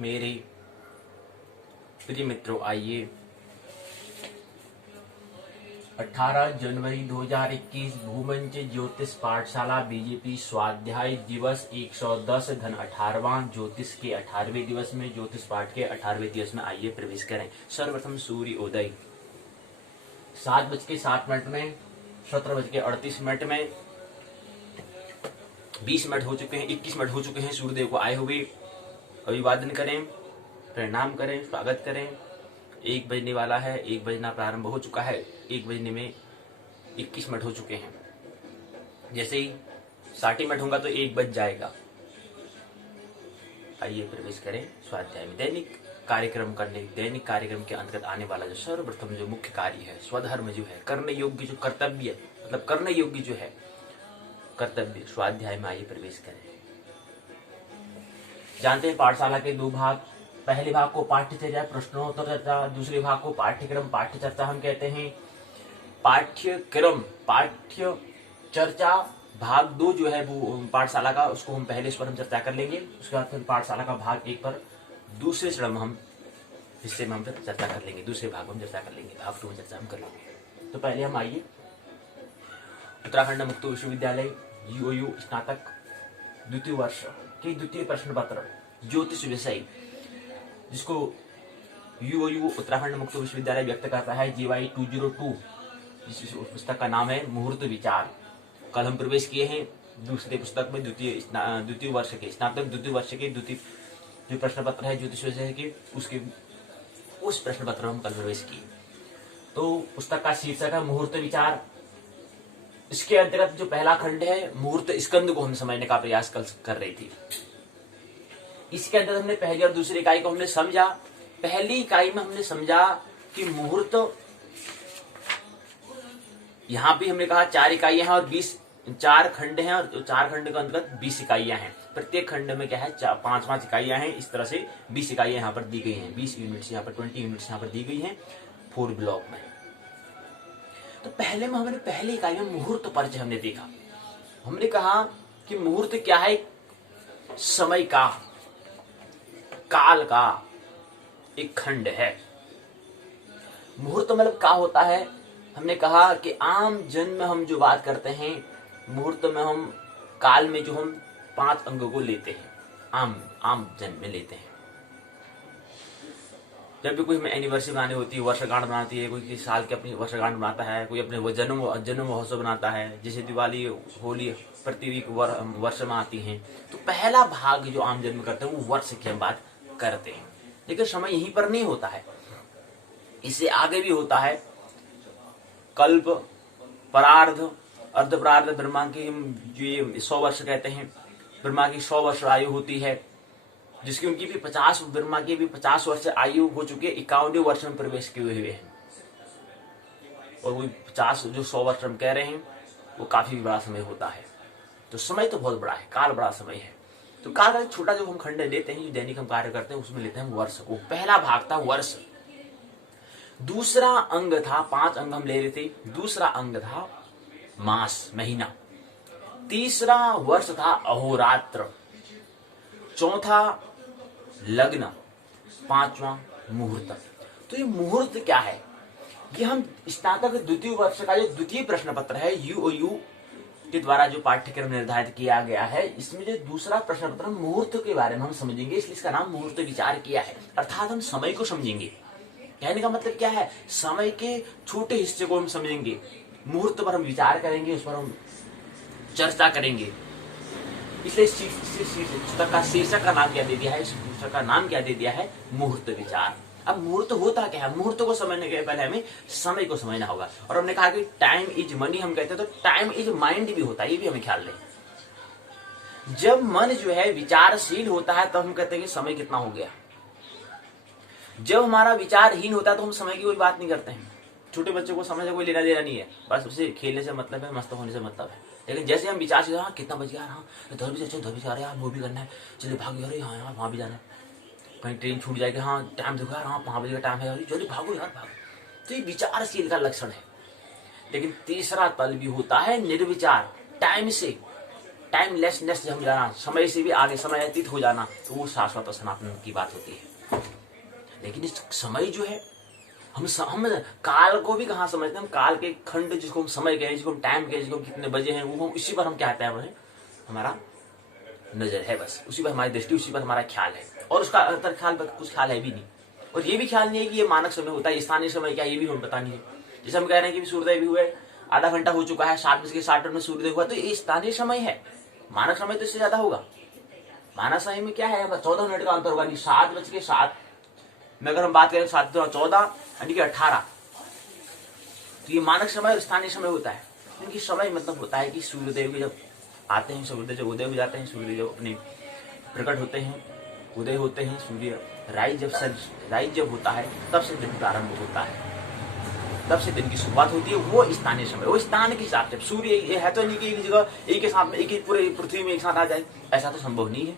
मेरे प्रिय मित्रों, आइए 18 जनवरी 2021 भूमंच ज्योतिष पाठशाला बीजेपी स्वाध्याय दिवस 110 धन 18वां ज्योतिष के 18वें दिवस में, ज्योतिष पाठ के 18वें दिवस में आइए प्रवेश करें। सर्वप्रथम सूर्योदय 7:07 में, 17:38 में, 20 मिनट हो चुके हैं, 21 मिनट हो चुके हैं सूर्यदेव को आए हुए। अभिवादन करें, प्रणाम करें, स्वागत करें। 1 बजने वाला है, 1 बजना प्रारंभ हो चुका है, 1 बजने में 21 मिनट हो चुके हैं। जैसे ही 60 मिनट होगा तो 1 बज जाएगा। आइए प्रवेश करें स्वाध्याय में। दैनिक कार्यक्रम के अंतर्गत आने वाला जो सर्वप्रथम जो मुख्य कार्य है, स्वधर्म जो है, करने योग्य जो कर्तव्य, मतलब करने योग्य जो है कर्तव्य, स्वाध्याय में आइए प्रवेश करें। जानते हैं पाठशाला के 2 भाग, पहले भाग को पाठ्यचर्या प्रश्नोत्तर चर्चा, दूसरे भाग को पाठ्यक्रम पाठ्य चर्चा हम कहते हैं। पाठ्यक्रम पाठ्य चर्चा भाग 2 जो है वो पाठशाला का, उसको हम पहले इस पर हम चर्चा कर लेंगे। उसके बाद फिर पाठशाला का भाग 1 पर दूसरे चरण में हम हिस्से में हम फिर चर्चा कर लेंगे, दूसरे भाग में हम चर्चा कर लेंगे, भाग 2 में चर्चा हम कर लेंगे। तो पहले हम आइए उत्तराखंड मुक्त विश्वविद्यालय यूओयू स्नातक द्वितीय वर्ष के द्वितीय प्रश्न पत्र ज्योतिष विषय, जिसको यूओयू उत्तराखंड मुक्त विश्वविद्यालय व्यक्त करता है, GY 202। इस पुस्तक का नाम है मुहूर्त विचार। कल हम प्रवेश किए हैं दूसरे पुस्तक में, द्वितीय वर्ष के स्नातक द्वितीय वर्ष के द्वितीय जो प्रश्न पत्र है ज्योतिष विषय के, उसके उस प्रश्न पत्र में हम कल प्रवेश किए। तो पुस्तक का शीर्षक है मुहूर्त विचार। इसके अंतर्गत जो पहला खंड है मुहूर्त स्कंद को हम समझने का प्रयास कर रही थी। इसके अंदर हमने पहली और दूसरी इकाई को हमने समझा। पहली इकाई में हमने समझा कि मुहूर्त, यहां भी हमने कहा 4 इकाइयां हैं और 4 खंड हैं, और 4 खंड के अंतर्गत 20 इकाइयां हैं। प्रत्येक खंड में क्या है, 5-5 इकाइयां हैं। इस तरह से 20 इकाइयां यहाँ पर दी गई हैं, 20 यूनिट्स यहाँ पर, 20 यूनिट्स यहाँ पर दी गई हैं 4 ब्लॉक में। तो पहले में हमने पहली इकाई में मुहूर्त परिचय हमने देखा। हमने कहा कि मुहूर्त क्या है, समय का, काल का एक खंड है। मुहूर्त मतलब क्या होता है, हमने कहा कि आम जन में हम जो बात करते हैं, मुहूर्त में हम काल में जो हम 5 अंगों को लेते हैं, आम जन में लेते हैं। जब भी कोई हमें एनिवर्सरी बनानी होती है, वर्षगांठ बनाती है, कोई किसी साल की अपनी वर्षगांठ बनाता है, कोई अपने जन्म महोत्सव बनाता है, जैसे दिवाली, होली प्रत्येक वर्ष में आती हैं। तो पहला भाग जो आम जन में करते हैं वो वर्ष की हम बात करते हैं। लेकिन समय यहीं पर नहीं होता है, इससे आगे भी होता है। कल्प, परार्ध, अर्धपरार्ध, ब्रह्मा की जो 100 वर्ष कहते हैं, ब्रह्मा की 100 वर्ष आयु होती है, जिसकी उनकी भी 50, ब्रह्मा की भी 50 वर्ष आयु हो चुकी है, 51वें वर्ष में प्रवेश किए हुए हैं। और वो 50 जो 100 वर्ष हम कह रहे हैं वो काफी बड़ा समय होता है। तो समय तो बहुत बड़ा है, काल बड़ा समय है। तो काल का छोटा जो हम खंड लेते हैं, जो दैनिक हम कार्य करते हैं, उसमें लेते हैं वर्ष को। पहला भाग था वर्ष। दूसरा अंग था, 5 अंग हम ले रहे थे। दूसरा अंग था मास, महीना। तीसरा वर्ष था अहोरात्र। चौथा लग्न। 5वां मुहूर्त। तो ये मुहूर्त क्या है, ये हम स्नातक द्वितीय वर्ष का जो द्वितीय प्रश्न पत्र है यूओयू के द्वारा जो पाठ्यक्रम निर्धारित किया गया है, इसमें जो दूसरा प्रश्न पत्र मुहूर्त के बारे में हम समझेंगे, इसलिए इसका नाम मुहूर्त विचार किया है। अर्थात हम समय को समझेंगे। कहने का मतलब क्या है, समय के छोटे हिस्से को हम समझेंगे, मुहूर्त पर हम विचार करेंगे, उस पर हम चर्चा करेंगे। इसलिए पुस्तक का शीर्षक का नाम क्या दे दिया है, इस पुस्तक का नाम क्या दे दिया है, मुहूर्त विचार। अब मुहूर्त होता क्या है, मुहूर्त को समझने के पहले हमें समय को समझना होगा। और हमने कहा कि टाइम इज मनी हम कहते हैं, तो टाइम इज माइंड भी होता है, ये भी हमें ख्याल रहे। जब मन जो है विचारशील होता है, तब हम कहते हैं कि समय कितना हो गया। जब हमारा विचारहीन होता है तो हम समय की कोई बात नहीं करते हैं। छोटे बच्चों को समय से कोई लेना देना नहीं है, बस उसे खेलने से मतलब है, मस्त होने से मतलब है। लेकिन जैसे हम विचार से, हाँ कितना बज गया, हाँ 10 बजे, 10 बजे आ रहे हैं, वो भी करना है, चलिए भागो यार, हाँ यार वहाँ भी जाना है, कहीं ट्रेन छूट जाएगी, हाँ टाइम देखो यार, हाँ 5 बजे का टाइम है, जल्दी भागो यार भागो। तो ये विचारशील का लक्षण है। लेकिन तीसरा तल भी होता है निर्विचार, टाइम से टाइमलेसनेस जब हम जाना, समय से भी आगे, समय अतीत हो जाना, तो वो शाश्वत और सनातन की बात होती है। लेकिन इस समय जो है, हम काल को भी कहाँ समझते हैं, हम काल के खंड जिसको हम समय कहें, जिसको हम टाइम कहें, जिसको हम कितने बजे हैं, वो हम इसी पर हम क्या कहते हैं, हमारा नजर है, बस उसी पर हमारी दृष्टि, उसी पर हमारा ख्याल है, और उसका अंतर ख्याल पर कुछ ख्याल है भी नहीं। और ये भी ख्याल नहीं है कि ये मानक समय होता है, स्थानीय समय क्या, ये भी हमें पता नहीं है। जैसे हम कह रहे हैं कि सूर्योदय भी हुए, आधा घंटा हो चुका है, 7:60 में सूर्योदय हुआ, तो ये स्थानीय समय है। मानक समय तो इससे ज्यादा होगा। मानक समय में क्या है, 14 मिनट का अंतर होगा। 7:07 में अगर हम बात करें 7:14 यानी कि 18, तो ये मानक समय और स्थानीय समय होता है। इनकी समय मतलब होता है कि सूर्यदेव जब आते हैं, सूर्यदेव जब उदय हो जाते हैं, सूर्य जब अपने प्रकट होते हैं, उदय होते हैं, सूर्य राइज जब होता है, तब से दिन प्रारंभ होता है, तब से दिन की शुरुआत होती है। वो स्थानीय समय, वो स्थान के हिसाब से। सूर्य ये है तो नहीं कि एक जगह एक के साथ में, एक ही पूरे पृथ्वी में एक साथ आ जाए, ऐसा तो संभव नहीं है,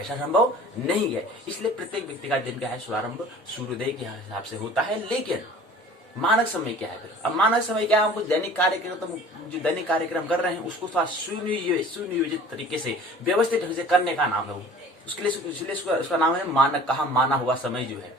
ऐसा संभव नहीं है। इसलिए प्रत्येक व्यक्ति का दिन क्या है, शुभारंभ सूर्योदय के हिसाब से होता है। लेकिन मानक समय क्या है? अब मानक समय क्या है, हम कुछ दैनिक कार्यक्रम, तो जो दैनिक कार्यक्रम कर रहे हैं उसको थोड़ा सुनियोजित तरीके से, व्यवस्थित ढंग से करने का नाम है वो। उसके लिए इसलिए उसका नाम है मानक, कहा माना हुआ समय जो है।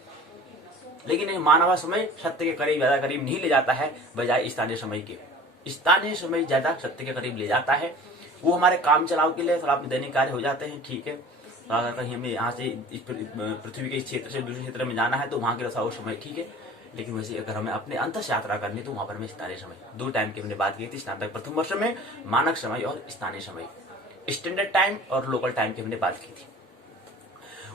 लेकिन ये माना हुआ समय सत्य के करीब, ज्यादा करीब नहीं ले जाता है, बजाय स्थानीय समय के। स्थानीय समय ज्यादा सत्य के करीब ले जाता है। वो हमारे काम चलाव के लिए थोड़ा दैनिक कार्य हो जाते हैं, ठीक है। अगर कहीं हमें यहाँ से पृथ्वी के इस क्षेत्र से दूसरे क्षेत्र में जाना है तो वहां के रसा समय ठीक है। लेकिन वैसे अगर हमें अपने अंतस यात्रा करनी तो वहां पर हमें स्थानीय समय, 2 टाइम की हमने बात की थी स्नातक प्रथम वर्ष में, मानक समय और स्थानीय समय, स्टैंडर्ड टाइम और लोकल टाइम की हमने बात की थी।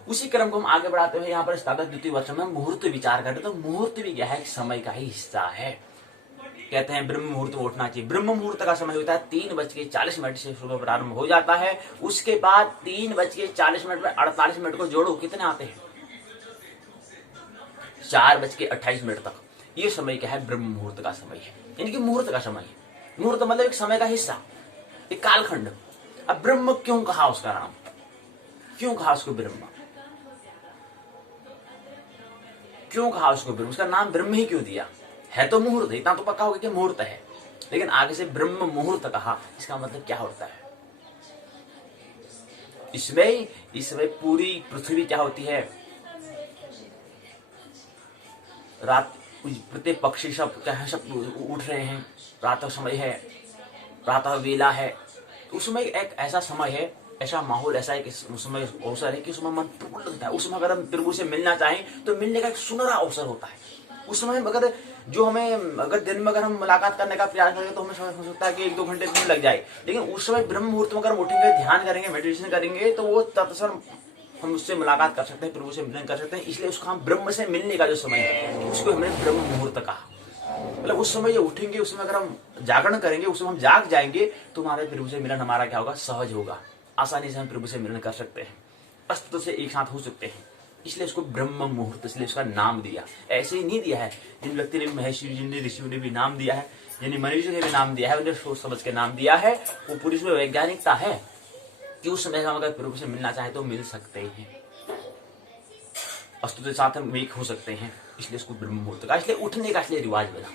उसी क्रम को हम आगे बढ़ाते हुए यहाँ पर स्नातक द्वितीय वर्ष में मुहूर्त विचार करते, तो मुहूर्त भी क्या है, समय का ही हिस्सा है। कहते हैं ब्रह्म मुहूर्त में उठना चाहिए। ब्रह्म मुहूर्त का समय होता है 3:40 से सुबह प्रारंभ हो जाता है। उसके बाद 3:40 में 48 मिनट को जोड़ो, कितने आते हैं, 4:28 तक। ये समय क्या है, ब्रह्म मुहूर्त का समय है, यानी कि मुहूर्त का समय है। मुहूर्त मतलब एक समय का हिस्सा, एक कालखंड। अब ब्रह्म क्यों कहा, उसका नाम क्यों कहा उसको ब्रह्म, क्यों कहा उसको ब्रह्म, उसका नाम ब्रह्म ही क्यों दिया? है तो मुहूर्त, इतना तो पक्का होगा कि मुहूर्त है, लेकिन आगे से ब्रह्म मुहूर्त कहा, इसका मतलब क्या होता है? इसमें पूरी पृथ्वी क्या होती है, रात, प्रत्येक पक्षी सब क्या है, सब उठ रहे हैं, रात का समय है, प्रातः वेला है। उसमें एक ऐसा समय है, ऐसा माहौल, ऐसा एक समय अवसर है कि उसमें मन प्रफुल्ल होता है। उसमें अगर हम प्रभु से मिलना चाहें तो मिलने का एक सुनहरा अवसर होता है। उस समय अगर जो हमें, अगर दिन में अगर हम मुलाकात करने का प्रयास करेंगे तो हमें हो सकता है कि 1-2 घंटे दिन लग जाए, लेकिन उस समय ब्रह्म मुहूर्त में अगर हम उठेंगे, ध्यान करेंगे, मेडिटेशन करेंगे, तो वो तत्क्षण हम उससे मुलाकात कर सकते हैं, प्रभु से मिलन कर सकते हैं। इसलिए उसका हम ब्रह्म से मिलने का जो समय है उसको हमने ब्रह्म मुहूर्त कहा। मतलब उस समय जो उठेंगे, उसमें अगर हम जागरण करेंगे, उसमें हम जाग जाएंगे, तो हमारे प्रभु से मिलन हमारा क्या होगा, सहज होगा। आसानी से हम प्रभु से मिलन कर सकते हैं, अस्तित्व से एक साथ हो सकते हैं। इसलिए उसको ब्रह्म मुहूर्त, इसलिए उसका नाम दिया। ऐसे ही नहीं दिया है, जिन व्यक्ति ने, महर्षि जी ने, ऋषियों ने भी नाम दिया है, जिन मनुष्य ने भी नाम दिया है, उन्हें सोच समझ के नाम दिया है। वो पूरी उसमें वैज्ञानिकता है कि उस समय हम अगर प्रभु से मिलना चाहे तो मिल सकते हैं, अस्तित्व के साथ हम एक हो सकते हैं। इसलिए उसको ब्रह्म मुहूर्त का, इसलिए उठने का इसलिए रिवाज बना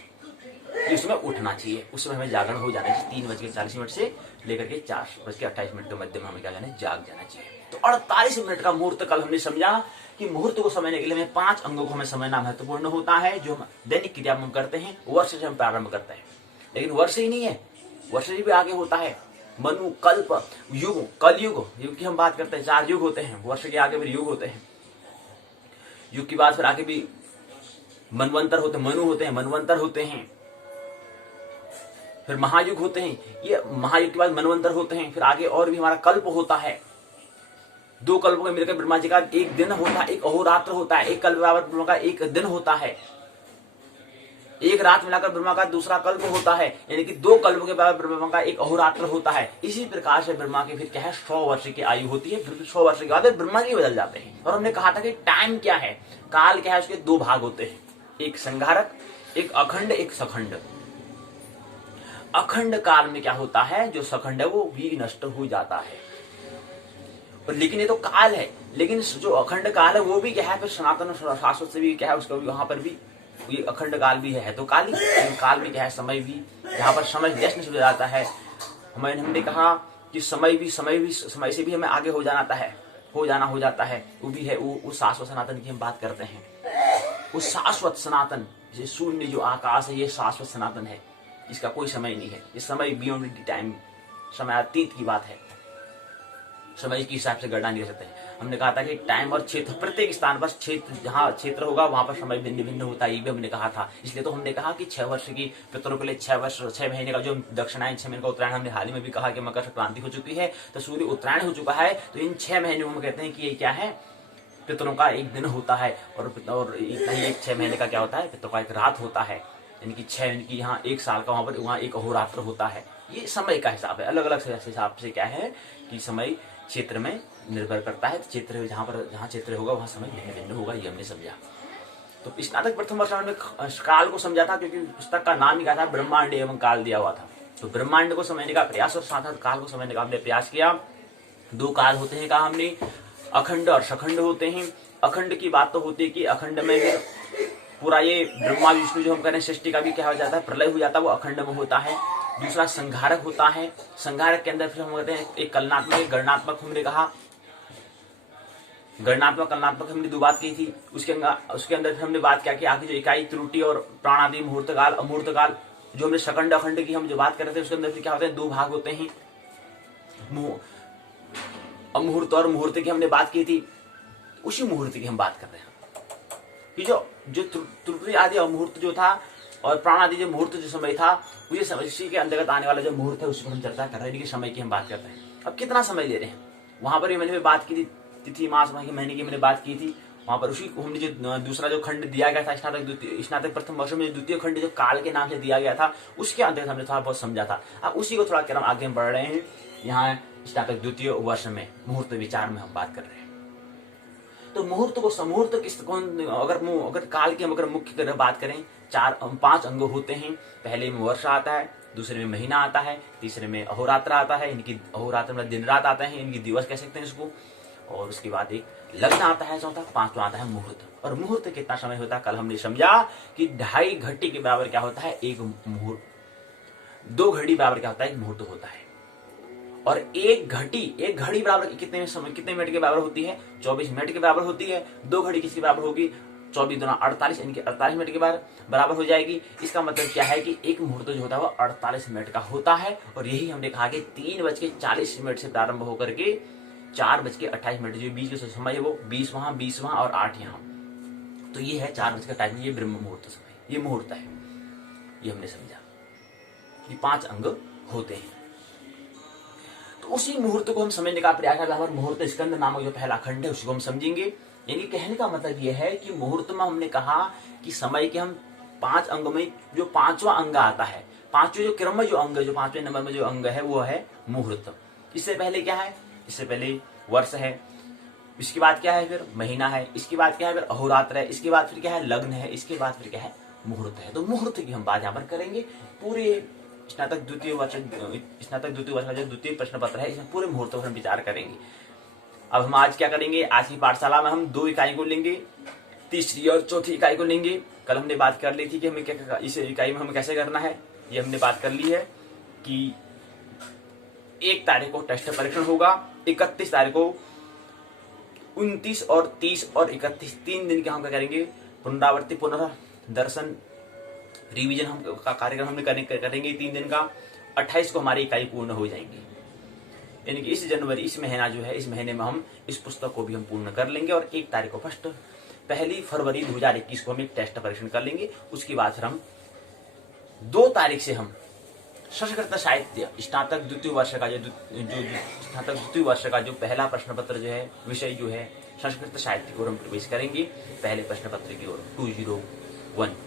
कि उसमें उठना चाहिए, उस समय हमें जागरण हो जाना चाहिए। 3:40 से लेकर के 4:28 के मध्य में हमें क्या करना है, जाग जाना चाहिए। तो 48 मिनट का मुहूर्त कल हमने समझा कि मुहूर्त को समझने के लिए हमें 5 अंगों को हमें समझना महत्वपूर्ण होता है, जो हम दैनिक क्रिया में करते हैं। वर्ष से हम प्रारंभ करते हैं, लेकिन वर्ष ही नहीं है, वर्ष भी आगे होता है। मनु, कल्प, युग, कलयुग, युग की हम बात करते हैं, 4 युग होते हैं, वर्ष के आगे भी युग होते हैं। युग की बात फिर आगे भी मनवंतर होते, मनु होते हैं, मनवंतर होते हैं, फिर महायुग होते हैं। ये महायुग के बाद मनवंतर होते हैं, फिर आगे और भी हमारा कल्प होता है। 2 कल्पों के मिलकर ब्रह्मा जी का एक दिन होता है, एक अहोरात्र होता है। एक कल्प बराबर ब्रह्मा का एक दिन होता है, एक रात मिलाकर ब्रह्मा का दूसरा कल्प होता है, यानी कि 2 कल्प के बराबर ब्रह्मा का एक अहोरात्र होता है। इसी प्रकार से ब्रह्मा की फिर क्या है, 100 वर्ष की आयु होती है। फिर 100 वर्ष के बाद ब्रह्मा जी बदल जाते हैं। और हमने कहा था कि टाइम क्या है, काल क्या है, उसके 2 भाग होते हैं, एक संघारक, एक अखंड, एक सखंड। अखंड काल में क्या होता है, जो सखंड है वो भी नष्ट हो जाता है। लेकिन ये तो काल है, लेकिन जो अखंड काल है वो भी क्या है, फिर सनातन शाश्वत से भी क्या है, उसका भी वहां पर भी ये अखंड काल भी है तो काल ही। काल में क्या है, समय भी, जहां पर समय लेसनेस हो जाता है, हमने कहा कि समय से भी हमें आगे हो जाता है, हो जाता है। वो भी है वो शाश्वत सनातन की हम बात करते हैं। वो शाश्वत सनातन, ये शून्य जो आकाश है, ये शाश्वत सनातन है, इसका कोई समय नहीं है। ये समय बियॉन्ड टाइम, समयातीत की बात है, समय के हिसाब से गणना नहीं कर सकते। हमने कहा था कि टाइम और क्षेत्र, प्रत्येक स्थान पर क्षेत्र, जहाँ क्षेत्र होगा वहां पर समय भिन्न भिन्न होता है, ये भी हमने कहा था। इसलिए तो हमने कहा कि 6 वर्ष की पितरों के लिए 6 महीने का जो दक्षिणायन 6 महीने का उत्तरायण, हमने हाल ही में भी कहा कि मकर संक्रांति हो चुकी है, तो सूर्य उत्तरायण हो चुका है, तो इन 6 महीनों में कहते हैं कि ये क्या है, पितरों का एक दिन होता है। और इतना ही एक 6 महीने का क्या होता है, पितरों का एक रात होता है, यानी कि 6 की यहाँ 1 साल का वहां एक अहोरात्र होता है। ये समय का हिसाब है, अलग अलग हिसाब से क्या है कि समय क्षेत्र में निर्भर करता है। क्षेत्र जहाँ क्षेत्र होगा वहां समय भिन्न भिन्न होगा, ये हमने समझा। तो स्नातक प्रथम वर्ष में काल को समझा था, क्योंकि पुस्तक का नाम ही क्या था, ब्रह्मांड एवं काल दिया हुआ था। तो ब्रह्मांड को समझने का प्रयास और साथ साथ काल को समझने का हमने प्रयास किया। 2 काल होते हैं, कहा हमने, अखंड और सखंड होते हैं। अखंड की बात तो होती है कि अखंड में फिर पूरा ये ब्रह्मा विष्णु जो हम कह रहे हैं, सृष्टि का भी क्या हो जाता है, प्रलय हो जाता है, वो अखंड में होता है। दूसरा संघारक होता है। संघारक के अंदर फिर हम कहते हैं एक कलनात्मक, एक गणनात्मक, हमने कहा गणनात्मक कलनात्मक हमने 2 बात की थी। उसके अंदर हमने बात क्या कि आखिर जो इकाई, त्रुटि और प्राणादि, मुहूर्त काल, अमूर्त काल, जो हमने सकंड अखंड की हम जो बात कर रहे थे, उसके अंदर फिर क्या होते हैं, 2 भाग होते हैं। अमुहूर्त और मुहूर्त की हमने बात की थी। उसी मुहूर्त की हम बात कर रहे हैं कि जो त्रुटि आदि अमुहूर्त जो था और प्राण आदि जो मुहूर्त जो समय था, वो ये समय इसी के अंतर्गत आने वाला जो मुहूर्त है उसको हम चर्चा कर रहे हैं कि समय की हम बात करते हैं। अब कितना समय ले रहे हैं, वहां पर मैंने बात की थी, तिथि मास महीने की मैंने बात की थी। वहां पर उसी हमने जो दूसरा जो खंड दिया गया था, स्नातक प्रथम वर्ष में द्वितीय खंड जो काल के नाम से दिया गया था, उसके अंतर्गत हमने थोड़ा बहुत समझा था। अब उसी को थोड़ा क्रम आगे बढ़ रहे हैं। यहाँ स्नातक द्वितीय वर्ष में मुहूर्त विचार में हम बात कर रहे हैं। तो मुहूर्त को समूर्त किस कौन, अगर काल की हम अगर मुख्य बात करें, 5 अंग होते हैं। पहले में वर्ष आता है, दूसरे में महीना आता है, तीसरे में अहोरात्र आता है, इनकी अहोरात्र में दिन रात आते हैं, इनकी दिवस कह सकते हैं इसको। और उसके बाद एक लग्न आता है, चौथा, 5वां आता है मुहूर्त। और मुहूर्त कितना समय होता है, कल हमने समझा कि 2.5 घड़ी के बराबर क्या होता है एक मुहूर्त। 2 घड़ी बराबर क्या होता है एक मुहूर्त होता है। और एक घड़ी बराबर कितने मिनट के बराबर होती है, 24 मिनट के बराबर होती है। 2 घड़ी किसके बराबर होगी, 24 दूना 48, इनके 48 मिनट के बराबर हो जाएगी। इसका मतलब क्या है कि एक मुहूर्त जो होता है वो 48 मिनट का होता है। और यही हमने कहा कि 3:40 से प्रारंभ होकर के 4:28 जो बीच का समय है वो 20वां और 8 यहाँ, तो ये है 4:28, ये ब्रह्म मुहूर्त समय, ये मुहूर्त है। ये हमने समझा कि 5 अंग होते हैं। तो उसी मुहूर्त को हम समझने का प्रयास कर रहे हैं। मुहूर्त स्कंद नामक जो पहला खंड है उसको हम समझेंगे। यानी कहने का मतलब यह है कि मुहूर्त में हमने कहा कि समय के हम 5 अंग में जो 5वां अंग आता है, 5वें जो क्रम में जो अंग, जो 5वें नंबर में जो अंग है वो है मुहूर्त। इससे पहले क्या है, इससे पहले वर्ष है, इसके बाद क्या है फिर महीना है, इसके बाद क्या है फिर अहोरात्र है, इसके बाद फिर क्या है लग्न है, इसके बाद फिर क्या है मुहूर्त है। तो मुहूर्त की हम बात यहाँ पर करेंगे। पूरे स्नातक द्वितीय वर्ष का जो द्वितीय प्रश्न पत्र है, इसमें पूरे मुहूर्तों पर हम विचार करेंगे। अब हम आज क्या करेंगे, आज की पाठशाला में हम 2 इकाई को लेंगे, तीसरी और चौथी इकाई को लेंगे। कल हमने बात कर ली थी कि हमें क्या इस इकाई में हमें कैसे करना है, ये हमने बात कर ली है कि 1 तारीख को टेस्ट परीक्षण होगा, 31 तारीख को 29 और 30 और 31 3 दिन के हम क्या करेंगे, पुनरावृत्ति पुनर्दर्शन रिवीजन हम का कार्यक्रम हमने करेंगे 3 दिन का। 28 को हमारी इकाई पूर्ण हो जाएंगी। यानी कि इस जनवरी, इस महीना जो है, इस महीने में हम इस पुस्तक को भी हम पूर्ण कर लेंगे। और 1 तारीख को 1 फरवरी 2021 को हम एक टेस्ट परीक्षण कर लेंगे। उसके बाद फिर हम 2 तारीख से हम संस्कृत साहित्य स्नातक द्वितीय वर्ष का स्नातक द्वितीय वर्ष का जो पहला प्रश्न पत्र जो है, विषय जो है संस्कृत साहित्य की ओर हम प्रवेश करेंगे। पहले प्रश्न पत्र की ओर 201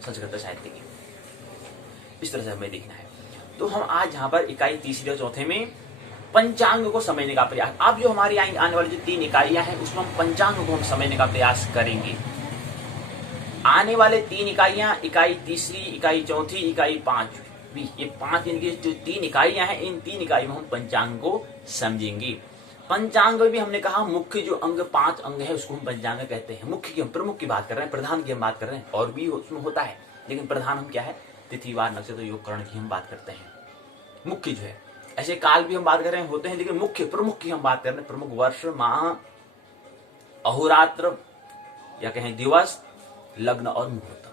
संस्कृत साहित्य की, इस तरह से हमें देखना है। तो हम आज यहाँ पर इकाई तीसरी और चौथे में पंचांग को समझने का प्रयास, अब जो हमारी आने वाली जो 3 इकाइयां हैं उसमें हम पंचांग को हम समझने का प्रयास करेंगे। आने वाले 3 इकाइयां, इकाई तीसरी, इकाई चौथी, इकाई 5वीं, ये 5 इनकी जो 3 इकाइयां हैं, इन 3 इकाई में हम पंचांग को समझेंगे। पंचांग में भी हमने कहा मुख्य जो अंग 5 अंग है उसको हम पंचांग कहते हैं। मुख्य की हम प्रमुख की बात कर रहे हैं, प्रधान की हम बात कर रहे हैं, और भी उसमें होता है, लेकिन प्रधान हम क्या है, तिथिवार नक्षत्र योग करण की हम बात करते हैं। मुख्य जो है ऐसे काल भी हम बात कर रहे हैं होते हैं, लेकिन मुख्य प्रमुख की हम बात कर रहे हैं। प्रमुख वर्ष, माह, अहोरात्र या कहें दिवस, लग्न और मुहूर्त,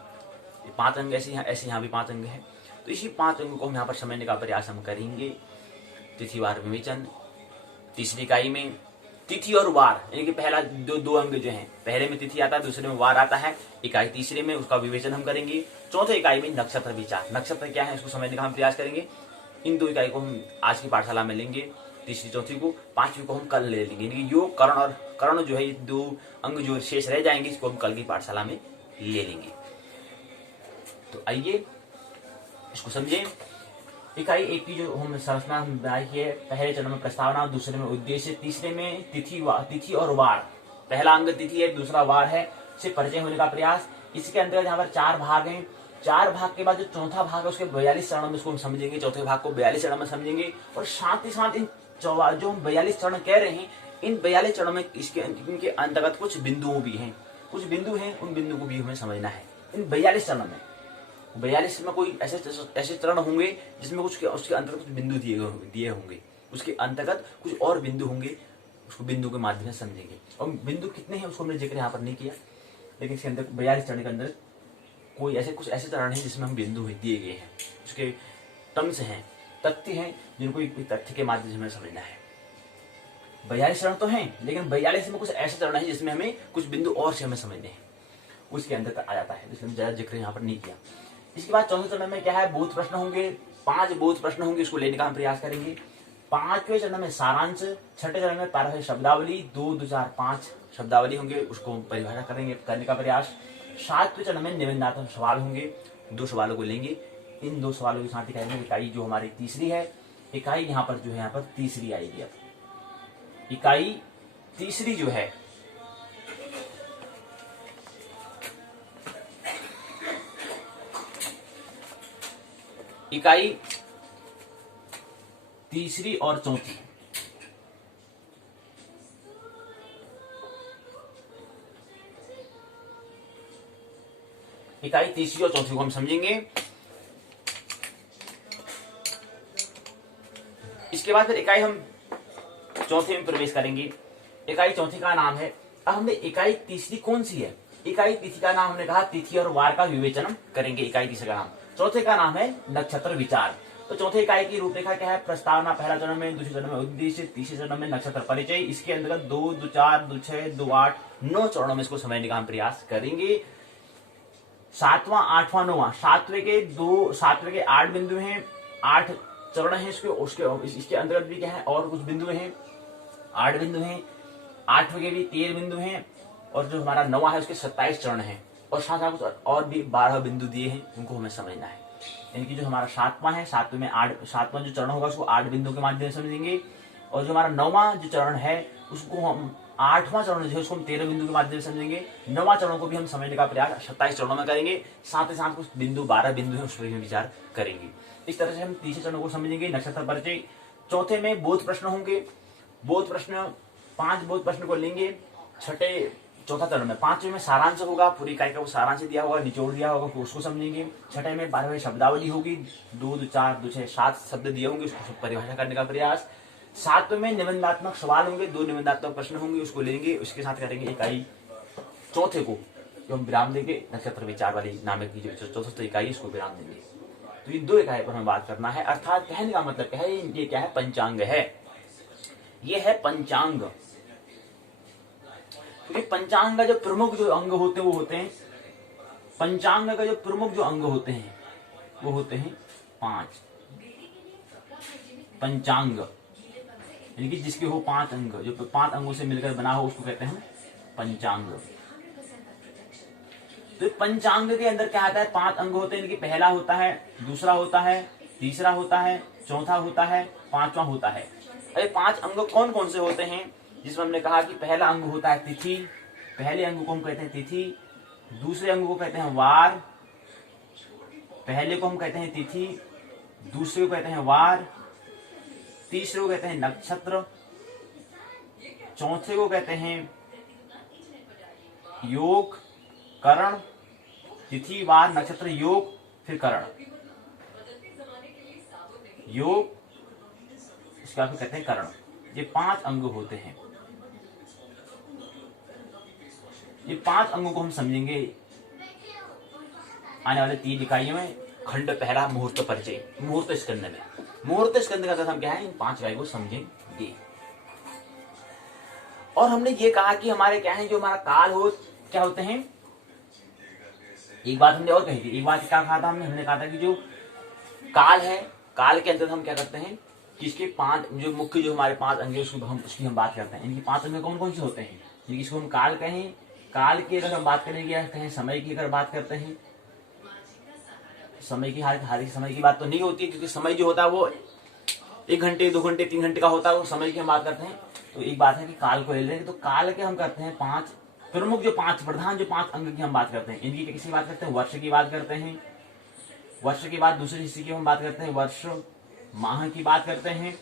ये 5 अंग ऐसे यहाँ भी 5 अंग हैं। तो इसी 5 अंगों को हम यहाँ पर समझने का प्रयास हम करेंगे। तिथिवार विवेचन तीसरी इकाई में, तिथि और वार यानी कि पहला दो अंग जो हैं, पहले में तिथि आता है, दूसरे में वार आता है। इकाई तीसरे में उसका विवेचन हम करेंगे। चौथे इकाई में नक्षत्र विचार, नक्षत्र क्या है इसको समझने का हम प्रयास करेंगे। इन 2 इकाई को हम आज की पाठशाला में लेंगे, तीसरी चौथी को, 5वीं को हम कल ले लेंगे। यानी कि योग, करण और कर्ण जो है, ये 2 अंग जो शेष रह जाएंगे, इसको हम कल की पाठशाला में ले लेंगे। तो आइए इसको समझें। इकाई 1 की जो हम संरचना बनाई है, पहले चरण में प्रस्तावना, दूसरे में उद्देश्य, तीसरे में तिथि और वार। पहला अंग तिथि है, दूसरा वार है, से परिचय होने का प्रयास। इसके अंतर्गत यहाँ पर 4 भाग हैं। 4 भाग के बाद जो चौथा भाग है उसके 42 चरणों में इसको हम समझेंगे। चौथे भाग को 42 चरणों में समझेंगे। और साथ ही साथ इन जो हम 42 चरण कह रहे हैं, इन 42 चरणों में इनके अंतर्गत कुछ बिंदुओं भी हैं, कुछ बिंदु हैं, उन बिंदु को भी हमें समझना है। इन 42 चरणों में 42 में कोई ऐसे चरण होंगे जिसमें कुछ उसके अंतर्गत कुछ बिंदु दिए होंगे, उसके अंतर्गत कुछ और बिंदु होंगे, उसको बिंदु के माध्यम से समझेंगे। और बिंदु कितने हैं उसको हमने जिक्र यहाँ पर नहीं किया, लेकिन इसके अंदर 42 चरण के अंदर कुछ ऐसे चरण हैं जिसमें हम बिंदु दिए गए हैं, उसके टर्म्स हैं, तथ्य हैं, जिनको तथ्य के माध्यम से हमें समझना है। 42 चरण तो हैं, लेकिन 42 में कुछ ऐसे चरण हैं जिसमें हमें कुछ बिंदु और से हमें समझने हैं, उसके अंदर आ जाता है, इसलिए ज्यादा जिक्र यहाँ पर नहीं किया। इसके बाद चौथे चरण में क्या है, बोध प्रश्न होंगे, 5 बोध प्रश्न होंगे, उसको लेने का हम प्रयास करेंगे। 5वें चरण में सारांश, 6ठे चरण में पारंपरिक शब्दावली, 2, 4, 5 शब्दावली होंगे, उसको परिभाषा करने का प्रयास। 7वें चरण में निबंधात्मक सवाल होंगे, 2 सवालों को लेंगे। इन 2 सवालों के साथ इकाई जो हमारी तीसरी है, इकाई यहाँ पर तीसरी आएगी। अब इकाई तीसरी जो है, इकाई तीसरी और चौथी, इकाई तीसरी और चौथी को हम समझेंगे। इसके बाद फिर इकाई हम चौथे में प्रवेश करेंगे। इकाई चौथी का नाम है, अब हमने इकाई तीसरी कौन सी है, इकाई तिथि का नाम हमने कहा तिथि और वार का विवेचन करेंगे। इकाई तीसरे का नाम, चौथे का नाम है नक्षत्र विचार। तो चौथे इकाई की रूपरेखा क्या है, प्रस्तावना पहला चरण में, दूसरे चरण में उद्देश्य, तीसरे चरण में नक्षत्र परिचय। इसके अंतर्गत 2, 4, 6, 2, 8, 9 चरणों में इसको समझने का हम प्रयास करेंगे। 7वां, 8वां, 9वां, 7वें के 8 बिंदु हैं, 8 चरण है इसके अंतर्गत भी क्या है, और कुछ बिंदु हैं, 8 बिंदु हैं। 8वें के भी 13 बिंदु हैं, और जो हमारा 9वां है उसके 27 चरण हैं, और साथ साथ कुछ और भी 12 बिंदु दिए हैं, उनको हमें समझना है। यानी कि जो हमारा 7वां है, 7वां जो चरण होगा उसको 8 बिंदु के माध्यम से समझेंगे, और जो हमारा 9वां जो चरण है उसको हम 8वां चरण जो है उसको हम 13 बिंदु के माध्यम से समझेंगे। 9वां चरण को भी हम समझने का प्रयास 27 चरणों में करेंगे, साथ ही साथ कुछ बिंदु 12 बिंदु है उस पर भी विचार करेंगे। इस तरह से हम तीसरे चरण को समझेंगे, नक्षत्र परिचय। चौथे में बोध प्रश्न होंगे, बोध प्रश्न 5 बोध प्रश्न को लेंगे। चौथा चरण में 5वें में सारांश होगा, पूरी इकाई का वो सारांश दिया होगा, निचोड़ दिया होगा, उसको समझेंगे। 6ठे में 12वें शब्दावली होगी, 2, 4, 2, 6, 7 शब्द दिए होंगे, उसको परिभाषा करने का प्रयास। 7वें में निबंधात्मक सवाल होंगे, 2 निबंधात्मक प्रश्न होंगे, उसको लेंगे। उसके साथ करेंगे इकाई चौथे को जो हम विराम देंगे, नक्षत्र विचार वाली नामक की जो चौथा इकाई उसको विराम देंगे। तो ये 2 इकाई पर हमें बात करना है, अर्थात कहने का मतलब क्या है, ये क्या है, पंचांग है, ये है पंचांग। क्योंकि पंचांग का जो प्रमुख जो अंग होते हैं वो होते हैं, पंचांग का जो प्रमुख जो अंग होते हैं वो होते हैं 5 पंचांग, यानी कि जिसके हो 5 अंग, जो 5 अंगों से मिलकर बना हो उसको कहते हैं पंचांग। तो पंचांग के अंदर क्या आता है, 5 अंग होते हैं, यानी कि पहला होता है, दूसरा होता है, तीसरा होता है, चौथा होता है, 5वां होता है। अरे 5 अंग कौन कौन से होते हैं, जिसमें हमने कहा कि पहला अंग होता है तिथि, पहले अंग को हम कहते हैं तिथि, दूसरे अंग को कहते हैं वार, पहले को हम कहते हैं तिथि, दूसरे को कहते हैं वार, तीसरे को कहते हैं नक्षत्र, चौथे को कहते हैं योग, करण, तिथि, वार, नक्षत्र, योग, फिर करण, योग, उसके बाद कहते हैं करण। ये 5 अंग होते हैं। ये 5 अंगों को हम समझेंगे आने वाले 3 इकाइयों में। खंड पहला मुहूर्त परिचय, मुहूर्त स्कंद में। मुहूर्त स्कंद का अर्थ हम क्या है, इन 5 इकाई को समझेंगे। और हमने ये कहा कि हमारे क्या है, जो हमारा काल हो क्या होते हैं। एक बात हमने और कही थी, एक बात क्या कहा था हमने कहा था कि जो काल है, काल के अंदर हम क्या करते हैं कि इसके 5 जो मुख्य जो हमारे 5 अंग है उसकी हम बात करते हैं। इनकी 5 अंग कौन कौन से होते हैं, जिसको हम काल कहें। काल की अगर हम बात करेंगे या कहें समय की अगर बात करते हैं, समय की हर समय की बात तो नहीं होती, क्योंकि समय जो होता है वो 1 घंटे 2 घंटे 3 घंटे का होता है, वो समय की हम बात करते हैं। तो एक बात है कि काल को ले लेंगे, तो काल के हम करते हैं 5 प्रमुख जो 5 प्रधान जो 5 अंग की हम बात करते हैं। इनकी किसी बात करते हैं, वर्ष की बात करते हैं। वर्ष के बाद दूसरे हिस्से की हम बात करते हैं वर्ष। माह की बात करते हैं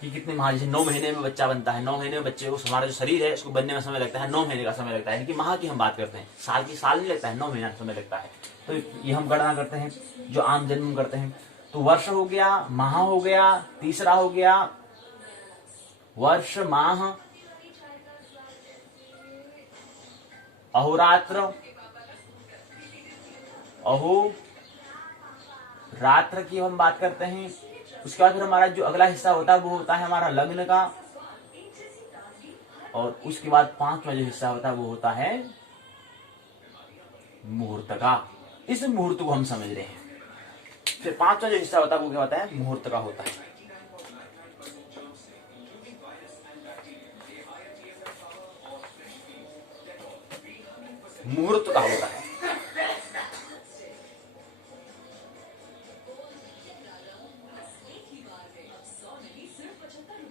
कि कितने माह, जैसे 9 महीने में बच्चा बनता है, 9 महीने में बच्चे को हमारा जो शरीर है उसको बनने में समय लगता है, 9 महीने का समय लगता है। इनकी माह की हम बात करते हैं, साल नहीं लगता है, 9 महीना समय लगता है। तो ये हम गणना करते हैं जो आम जन्म करते हैं। तो वर्ष हो गया, माह हो गया, तीसरा हो गया वर्ष माह, अहोरात्र, अहो रात्र की हम बात करते हैं। उसके बाद फिर हमारा जो अगला हिस्सा होता है वो होता है हमारा लग्न का, और उसके बाद 5वां जो हिस्सा होता है वो होता है मुहूर्त का। इस मुहूर्त को हम समझ रहे हैं। फिर 5वां जो हिस्सा होता है वो क्या होता है, मुहूर्त का होता है। मुहूर्त का होता है।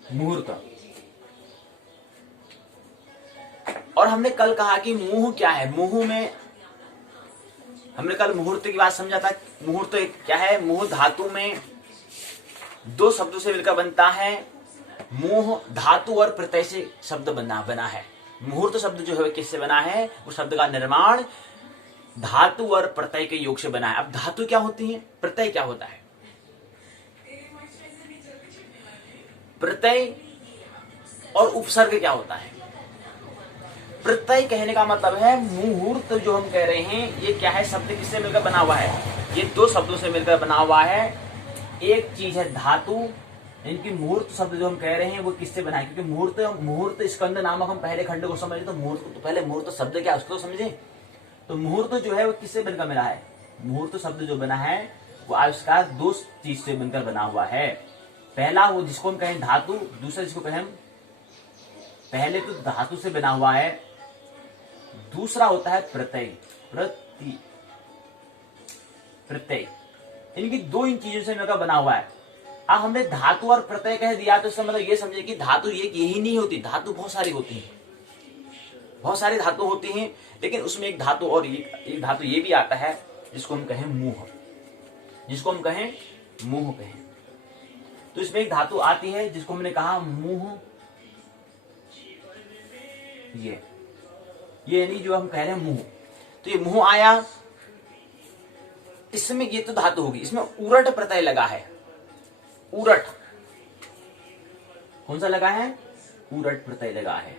मुहूर्त। और हमने कल कहा कि मुंह क्या है। मुंह में हमने कल मुहूर्त की बात समझा था। मुहूर्त क्या है, मुंह धातु में 2 शब्दों से मिलकर बनता है। मुंह धातु और प्रत्यय से शब्द बना है। मुहूर्त शब्द जो है किससे बना है, उस शब्द का निर्माण धातु और प्रत्यय के योग से बना है। अब धातु क्या होती है, प्रत्यय क्या होता है। प्रत्यय और उपसर्ग क्या होता है। प्रत्यय कहने का मतलब है मुहूर्त जो हम कह रहे हैं ये क्या है, शब्द किससे मिलकर बना हुआ है, ये 2 शब्दों से मिलकर बना हुआ है। एक चीज है धातु। इनकी मुहूर्त शब्द जो हम कह रहे हैं वो किससे बना है, क्योंकि मुहूर्त स्कंद नामक हम पहले खंड को समझे, तो पहले मुहूर्त शब्द क्या उसको तो समझे। तो मुहूर्त जो है वो किससे बनकर मिला है, मुहूर्त शब्द जो बना है वो आविष्कार 2 चीज से बनकर बना हुआ है। पहला वो जिसको हम कहें धातु, दूसरा जिसको कहें, पहले तो धातु से बना हुआ है, दूसरा होता है प्रत्यय। प्रत्यय इनकी 2 इन चीजों से मिलकर बना हुआ है। अब हमने धातु और प्रत्यय कह दिया तो इसका मतलब ये समझे कि धातु यही नहीं होती, धातु बहुत सारी होती है, बहुत सारी धातु होती हैं। लेकिन उसमें एक धातु और एक धातु ये भी आता है जिसको हम कहें मुंह, जिसको हम कहें मुंह कहें। तो इसमें एक धातु आती है जिसको हमने कहा मुंह। ये नहीं जो हम कह रहे हैं मुंह, तो ये मुंह आया, इसमें ये तो धातु होगी, इसमें उरट प्रत्यय लगा है। उरट कौन सा लगा है, उरट प्रत्यय लगा है।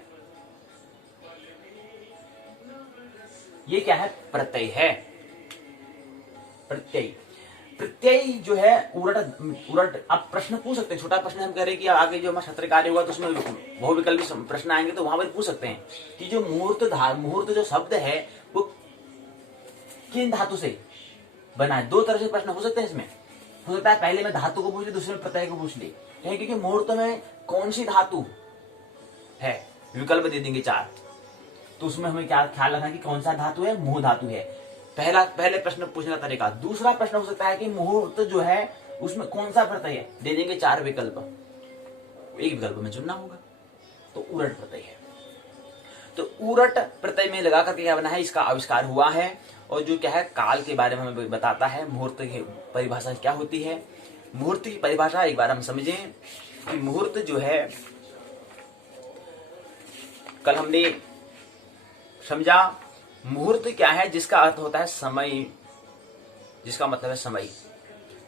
ये क्या है, प्रत्यय है। प्रत्यय जो है उरट। आप प्रश्न पूछ सकते हैं, छोटा प्रश्न हम कह रहे हैं कि आगे जो हमारा सत्र कार्य होगा तो उसमें बहुविकल्पी प्रश्न आएंगे, तो वहां पर पूछ सकते हैं कि जो मुहूर्त जो शब्द है वो किन धातु से बना है। 2 तरह से प्रश्न हो सकते हैं इसमें। हो सकता है पहले में धातु को पूछ ले, दूसरे में प्रत्यय को पूछ ले, क्योंकि मुहूर्त में कौन सी धातु है, विकल्प दे देंगे 4, तो उसमें हमें क्या ख्याल रखना कि कौन सा धातु है, मुंह धातु है। पहले प्रश्न पूछने का तरीका। दूसरा प्रश्न हो सकता है कि मुहूर्त जो है उसमें कौन सा प्रत्यय है, दे देंगे 4 विकल्प, एक विकल्प में चुनना होगा, तो उरट प्रत्यय है। तो उरट प्रत्यय में लगा करके क्या बना है, इसका आविष्कार हुआ है। और जो क्या है काल के बारे में हमें बताता है, मुहूर्त की परिभाषा क्या होती है। मुहूर्त की परिभाषा एक बार हम समझें कि मुहूर्त जो है कल हमने समझा, मुहूर्त क्या है, जिसका अर्थ होता है समय, जिसका मतलब है समय।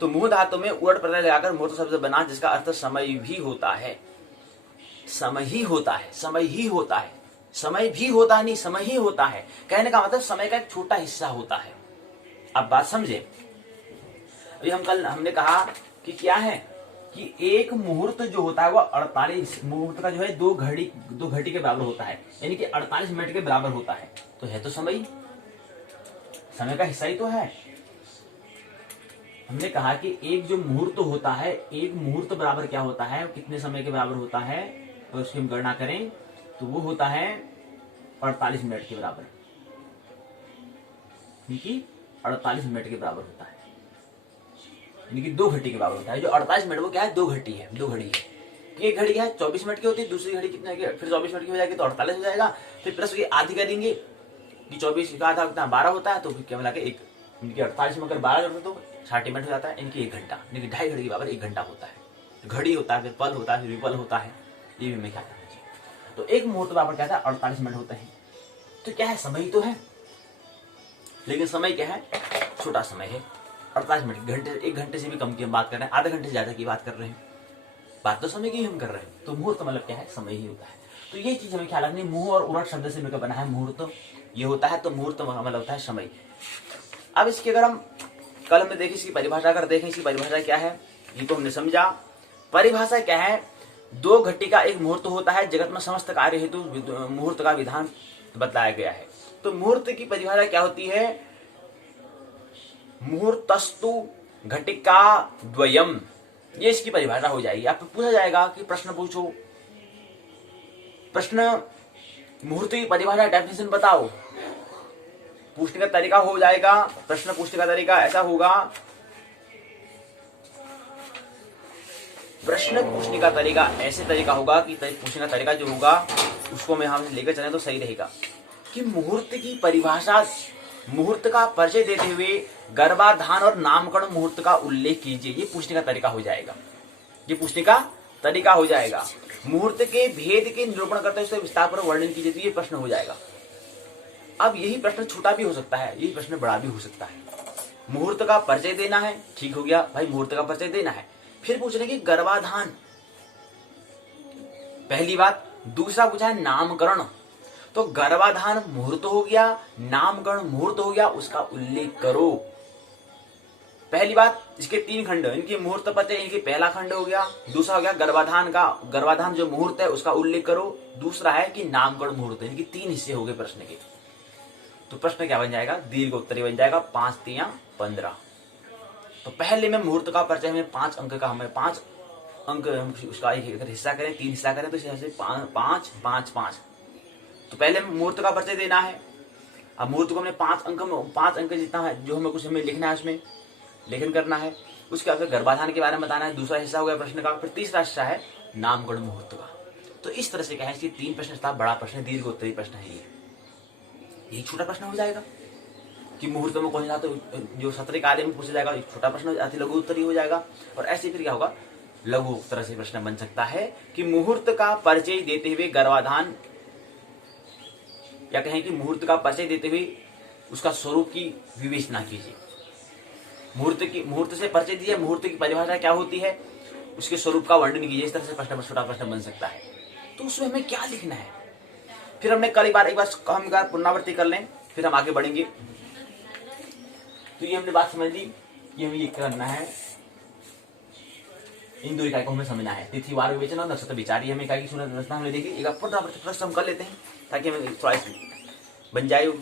तो मुंह धातु में उरट प्रत्यय लगाकर मुहूर्त शब्द बना, जिसका अर्थ समय भी होता है। समय ही होता है, समय ही होता है, समय भी होता है नहीं, समय ही होता है। कहने का मतलब समय का एक छोटा हिस्सा होता है। अब बात समझे। अभी हमने कहा कि क्या है कि एक मुहूर्त जो होता है वो 48 मुहूर्त का जो है 2 घड़ी के बराबर होता है, यानी कि 48 मिनट के बराबर होता है। तो है तो समय का हिस्सा ही तो है। हमने कहा कि एक जो मुहूर्त होता है, एक मुहूर्त बराबर क्या होता है, कितने समय के बराबर होता है, और उसकी हम गणना करें तो वो होता है 48 मिनट के बराबर, क्योंकि 48 मिनट के बराबर होता है, यानी कि 2 घड़ी के बराबर होता है। जो 48 मिनट वो क्या है, 2 घड़ी है, 2 घड़ी है। एक घड़ी क्या है 24 मिनट की होती है, दूसरी घड़ी कितने की, फिर 24 मिनट की हो जाएगी तो 48 हो जाएगा। फिर प्लस की आधी करेंगे कि 24 का आधा कितना 12 होता है, तो फिर क्या मिला के एक इनकी 48 में अगर 12 करते तो 60 मिनट हो जाता है, इनकी 1 घंटा, यानी कि 2.5 घड़ी के बराबर 1 घंटा होता है। घड़ी होता है, फिर पल होता है, फिर विपल होता है, ये भी हमें क्या करना चाहिए। तो एक मुहूर्त बराबर क्या था 48 मिनट होते हैं। तो क्या है, समय तो है, लेकिन समय क्या है, छोटा समय है। 48 मिनट, घंटे 1 घंटे से भी कम की हम बात कर रहे हैं, आधे घंटे से ज्यादा की बात कर रहे हैं, बात तो समय की हम कर रहे हैं। तो मुहूर्त मतलब क्या है, समय ही होता है। तो ये चीज हमें ख्याल रखनी। मुंह और उरट शब्द से मिलकर बना है मुहूर्त, ये होता है। तो मुहूर्त मतलब होता है समय। अब इसकी अगर हम कल में देखें, इसकी परिभाषा अगर देखें, इसकी परिभाषा क्या है, ये तो हमने समझा। परिभाषा क्या है, 2 घड़ी का एक मुहूर्त होता है, जगत में समस्त कार्य हेतु मुहूर्त का विधान बताया गया है। तो मुहूर्त की परिभाषा क्या होती है, मुहूर्तस्तु घटिका द्वयम, ये इसकी परिभाषा हो जाएगी। आपको पूछा जाएगा कि प्रश्न पूछो, प्रश्न मुहूर्त की परिभाषा डेफिनेशन बताओ, पूछने का तरीका हो जाएगा। प्रश्न पूछने का तरीका ऐसा होगा, प्रश्न पूछने का तरीका ऐसे तरीका होगा कि पूछने का तरीका जो होगा उसको मैं हम लेकर चलें तो सही रहेगा कि मुहूर्त की परिभाषा, मुहूर्त का परिचय देते हुए गर्भाधान और नामकरण मुहूर्त का उल्लेख कीजिए। ये पूछने का तरीका हो जाएगा, ये पूछने का तरीका हो जाएगा। मुहूर्त के भेद के निरूपण करते हुए विस्तार पर वर्णन कीजिए, तो ये प्रश्न हो जाएगा। अब यही प्रश्न छोटा भी हो सकता है, यही प्रश्न बड़ा भी हो सकता है। मुहूर्त का परिचय देना है, ठीक हो गया भाई, मुहूर्त का परिचय देना है। फिर पूछ रहे कि गर्भाधान, पहली बात। दूसरा पूछा है नामकरण, तो गर्भाधान मुहूर्त हो गया, नामकरण मुहूर्त हो गया, उसका उल्लेख करो। पहली बात, इसके 3 खंड, इनकी मुहूर्त परिचय, इनकी पहला खंड हो गया। दूसरा हो गया गर्भाधान का, गर्भाधान जो मुहूर्त है उसका उल्लेख करो। दूसरा है कि नामकरण मुहूर्त, इनकी 3 हिस्से हो गए प्रश्न के। तो प्रश्न क्या बन जाएगा, दीर्घ उत्तरी बन जाएगा, 5 3 15। तो पहले में मुहूर्त का परिचय हमें 5 अंक का, हमें 5 अंक उसका एक हिस्सा करें, 3 हिस्सा करें तो इस से 5 5 5। तो पहले मुहूर्त का परिचय देना है। अब मुहूर्त को हमने 5 अंक जितना है जो हमें कुछ हमें लिखना है, उसमें लेखन करना है। उसके बाद गर्भाधान के बारे में बताना है, दूसरा हिस्सा हो गया प्रश्न का। फिर तीसरा हिस्सा है नामकरण मुहूर्त का। तो इस तरह से क्या है, इसकी 3 प्रश्न था, बड़ा प्रश्न, दीर्घ उत्तरी प्रश्न है ये। यही छोटा प्रश्न हो जाएगा कि मुहूर्त में कौन सा, तो जो सत्र कार्य में पूछा जाएगा, एक छोटा प्रश्न अति लघु उत्तरी हो जाएगा। और ऐसे फिर क्या होगा, लघु तरह से प्रश्न बन सकता है कि मुहूर्त का परिचय देते हुए गर्भाधान, या कहें कि मुहूर्त का परिचय देते हुए उसका स्वरूप की विवेचना कीजिए। मुहूर्त से परिचय दीजिए, मुहूर्त की परिभाषा क्या होती है, उसके स्वरूप का वर्णन कीजिए। इस तरह से प्रश्न, छोटा प्रश्न बन सकता है। तो उसमें हमें क्या लिखना है, फिर हमने कल एक बार हम पुनरावृत्ति कर लें, फिर हम आगे बढ़ेंगे। तो ये हमने बात समझ ली कि हमें ये करना है, इन 2 इकाई को हमें समझना है। तिथिवार विवेचन और नक्षत्र विचार, ये हमें इकाई की संरचना हमने देखी। एक पुनरावृत्ति प्रश्न हम कर लेते हैं ताकि हमें थोड़ा बन जाए,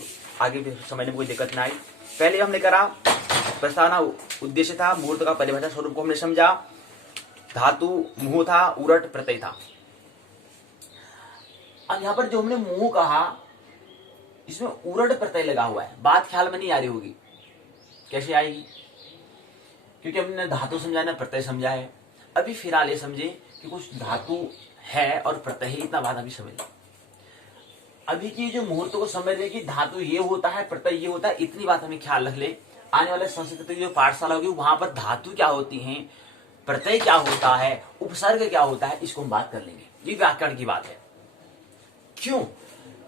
आगे भी समझने में कोई दिक्कत ना आई। पहले हमने करा प्रस्तावना, उद्देश्य था, मुहूर्त का परिभाषा स्वरूप को हमने समझा, धातु मुंह था, उरट प्रत्यय था। अब यहाँ पर जो हमने मुंह कहा, इसमें उरट प्रत्यय लगा हुआ है। बात ख्याल में नहीं आ रही होगी, कैसे आएगी, क्योंकि हमने धातु समझा ना प्रत्यय समझा है। अभी फिलहाल ये समझे कि कुछ धातु है और प्रत्यय है, इतना बात अभी समझ। अभी की जो मुहूर्त को समझ रहे कि धातु ये होता है, प्रत्यय ये होता है, इतनी बात हमें ख्याल रख ले। आने वाले संस्कृत की जो पाठशाला होगी वहां पर धातु क्या होती है, प्रत्यय क्या होता है, उपसर्ग क्या होता है, इसको हम बात कर लेंगे। ये व्याकरण की बात है। क्यों,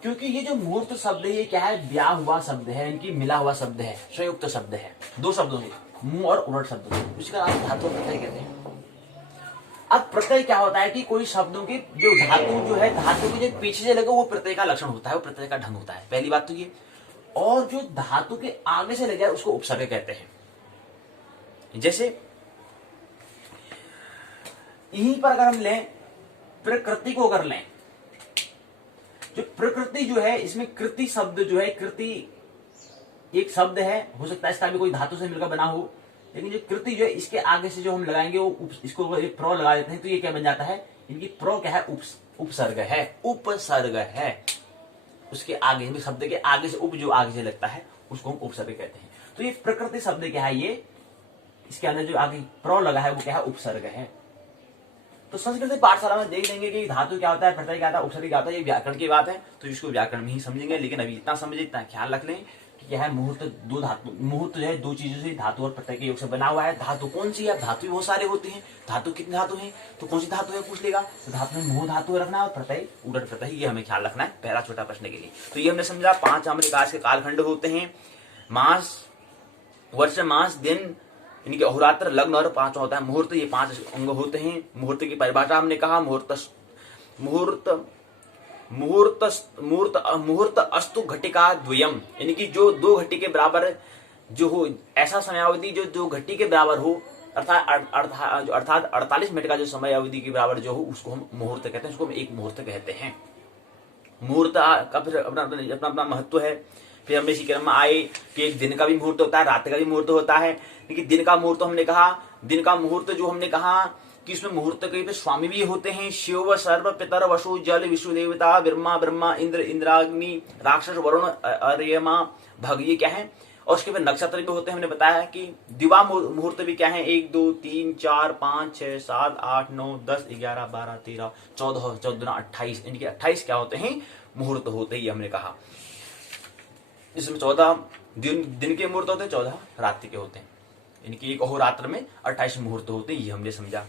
क्योंकि ये जो मुहूर्त शब्द है ये क्या है, ब्याह हुआ शब्द है, इनकी मिला हुआ शब्द है, संयुक्त शब्द है, 2 शब्दों से। मुंह और उलट शब्द को, उसका आप धातु और प्रत्यय कहते हैं। अब प्रत्यय क्या होता है कि कोई शब्दों की जो धातु जो है, धातु के जो पीछे से लगे वो प्रत्यय का लक्षण होता है, वो प्रत्यय का ढंग होता है, पहली बात तो ये। और जो धातु के आगे से लगे उसको उपसर्ग कहते हैं। जैसे यहीं पर अगर हम लें प्रकृति को, अगर लें जो प्रकृति जो है, इसमें कृति शब्द जो है, कृति एक शब्द है, हो सकता है इसका भी कोई धातु से मिलकर बना हो, लेकिन जो कृति जो है इसके आगे से जो हम लगाएंगे वो इसको प्रो लगा देते हैं, तो ये क्या बन जाता है, इनकी प्रो क्या है, उपसर्ग है, उपसर्ग है। उसके आगे शब्द के आगे से उप जो आगे से लगता है उसको हम उपसर्ग कहते हैं। तो ये प्रकृति शब्द क्या है, ये इसके अंदर जो आगे प्रो लगा है वो क्या है, उपसर्ग है। तो संस्कृत पाठशाला में देख लेंगे कि धातु क्या होता है, प्रत्यय क्या होता है, उपसर्ग क्या होता है, ये व्याकरण की बात है, तो इसको व्याकरण में ही समझेंगे। लेकिन अभी इतना समझे, इतना ख्याल रख लें कि क्या है, मुहूर्त दो धातु, मुहूर्त जो है दो चीजों से, धातु और प्रत्यय के योग से बना हुआ है। धातु कौन सी है, धातु बहुत सारे होते हैं, धातु कितने धातु हैं, तो कौन सी धातु है पूछ लेगा, तो धातु में मुंह धातु रखना है और प्रत्यय उलट प्रत्यय, ये हमें ख्याल रखना है पहला छोटा प्रश्न के लिए। तो ये हमने समझा 5 अमृतकाश के कालखंड होते हैं, मास, वर्ष, मास, दिन, इनके अहोरात्र, लग्न और 5 होता है मुहूर्त, ये 5 अंग होते हैं। मुहूर्त की परिभाषा हमने कहा, मुहूर्त अस्तु घटिका द्वयम, यानी कि जो 2 घटी के बराबर जो हो, ऐसा समयावधि जो 2 घटी के बराबर हो, अर्थात 48 मिनट का जो समय अवधि के बराबर जो हो, उसको हम मुहूर्त कहते हैं, उसको हम एक मुहूर्त कहते हैं। मुहूर्त का फिर अपना महत्व है। फिर हमने इसी क्रम में आए कि एक दिन का भी मुहूर्त होता है, रात का भी मुहूर्त होता है। लेकिन दिन का मुहूर्त हमने कहा, दिन का मुहूर्त जो हमने कहा कि इसमें मुहूर्त के स्वामी भी होते हैं, शिव, सर्व, पितर, वसु, जल, विष्णु देवता, ब्रह्मा, इंद्र, इंद्राग्नि, राक्षस, वरुण, अर्यमा, भग, ये क्या है। और उसके बाद नक्षत्र भी होते हैं, हमने बताया कि दिवा मुहूर्त भी क्या है, 1 2 3 4 5 6 7 8 9 10 11 12 13 14 14 28, इनके 28 क्या होते हैं, मुहूर्त होते हैं, ये हमने कहा। इसमें 14 दिन के मुहूर्त होते हैं, 14 रात्रि के होते हैं। इनकी एक अहोरात्र में 28 मुहूर्त होते हैं, ये हमने समझा।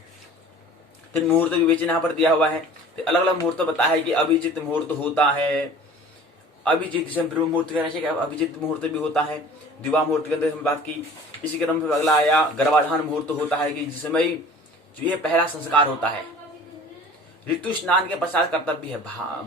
फिर मुहूर्त विवेचन यहाँ पर दिया हुआ है, तो अलग अलग मुहूर्त बताया है कि अभिजित मुहूर्त होता है, अभिजित जिसे ब्रह्म मुहूर्त कहना चाहिए, अभिजित मुहूर्त भी होता है। दिवा मुहूर्त के अंदर हमने बात की। इसी क्रम में अगला आया गर्भाधान मुहूर्त होता है, कि जिसमें जो ये पहला संस्कार होता है, ऋतु स्नान के पश्चात कर्तव्य है।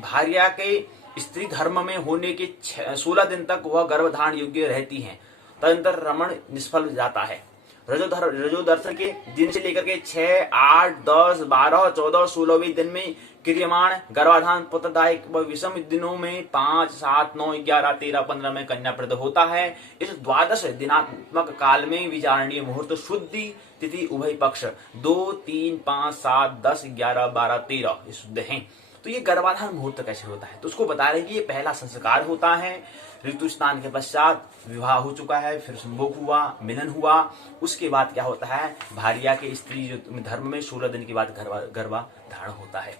भार्या के स्त्री धर्म में होने के 16 दिन तक वह गर्भधारण योग्य रहती है, तदंतर रमण निष्फल जाता है। रजोदर्शन के दिन से लेकर के 6 8 10 12 14 16वें दिन में क्रियमाण गर्भाधान पुत्रदायक व विषम दिनों में 5 7 9 11 13 15 में कन्याप्रद होता है। इस 12 दिनात्मक काल में विचारणीय मुहूर्त शुद्धि तिथि उभय पक्ष 2 3 5 7 10 11 12 13 ये शुद्ध हैं। तो ये गर्भाधान मुहूर्त कैसे होता है, तो उसको बता रहे हैं कि ये पहला संस्कार होता है। ऋतु स्नान के पश्चात विवाह हो चुका है, फिर संभोग हुआ, मिलन हुआ, उसके बाद क्या होता है, भार्या के स्त्री जो धर्म में 16 दिन के बाद गर्भाधारण होता है।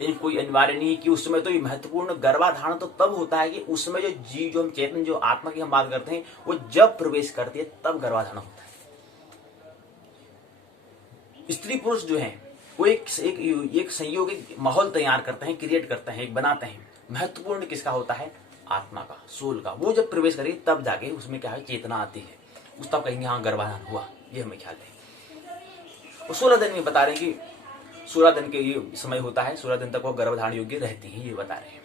लेकिन कोई अनिवार्य नहीं कि उस समय, तो ये महत्वपूर्ण गर्भाधारण तो तब होता है कि उस समय जो जीव, जो हम चेतन, जो आत्मा की हम बात करते हैं, वो जब प्रवेश करती है तब गर्भाधारण होता है। स्त्री पुरुष जो है वो एक संयोगिक माहौल तैयार करते हैं, क्रिएट करते हैं, एक बनाते हैं। महत्वपूर्ण किसका होता है, आत्मा का, सोल का। वो जब प्रवेश करेगी तब जाके उसमें क्या है, चेतना आती है, उस तब कहेंगे हाँ गर्भाधान हुआ, ये हमें ख्याल है। वो 16 दिन में बता रहे हैं कि 16 दिन के ये समय होता है, 16 दिन तक वो गर्भधारण योग्य रहती है, ये बता रहे हैं।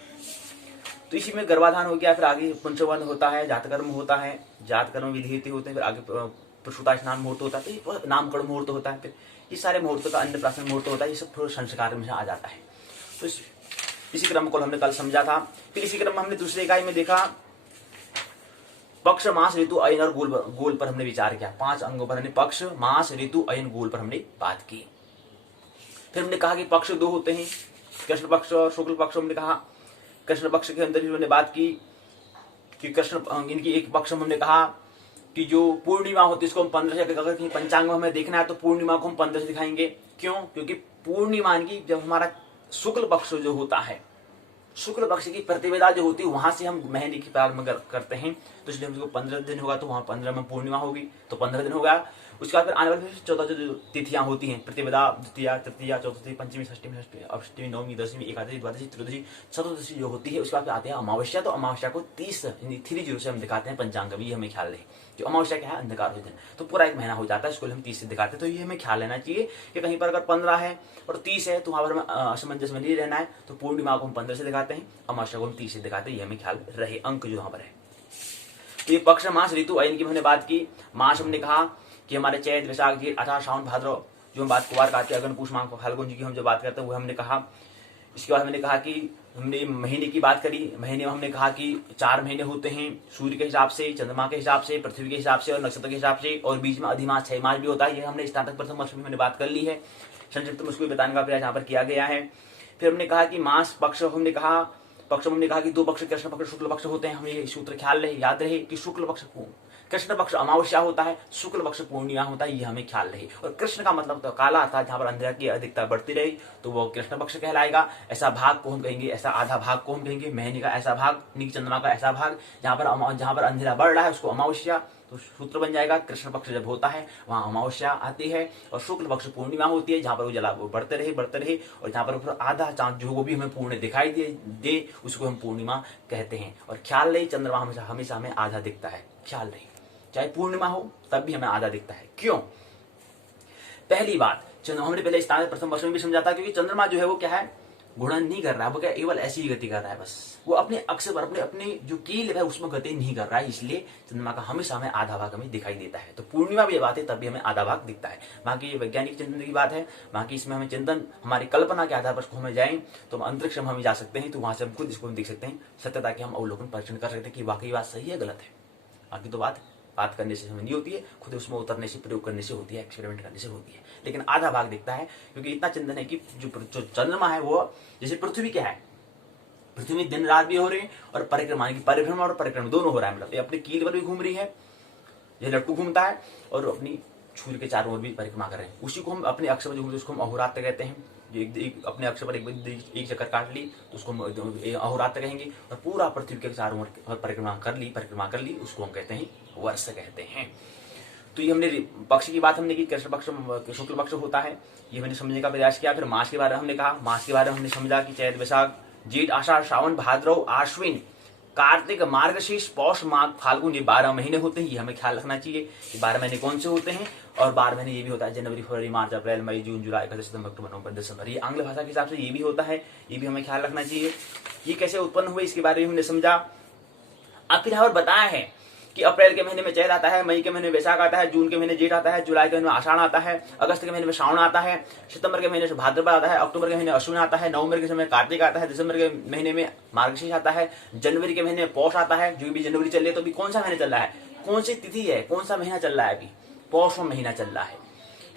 तो इसी में गर्भाधान हो गया, फिर आगे पंचवंध होता है, जातकर्म होता है, जातकर्म विधि होते हैं, फिर आगे प्रसूता स्नान मुहूर्त होता है, तो नामकरण मुहूर्त होता है, फिर ये सारे मुहूर्त का अन्नप्राशन मुहूर्त होता है, ये सब थोड़ा संस्कार में आ जाता है। तो इसी क्रम को हमने कल समझा था। फिर इसी क्रम में हमने दूसरे इकाई में देखा पक्ष, मास, ऋतु, अयन और गोल पर हमने विचार किया। 5 अंगों पर हमने पक्ष, मास, ऋतु, अयन, गोल पर हमने बात की। फिर हमने कहा कि पक्ष 2 होते हैं, कृष्ण पक्ष और शुक्ल पक्ष। हमने कहा कृष्ण पक्ष के अंदर हमने बात की कि कृष्ण, इनकी एक पक्ष हमने कहा कि जो पूर्णिमा होती है इसको हम 15 से, अगर कहीं पंचांग में हमें देखना है तो पूर्णिमा को हम 15 से दिखाएंगे। क्यों, क्योंकि पूर्णिमा की जब हमारा शुक्ल पक्ष जो होता है, शुक्ल पक्ष की प्रतिवेदा जो होती है, वहां से हम महीने की प्रारंभ करते हैं, तो इसलिए हमको 15 दिन होगा, तो वहां 15 में पूर्णिमा होगी, तो 15 दिन होगा। उसके बाद फिर आने वाले 14 जो तिथियां होती हैं, प्रतिपदा, द्वितीया, तृतीया, चतुर्थी, पंचमी, षष्ठी, अष्टमी, नवमी, दशमी, एकादशी, द्वादशी, त्रयोदशी, चतुर्दशी जो होती है। उसके बाद आते हैं अमावस्या। तो अमावस्या को 30 से हम दिखाते हैं पंचांग में, ये हमें ख्याल रहे। जो अमावस्या क्या है, अंधकार हो दिन, तो पूरा एक महीना हो जाता है, इसको हम 30 से दिखाते हैं। तो ये हमें ख्याल रहना चाहिए कि कहीं पर अगर 15 है और 30 है तो वहां पर हमें असमंजस में नहीं रहना है। तो पूर्णिमा को हम 15 से दिखाते हैं, अमावस्या को हम 30 से दिखाते हैं, ये हमें ख्याल रहे। अंक जो यहाँ पर है, तो ये पक्ष, मास, ऋतु, अयन की हमने बात की। मास हमने कहा कि हमारे चैत, वैशाख, जेठ, आषाढ़, सावन, भाद्रव, जो हम बात कुवार, कार्तिक, अगन, पूष, माघ, फाल्गुन जी की हम जो बात करते हैं वो हमने कहा। इसके बाद हमने कहा कि हमने महीने की बात करी। महीने में हमने कहा कि 4 महीने होते हैं, सूर्य के हिसाब से, चंद्रमा के हिसाब से, पृथ्वी के हिसाब से और नक्षत्र के हिसाब से, और बीच में अधिमास 6 मास भी होता है। ये हमने स्नातक प्रथम वर्ष में हमने बात कर ली है, संक्षिप्त में उसको बताने का प्रयास यहाँ पर किया गया है। फिर हमने कहा कि मास, पक्ष हमने कहा, पक्ष हमने कहा कि 2 पक्ष, कृष्ण पक्ष, शुक्ल पक्ष होते हैं। हमें ये सूत्र ख्याल रहे, याद रहे कि शुक्ल पक्ष, कृष्ण पक्ष अमावस्या होता है, शुक्ल पक्ष पूर्णिमा होता है, ये हमें ख्याल रहे। और कृष्ण का मतलब तो काला था, जहां पर अंधेरा की अधिकता बढ़ती रही तो वो कृष्ण पक्ष कहलाएगा। ऐसा भाग को हम कहेंगे, ऐसा आधा भाग को हम कहेंगे, महीने का ऐसा भाग, चंद्रमा का ऐसा भाग जहां पर अंधेरा बढ़ रहा है उसको अमावस्या। तो सूत्र बन जाएगा, कृष्ण पक्ष जब होता है वहां अमावस्या आती है, और शुक्ल पक्ष पूर्णिमा होती है, जहां पर वो जला बढ़ते रहे, और जहां पर आधा चांद जो वो भी हमें पूर्ण दिखाई दे उसको हम पूर्णिमा कहते हैं। और ख्याल रही, चंद्रमा हमेशा हमें आधा दिखता है, ख्याल रही, चाहे पूर्णिमा हो तब भी हमें आधा दिखता है। क्यों? पहली बात, हमने पहले स्थान प्रथम वर्ष में भी समझा था, क्योंकि चंद्रमा जो है वो क्या है, घूर्णन नहीं कर रहा है, वो क्या केवल ऐसी ही गति कर रहा है, बस वो अपने अक्ष पर अपने जो कील है उसमें गति नहीं कर रहा है, इसलिए चंद्रमा का हमेशा हमें आधा भाग हमें दिखाई देता है। तो पूर्णिमा भी बात है तब भी हमें आधा भाग दिखता है। बाकी वैज्ञानिक चिंतन की बात है, बाकी इसमें हमें चिंतन हमारी कल्पना के आधार पर हमें जाए तो हम अंतरिक्ष में हम जा सकते हैं, तो वहां से हम खुद इसको देख सकते हैं, सत्यता की हम अवलोकन परीक्षण कर सकते हैं कि वाकई बात सही है गलत है। बाकी तो बात करने से हमें नहीं होती है, खुद उसमें उतरने से, प्रयोग करने से होती है, एक्सपेरिमेंट करने से होती है। लेकिन आधा भाग दिखता है, क्योंकि इतना चिंतन है कि जो चंद्रमा है वो जैसे पृथ्वी क्या है, पृथ्वी में दिन रात भी हो रही है और परिभ्रमण और परिक्रमण दोनों हो रहा है। मतलब ये अपने कील पर भी घूम रही है, ये लट्टू घूमता है, और अपनी सूर्य के चारों ओर भी परिक्रमा कर रहे हैं। उसी को हम अपने अक्ष पर जो घूमते हैं उसको हम अहोरात्र कहते हैं। एक अपने अक्ष पर एक चक्कर काट ली तो उसको अहोरात्र कहेंगे, और पूरा पृथ्वी के चारों ओर परिक्रमा कर ली उसको हम कहते हैं वर्ष कहते हैं। तो ये हमने पक्ष की बात हमने की, कृष्ण पक्ष, शुक्ल पक्ष होता है, ये मैंने समझने का प्रयास किया। फिर मास के बारे में हमने कहा, मास के बारे में हमने समझा कि चैत, वैशाख, जेठ, आषाढ़, सावन, भाद्रव, आश्विन, कार्तिक, मार्गशीर्ष, पौष, माघ, फाल्गुन, ये 12 महीने होते हैं। ये हमें ख्याल रखना चाहिए कि 12 महीने कौन से होते हैं, और 12 महीने ये भी होता है जनवरी, फरवरी, मार्च, अप्रैल, मई, जून, जुलाई, अगस्त, सितंबर, अक्टूबर, नवंबर, दिसंबर। ये आंग्ल भाषा के हिसाब से ये भी होता है, ये भी हमें ख्याल रखना चाहिए। ये कैसे उत्पन्न हुए इसके बारे में हमने समझा। अब फिर हमें बताया है कि अप्रैल के महीने में चैत आता है, मई के महीने में वैशाख आता है, जून के महीने जेठ आता है, जुलाई के महीने में आषाढ़ आता है, अगस्त के महीने में श्रावण आता है, सितंबर के महीने से भाद्रपद आता है, अक्टूबर के महीने में अश्विन आता है, नवंबर के समय कार्तिक आता है, दिसंबर के महीने में मार्गशीर्ष आता है, जनवरी के महीने में पौष आता है। जो भी जनवरी चल रही है तो अभी कौन सा महीना चल रहा है, कौन सी तिथि है, कौन सा महीना चल रहा है, अभी पौष महीना चल रहा है।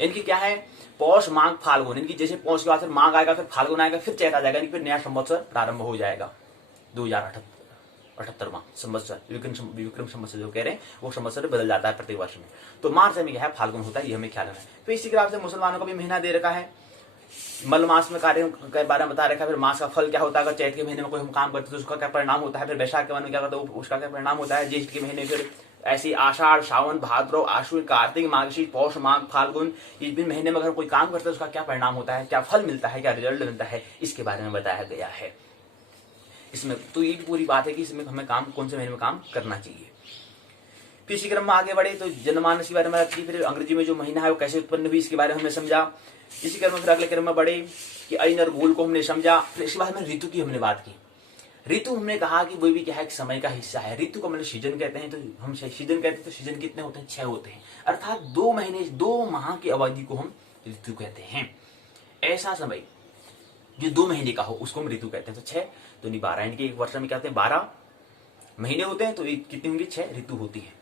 इनकी क्या है, पौष, माघ, फाल्गुन। इनकी जैसे पौष के बाद फिर माघ आएगा, फिर फाल्गुन आएगा, फिर चैत आ जाएगा, फिर नया संवत्सर प्रारंभ हो जाएगा। 2078वां संवत्सर, विक्रम संवत्सर जो कह रहे हैं वो संवत्सर बदल जाता है प्रति वर्ष में। तो मार्च में क्या है, फाल्गुन होता है, ये हमें ख्याल रखना है। तो इसी तरह से मुसलमानों का भी महीना दे रखा है, मल मास में कार्य के बारे में बता रखा है। फिर मास का फल क्या होता है, अगर चैत के महीने में कोई हम काम करते तो उसका क्या परिणाम होता है, फिर वैशाख के महीने में क्या करते हैं उसका क्या परिणाम होता है, ज्येष्ठ के महीने फिर ऐसी आषाढ़, सावन, भाद्रव, आश्विन, कार्तिक, मार्गशीर्ष, पौष, माघ, फाल्गुन, इस भी महीने में अगर कोई काम करता है उसका क्या परिणाम होता है, क्या फल मिलता है, क्या रिजल्ट मिलता है, इसके बारे में बताया गया है इसमें। तो ये पूरी बात है कि इसमें हमें काम कौन से महीने में काम करना चाहिए। फिर इसी क्रम में आगे बढ़े तो जनमानस के बारे में बात की, फिर अंग्रेजी में जो महीना है वो कैसे उत्पन्न हुई इसके बारे में हमने समझा। इसी क्रम में फिर अगले क्रम में बढ़े कि अयन और गोल को हमने समझा। फिर इसके बाद में ऋतु की हमने बात की। ऋतु हमने कहा कि वो भी क्या है, समय का हिस्सा है। ऋतु को मतलब सीजन कहते हैं, तो हम सीजन कहते हैं, तो सीजन कितने होते हैं, 6 होते हैं, अर्थात 2 महीने 2 माह की अवधि को हम ऋतु कहते हैं। ऐसा समय जो 2 महीने का हो उसको हम ऋतु कहते हैं। तो 6 तो नहीं 12, इनके एक वर्ष में क्या होते हैं, 12 महीने होते हैं, तो कितनी होंगी, 6 ऋतु होती है।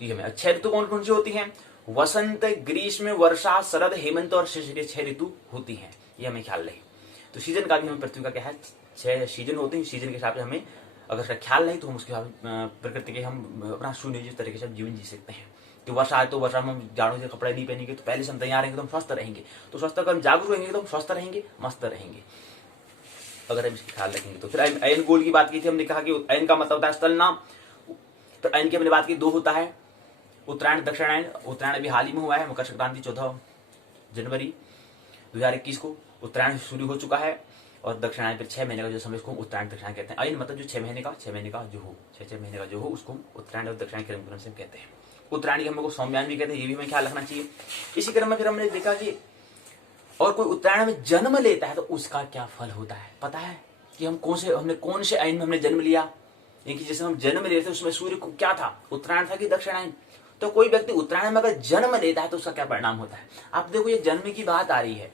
ठीक है, 6 ऋतु कौन कौन सी होती हैं, वसंत, ग्रीष्म, वर्षा, शरद, हेमंत और शिशिर, 6 ऋतु होती हैं, ये हमें ख्याल रहे। तो सीजन का भी हमें पृथ्वी का क्या है, 6 सीजन होते हैं। सीजन के हिसाब से हमें अगर उसका ख्याल नहीं तो हम उसके हिसाब प्रकृति के हम अपना सुनियोजित तरीके से जीवन जी सकते हैं। तो वर्षा आए तो वर्षा में हम जाड़ों से कपड़े नहीं पहनेंगे तो पहले से हम तैयार रहेंगे तो हम स्वस्थ रहेंगे। तो स्वस्थ अगर हम जागरूक रहेंगे तो हम स्वस्थ रहेंगे, मस्त रहेंगे अगर हम इसका ख्याल रखेंगे। तो फिर अयन गोल की बात की थी, हमने कहा कि अयन का मतलब होता है स्थल नाम। तो अयन की हमने बात की 2 होता है, उत्तरायण दक्षिणायन, उत्तरायण अभी हाल ही में हुआ है, मकर संक्रांति 14 जनवरी 2021 को उत्तरायण शुरू हो चुका है और दक्षिणायन फिर 6 महीने का जो समय उसको उत्तरायण दक्षिणायन कहते हैं। आयन मतलब जो 6 महीने का जो हो 6 महीने का जो हो उसको उत्तरायण और दक्षिणायन के क्रम से कहते हैं। उत्तरायण के हम लोग को सौम्यायन भी कहते हैं, ये भी हमें ख्याल रखना चाहिए। इसी क्रम में फिर हमने देखा कि और कोई उत्तरायण में जन्म लेता है तो उसका क्या फल होता है, पता है कि हम कौन से आयन में हमने जन्म लिया, यानी कि जैसे हम जन्म लेते उसमें सूर्य को क्या था, उत्तरायण था कि दक्षिणायन। तो कोई व्यक्ति उत्तरायण में अगर जन्म लेता है तो उसका क्या परिणाम होता है। आप देखो ये जन्म की बात आ रही है।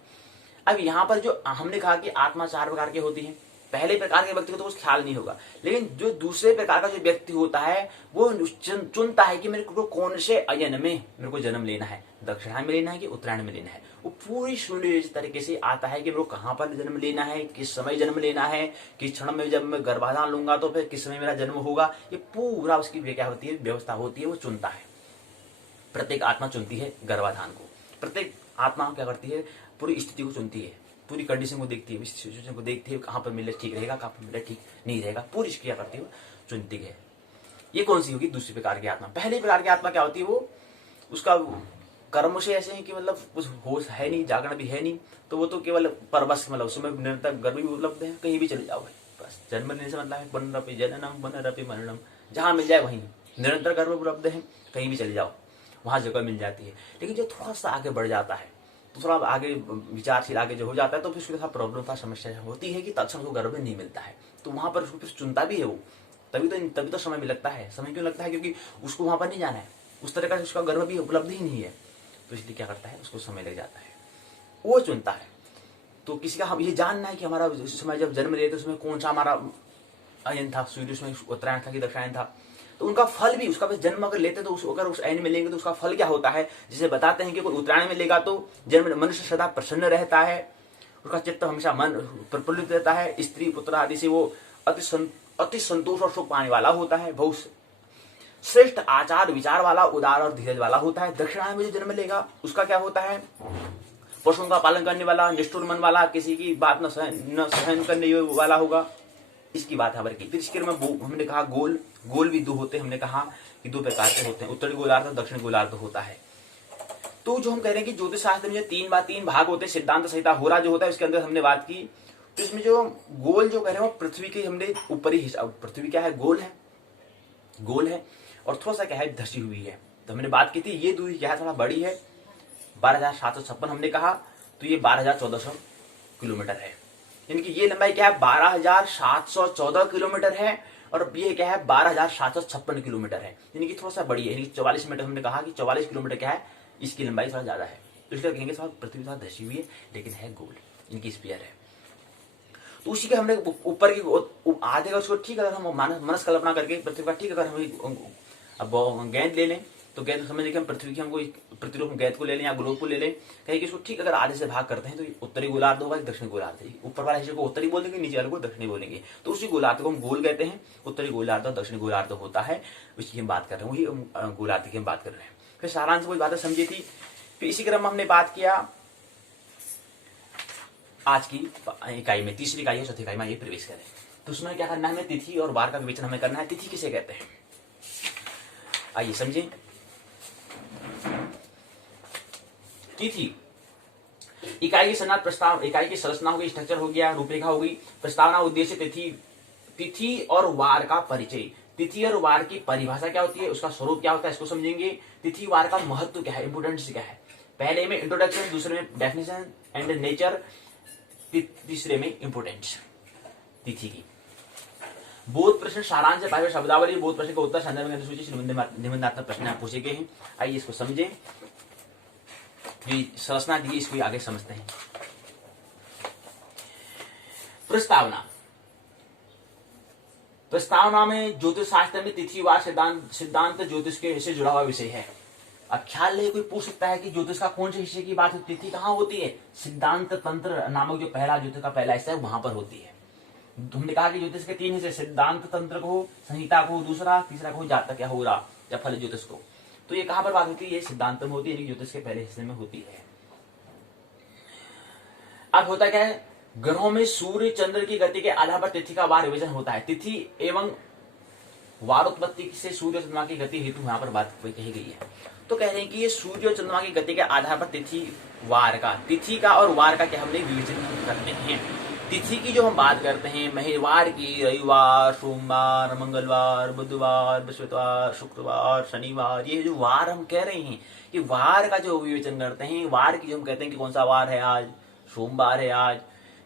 अब यहाँ पर जो हमने कहा कि आत्मा 4 प्रकार की होती है, पहले प्रकार के व्यक्ति को तो कुछ ख्याल नहीं होगा, लेकिन जो दूसरे प्रकार का जो व्यक्ति होता है वो चुनता है कि मेरे को कौन से अयन में मेरे को जन्म लेना है, दक्षिणायन में लेना है कि उत्तरायण में लेना है। वो पूरी सुनियोजित तरीके से आता है कि मेरे को कहाँ पर जन्म लेना है, किस समय जन्म लेना है, किस क्षण में जब मैं गर्भाधान लूंगा तो फिर किस समय मेरा जन्म होगा, ये पूरा उसकी क्या होती है, व्यवस्था होती है, वो चुनता है। प्रत्येक आत्मा चुनती है गर्भाधान को, प्रत्येक आत्मा क्या करती है, पूरी स्थिति को चुनती है, पूरी कंडीशन को देखती है, सिचुएशन को देखती है, कहाँ पर मिले ठीक रहेगा, कहाँ पर मिले ठीक नहीं रहेगा, पूरी क्या करती है, चुनती है। ये कौन सी होगी, दूसरी प्रकार की आत्मा। पहली प्रकार की आत्मा क्या होती है, वो उसका कर्म से ऐसे है कि मतलब कुछ होश है नहीं, जागरण भी है नहीं, तो वो तो केवल परबस मतलब उसमें निरंतर गर्भ भी उपलब्ध है, कहीं भी चले जाओ भाई, बस जन्म लेने से मतलब है पुनरपि जननम पुनरपि मरणम, जहाँ मिल जाए वहीं निरंतर गर्भ उपलब्ध है, कहीं भी चले जाओ वहां जगह मिल जाती है। लेकिन जो थोड़ा सा आगे बढ़ जाता है, तो थोड़ा आगे विचारशील आगे जो हो जाता है, तो फिर उसके साथ प्रॉब्लम का समस्या होती है कि तत्क्षण को गर्भ नहीं मिलता है, तो वहां पर उसको फिर चुनता भी है वो, तभी तो समय भी लगता है। समय क्यों लगता है, क्योंकि उसको वहां पर नहीं जाना है, उस तरह का उसका गर्भ भी उपलब्ध ही नहीं है, तो इसलिए क्या करता है, उसको समय लग जाता है, वो चुनता है। तो किसी का हम ये जानना है कि हमारा उस समय जब जन्म लिए थे उसमें कौन सा हमारा अयन था, सूर्य उसमें उत्तरायण था कि दक्षिणायन था, तो उनका फल भी उसका जन्म अगर लेते तो अगर उस अयन में लेंगे तो उसका फल क्या होता है, जिसे बताते हैं कि कोई उत्तरायण में लेगा तो जन्म मनुष्य सदा प्रसन्न रहता है, उसका चित्त हमेशा मन प्रफुल्लित रहता है, स्त्री पुत्र आदि से वो अति संतोष और सुख पाने वाला होता है, बहुत श्रेष्ठ आचार विचार वाला, उदार और धीरज वाला होता है। दक्षिणायन में जो जन्म लेगा उसका क्या होता है, पशुओं का पालन करने वाला, निष्ठुर मन वाला, किसी की बात न सहन करने वाला होगा, इसकी बात है। फिर इसके में हमने कहा गोल भी दो होते हैं, हमने कहा कि 2 प्रकार के होते हैं, उत्तरी गोलार्ध और दक्षिण गोलार्ध होता है। तो जो हम कह रहे हैं कि ज्योतिष शास्त्र में 3 भाग होते हैं, सिद्धांत संहिता होरा जो होता है उसके अंदर हमने बात की, तो इसमें जो गोल जो कह रहे हैं पृथ्वी के हमने ऊपरी हिस्सा, पृथ्वी क्या है, गोल है और थोड़ा सा क्या है, धसी हुई है। तो हमने बात की थी ये दूरी क्या है, थोड़ा बड़ी है, 12,756 हमने कहा, तो ये 12,1400 किलोमीटर है, यानी कि ये लंबाई क्या है, 12,714 किलोमीटर है, और ये क्या है, 12,756 किलोमीटर है, यानी कि थोड़ा सा बड़ी है, यानी 44 मीटर। हमने कहा कि 44 किलोमीटर क्या है, इसकी लंबाई थोड़ा ज्यादा है, तो इसलिए कहेंगे थोड़ा पृथ्वी थोड़ा धसी हुई है, लेकिन है गोल, इनकी स्फीयर है। तो उसी के हमने ऊपर की आधे का उसको ठीक, अगर हम मनस कल्पना करके पृथ्वी का ठीक, अगर हम अब गेंद ले लें तो गेंद समझ कि हम पृथ्वी की हमको प्रतिरूप गेंद को ले लें या ग्लोब को ले लें, कहीं कि इसको ठीक अगर आधे से भाग करते हैं तो उत्तरी गोलार्ध होगा, दक्षिणी गोलार्ध। ऊपर वाले हिस्से को उत्तरी बोल देंगे, नीचे वाले को दक्षिणी बोलेंगे, तो उसी गोलार्ध को हम गोल कहते हैं। उत्तरी गोलार्ध और दक्षिणी गोलार्ध होता है, उसकी हम बात कर रहे हैं, वही गोलार्ध की हम बात कर रहे हैं। फिर सारांश कोई बातें समझी थी। फिर इसी क्रम में हमने बात किया आज की इकाई में, तीसरी इकाई है, चौथी इकाई में ये प्रवेश करें। तो उसमें क्या करना है, हमें तिथि और वार का विवेचन हमें करना है। तिथि किसे कहते हैं, आइए समझें। तिथि इकाई की संरचना, प्रस्ताव, इकाई की संरचना होगी, स्ट्रक्चर हो गया, रूपरेखा होगी, प्रस्तावना, उद्देश्य, तिथि और वार का परिचय। तिथि और वार की परिभाषा क्या होती है, उसका स्वरूप क्या होता है, इसको समझेंगे। तिथि वार का महत्व क्या है, इंपोर्टेंस क्या है, पहले में इंट्रोडक्शन, दूसरे में डेफिनेशन एंड नेचर, तीसरे में इंपोर्टेंस तिथि की। बोध प्रश्न सारांश है, शब्दावली, बोध प्रश्न का उत्तर, संदर्भ सूची, निबंधात्मक प्रश्न आप पूछे गए हैं। आइए इसको समझें, संरचना दी इसको आगे समझते हैं। प्रस्तावना में ज्योतिष शास्त्र में तिथिवार सिद्धांत ज्योतिष के से जुड़ा हुआ विषय है। अब ख्याल ले कोई पूछ सकता है कि ज्योतिष का कौन से हिस्से की बात होती, तिथि कहाँ होती है, सिद्धांत तंत्र नामक जो पहला ज्योतिष का पहला हिस्सा है वहां पर होती है। हमने कहा कि ज्योतिष के 3 हिस्से, सिद्धांत तंत्र को, संहिता को दूसरा, तीसरा को जातक या होरा या फल ज्योतिष को। तो ये कहां पर बात होती है, ये सिद्धांत में होती है, ज्योतिष के पहले हिस्से में होती है। अब होता क्या है, ग्रहों में सूर्य चंद्र की गति के आधार पर तिथि का वार विवेचन होता है। तिथि एवं वारोत्पत्ति से सूर्य और चंद्रमा की गति हेतु यहाँ पर बात कही गई है। तो कह रहे हैं कि ये सूर्य और चंद्रमा की गति के आधार पर तिथि का और वार का क्या हम लोग विवेचन करते हैं। तिथि की जो हम बात करते हैं, महीवार की, रविवार, सोमवार, मंगलवार, बुधवार, बृहस्पतिवार, शुक्रवार, शनिवार, ये जो वार हम कह रहे हैं, कि वार का जो विवेचन करते हैं, वार की जो हम कहते हैं कि कौन सा वार है, आज सोमवार है, आज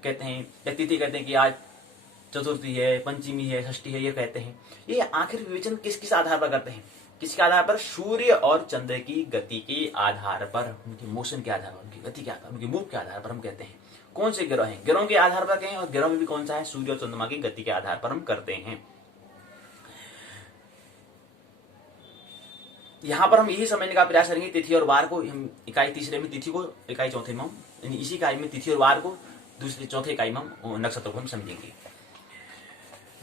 कहते हैं, या तिथि कहते हैं कि आज चतुर्थी है, पंचमी है, षष्ठी है, ये कहते हैं। ये आखिर विवेचन किस किस आधार पर करते हैं? किसके आधार पर? सूर्य और चंद्र की गति के आधार पर, उनकी मोशन के आधार पर, उनकी गति के आधार, उनकी मूव के आधार पर हम कहते हैं। कौन से ग्रह हैं? ग्रहों के आधार पर कहें, और ग्रहों में भी कौन सा है? सूर्य और चंद्रमा की गति के आधार पर हम करते हैं। यहां पर हम यही समझने का प्रयास करेंगे, तिथि और वार को हम इकाई तीसरे में तिथि को, इकाई चौथे में हम, इसी इकाई में तिथि और वार को, दूसरे चौथे इकाई में हम नक्षत्र को हम समझेंगे।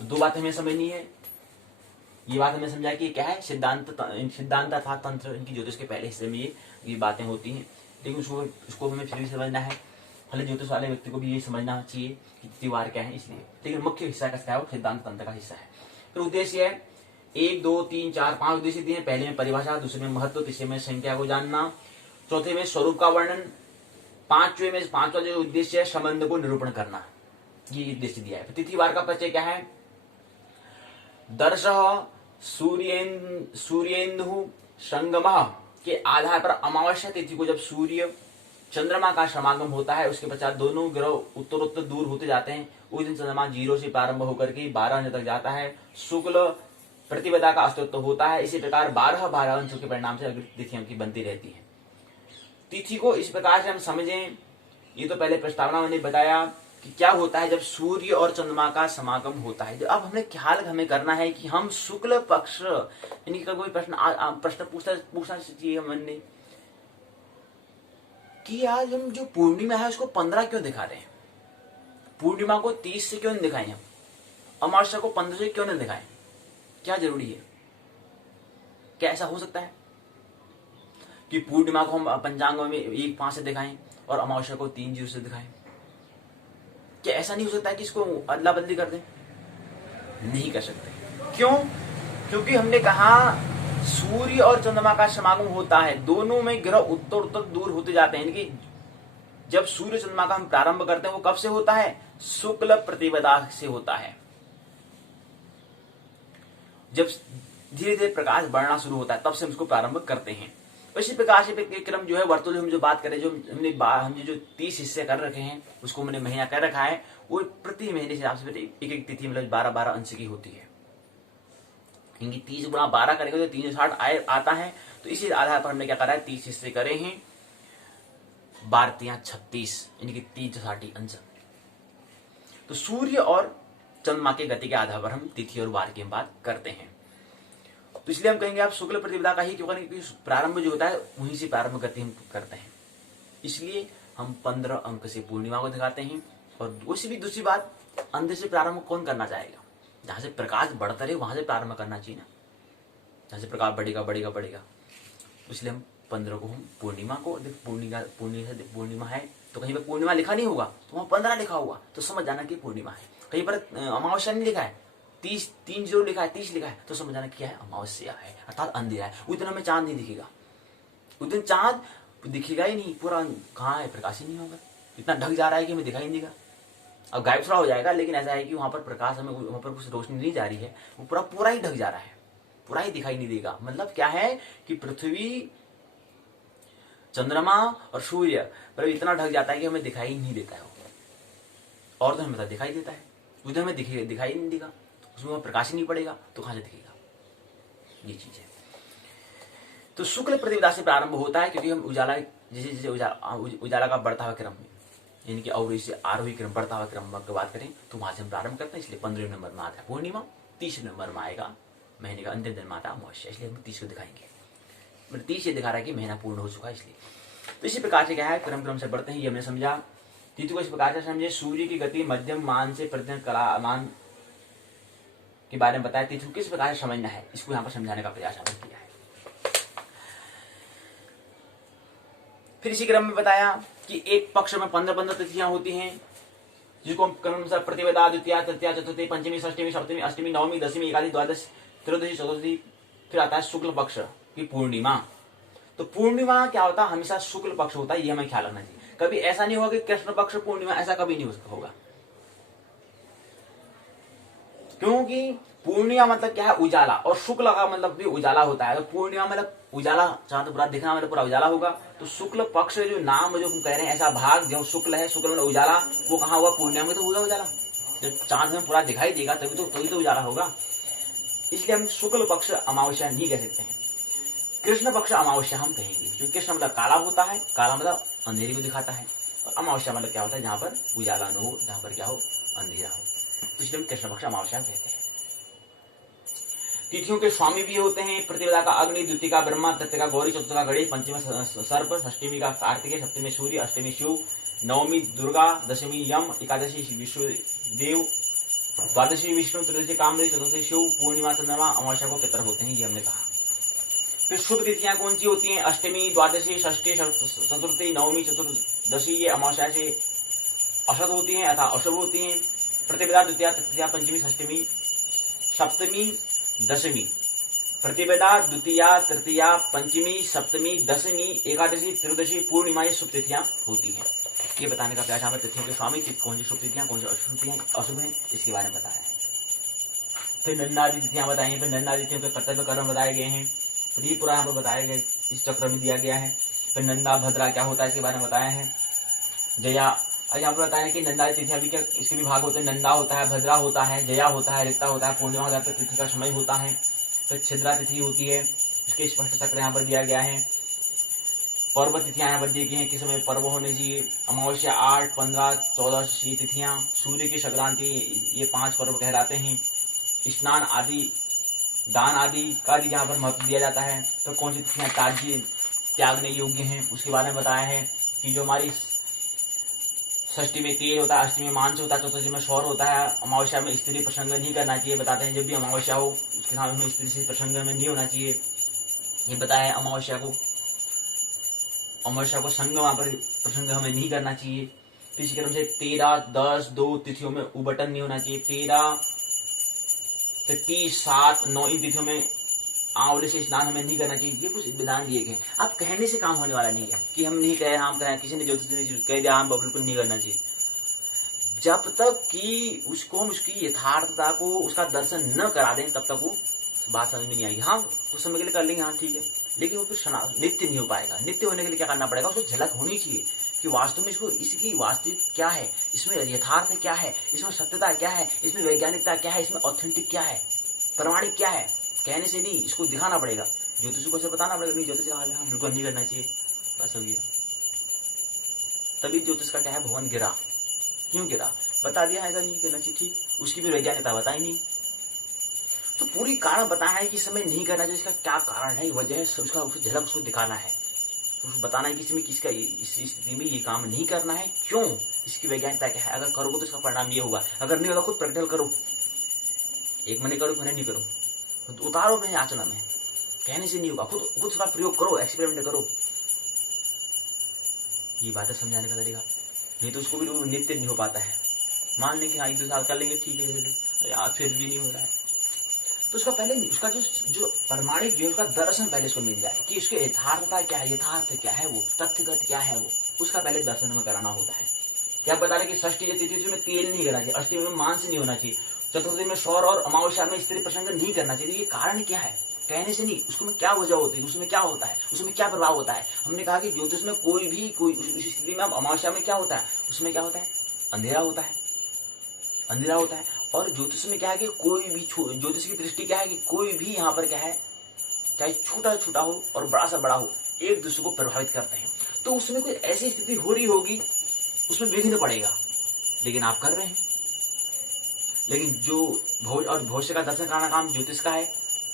दो बातें हमें समझनी है। ये बात हमें समझा कि क्या है, सिद्धांत था तंत्र, इनकी ज्योतिष के पहले हिस्से में ये बातें होती हैं, लेकिन उसको हमें फिर भी समझना है। भले ज्योतिष वाले व्यक्ति को भी ये समझना चाहिए कि तिथिवार क्या है, इसलिए, लेकिन मुख्य हिस्सा का है वो सिद्धांत तंत्र का हिस्सा है। फिर उद्देश्य है 1, 2, 3, 4, 5 उद्देश्य दिए। पहले में परिभाषा, दूसरे में महत्व, तीसरे में संख्या को जानना, चौथे में स्वरूप का वर्णन, पांचवा जो उद्देश्य है संबंध को निरूपण करना, ये उद्देश्य दिया है। तिथिवार का परिचय क्या है? दर्श सूर्येन्दु संगम के आधार पर अमावस्या तिथि को जब सूर्य चंद्रमा का समागम होता है, उसके पश्चात दोनों ग्रह उत्तरोत्तर दूर होते जाते हैं। उस दिन चंद्रमा 0 से प्रारंभ होकर के 12 अंश तक जाता है, शुक्ल प्रतिपदा का अस्तित्व होता है। इसी प्रकार 12 अंशों के परिणाम से अगली तिथियों की बनती रहती है। तिथि को इस प्रकार से हम समझें, ये तो पहले प्रस्तावना मैंने बताया कि क्या होता है जब सूर्य और चंद्रमा का समागम होता है। अब हमें ख्याल हमें करना है कि हम शुक्ल पक्ष, यानी कि कोई प्रश्न पूछना चाहिए हमने कि आज हम जो पूर्णिमा है उसको 15 क्यों दिखा रहे हैं? पूर्णिमा को 30 से क्यों नहीं दिखाएं हम? अमावस्या को 15 से क्यों नहीं दिखाएं? क्या जरूरी है? क्या ऐसा हो सकता है कि पूर्णिमा को हम पंचांगों में 1-5 से दिखाएं और अमावस्या को 3-0 से दिखाएं? क्या ऐसा नहीं हो सकता है कि इसको अदला बदली कर दें? नहीं कर सकते। क्यों? क्योंकि हमने कहा सूर्य और चंद्रमा का समागम होता है, दोनों में ग्रह उत्तर दूर होते जाते हैं। यानी कि जब सूर्य चंद्रमा का हम प्रारंभ करते हैं वो कब से होता है? शुक्ल प्रतिपदा से होता है। जब धीरे धीरे प्रकाश बढ़ना शुरू होता है तब से हम इसको प्रारंभ करते हैं। इसी प्रकार से क्रम जो है वर्तुल हम जो बात करें, जो हमने जो 30 हिस्से कर रखे हैं उसको हमने महीना कर रखा है, वो प्रति महीने के हिसाब से एक एक तिथि मतलब 12 अंश की होती है। क्योंकि 30 गुणा 12 करेंगे तो 360 आता है। तो इसी आधार पर हमने क्या करा है, 30 हिस्से करे हैं, 12 36 यानी कि 360 अंश। तो सूर्य और चंद्रमा की गति के आधार पर हम तिथि और वार की बात करते हैं। तो इसलिए हम कहेंगे आप शुक्ल प्रतिपदा का ही क्यों करें, क्योंकि प्रारंभ जो होता है वहीं से प्रारंभ गति हम करते हैं। इसलिए हम 15 अंक से पूर्णिमा को दिखाते हैं। और दूसरी बात, अंधेरे से प्रारंभ कौन करना चाहेगा? जहां से प्रकाश बढ़ता रहे वहां से प्रारंभ करना चाहिए ना, जहां से प्रकाश बढ़ेगा। इसलिए हम 15 को हम पूर्णिमा को, पूर्णिमा है तो कहीं पर पूर्णिमा लिखा नहीं होगा तो वहां 15 लिखा होगा, तो समझ जाना कि पूर्णिमा है। कहीं पर अमावस्या नहीं लिखा है, 3-0 लिखा है, 30 लिखा है, तो समझ जाना क्या है, अमावस्या है, अर्थात अंधेरा है। उस दिन हमें चांद नहीं दिखेगा, उस दिन चांद दिखेगा ही नहीं, पूरा कहाँ है, प्रकाश ही नहीं होगा, इतना ढक जा रहा है कि हमें दिखाई नहीं देगा। अब गायब थोड़ा हो जाएगा, लेकिन ऐसा है कि वहां पर प्रकाश हमें, वहां पर कुछ रोशनी नहीं जा रही है, वो पूरा ही ढक जा रहा है, पूरा ही दिखाई नहीं देगा। मतलब क्या है कि पृथ्वी, चंद्रमा और सूर्य पर इतना ढक जाता है कि हमें दिखाई नहीं देता है। और तो हमें दिखाई देता है, उधर हमें दिखाई नहीं देगा, उसमें प्रकाश ही नहीं पड़ेगा तो कहां से दिखेगा, ये चीज है। तो शुक्ल प्रतिपदा से प्रारंभ होता है, क्योंकि हम उजाला, जैसे उजाला का बढ़ता हुआ क्रम, यानी कि और इससे आरोही क्रम, बढ़ता हुआ क्रम की बात करें तो वहां से हम प्रारंभ करते हैं। इसलिए 15वें नंबर में आता है पूर्णिमा, 30वें नंबर में आएगा महीने का अंतिम दिन में आता है अमावस्या, इसलिए हम 30 को दिखाएंगे। 30 ये दिखा रहा है कि महीना पूर्ण हो चुका है, इसलिए। तो इसी प्रकार से क्या है, क्रम से बढ़ते हैं, ये हमने समझा। तिथि को इस प्रकार से समझे, सूर्य की गति मध्यम मान से प्रतिदिन कलामान के बारे में बताया। तिथि को किस प्रकार से समझना है, इसको यहाँ पर समझाने का प्रयास हमने किया है। फिर इसी क्रम में बताया कि एक पक्ष में 15 तिथियां होती हैं, जिसको क्रम से प्रतिपदा, द्वितीया, तृतीया, चतुर्थी, पंचमी, षष्ठी, सप्तमी, अष्टमी, नवमी, दशमी, एकादशी, द्वादश त्रयोदशी, चतुर्थी, फिर आता है शुक्ल पक्ष की पूर्णिमा। तो पूर्णिमा क्या होता है, हमेशा शुक्ल पक्ष होता है, ये हमें ख्याल रखना चाहिए। कभी ऐसा नहीं होगा कि कृष्ण पक्ष पूर्णिमा, ऐसा कभी नहीं होगा। क्योंकि पूर्णिमा मतलब क्या है, उजाला, और शुक्ल का मतलब भी उजाला होता है। तो पूर्णिमा मतलब उजाला, चांद पूरा दिखना मतलब पूरा उजाला होगा। तो शुक्ल पक्ष जो नाम जो हम कह रहे हैं, ऐसा भाग जो शुक्ल है, शुक्ल मतलब उजाला, वो कहाँ हुआ, पूर्णिमा में तो होगा उजाला। जब चांद में पूरा दिखाई देगा तभी तो उजाला होगा। इसलिए हम शुक्ल पक्ष अमावस्या नहीं कह सकते हैं, कृष्ण पक्ष अमावस्या हम कहेंगे। क्योंकि कृष्ण मतलब काला होता है, काला मतलब अंधेरे को दिखाता है, और अमावस्या मतलब क्या होता है, जहां पर उजाला न हो, जहां पर क्या हो, अंधेरा हो। तो इसलिए हम कृष्ण पक्ष अमावस्या कहते हैं। तिथियों के स्वामी भी होते हैं, प्रतिपदा का अग्नि, द्वितीय का ब्रह्मा, तृतीय का गौरी, चतुर्थ का गणेश, पंचमी सर्प, षष्टमी का कार्तिकेय, सप्तमी सूर्य, अष्टमी शिव, नवमी दुर्गा, दशमी यम, एकादशी विष्णुदेव, द्वादशी विष्णु, त्रयोदशी कामदेव, चतुर्थी शिव, पूर्णिमा चंद्रमा, अमावस्या को पितर होते हैं, ये हमने कहा। फिर शुभ तिथियां कौन सी होती हैं, अष्टमी, द्वादशी, षष्ठी, चतुर्थी, नवमी, चतुर्दशी, ये अमावस्या से अशुभ होती हैं अथवा अशुभ होती हैं। प्रतिपदा, द्वितीया, तृतीया, पंचमी, षष्टमी, सप्तमी, दशमी। प्रतिपदा, द्वितीया, तृतीया, पंचमी, सप्तमी, दशमी, एकादशी, त्रयोदशी, पूर्णिमा, ये शुभ तिथियां होती हैं। ये बताने का प्रयास यहाँ पर तिथियों के स्वामी कौन सी शुभ तिथियां, कौन सी अशुभ हैं, इसके बारे में बताया है। फिर नन्नादि तिथियां बताई, फिर नन्नादि तिथियों के कर्तव्य कर्म बताए गए हैं, फिर ये पूरा यहाँ पर बताया गया, इस चक्र में दिया गया है। फिर नंदा भद्रा क्या होता है, इसके बारे में बताया है। जया, यहाँ पर बताया कि नंदा तिथियां भी क्या, इसके भी भाग होते हैं, नंदा होता है, भद्रा होता है, जया होता है, रिक्ता होता है, पूर्णिमा होता है, तिथि का समय होता है। फिर छिद्रा तिथि होती है, इसके स्पष्ट चक्र यहाँ पर दिया गया है। पर्व तिथियां यहाँ पर दी गई हैं, किस समय पर्व होने चाहिए, अमावस्या 8, 15, 14 तिथियां, सूर्य की संक्रांति, ये 5 पर्व कहलाते हैं। स्नान आदि, दान आदि का भी यहाँ पर महत्व दिया जाता है। तो कौन सी तिथियां त्यागने योग्य हैं, उसके बारे में बताया है कि जो हमारी षष्ठी में तेल होता है, अष्टमी में मांस होता है, चतुर्थी में शौर होता है, अमावस्या में स्त्री प्रसंग नहीं करना चाहिए। बताते हैं जब भी अमावस्या हो उसके साथ में स्त्री से प्रसंग में नहीं होना चाहिए, ये बताया है। अमावस्या को संग वहां पर प्रसंग हमें नहीं करना चाहिए। इसी क्रम से 13, 10, 2 तिथियों में उबटन नहीं होना चाहिए। 13, 30, 7, 9 इन तिथियों में आंवले से स्नान हमें नहीं करना चाहिए। ये कुछ विधान दिए गए। अब कहने से काम होने वाला नहीं है कि हम नहीं कहे, हम कहें, किसी ने ज्योतिष ने कह दिया हम बिल्कुल नहीं करना चाहिए। जब तक कि उसको हम उसकी यथार्थता को, उसका दर्शन न करा दें, तब तक वो बात समझ में नहीं आएगी। हाँ, कुछ समय के लिए कर लेंगे, हाँ ठीक है, लेकिन वो फिर नित्य नहीं हो पाएगा। नित्य होने के लिए क्या करना पड़ेगा, उसको झलक होनी चाहिए कि वास्तव में इसकी वास्तविक क्या है, इसमें यथार्थ क्या है, इसमें सत्यता क्या है, इसमें वैज्ञानिकता क्या है, इसमें ऑथेंटिक क्या है, प्रमाणिक क्या है। कहने से नहीं, इसको दिखाना पड़ेगा। ज्योतिष को बताना पड़ेगा, नहीं ज्योतिष हाँ बिल्कुल नहीं करना चाहिए, बस हो गया। तभी ज्योतिष का क्या है, भवन गिरा। क्यों गिरा, बता दिया ऐसा नहीं करना चाहिए, ठीक, उसकी भी वैज्ञानिकता बताई नहीं। तो पूरी कारण बताया है कि समय नहीं करना चाहिए, इसका क्या कारण है, वजह है, उसका झलक उसको दिखाना है, उसको बताना है कि इसमें किसका इस स्थिति में ये काम नहीं करना है, क्यों, इसकी वैज्ञानिकता क्या है। अगर करोगे तो इसका परिणाम ये होगा, अगर नहीं होगा खुद प्रैक्टिकल करो। एक महीने करो, महीने नहीं करो, तो उतारो अपने आचरण में। कहने से नहीं होगा, खुद उसका प्रयोग करो, एक्सपेरिमेंट करो। ये बातें समझाने का तरीका, नहीं तो उसको भी नित्य नहीं हो पाता है। मान लेंगे हाँ 1-2 साल कर लेंगे, ठीक है, यार फिर भी नहीं हो रहा है, तो उसका पहले उसका जो प्रमाणिक जो उसका दर्शन पहले इसको मिल जाए कि उसकी यथार्थता क्या है, यथार्थ क्या है, वो तथ्यगत क्या है, वो उसका पहले दर्शन में कराना होता है। क्या बता रहे कि षष्ठी तिथि में तेल नहीं करना चाहिए, अष्टमी में मांस नहीं होना चाहिए, चतुर्थी में शौर और अमावस्या में स्त्री प्रसंग नहीं करना चाहिए। ये कारण क्या है, कहने से नहीं, उसमें क्या वजह होती है, उसमें क्या होता है, उसमें क्या प्रभाव होता है। हमने कहा कि ज्योतिष में कोई उस स्थिति में अमावस्या में क्या होता है, उसमें क्या होता है, अंधेरा होता है, अंधेरा होता है। और ज्योतिष में क्या है कि कोई भी ज्योतिष की दृष्टि क्या है कि कोई भी यहाँ पर क्या है, चाहे छोटा छोटा हो और बड़ा सा बड़ा हो, एक दूसरे को प्रभावित करते हैं। तो उसमें कोई ऐसी स्थिति हो रही होगी, उसमें विघ्न पड़ेगा, लेकिन आप कर रहे हैं। लेकिन जो भविष्य का दर्शन कराना काम ज्योतिष का है,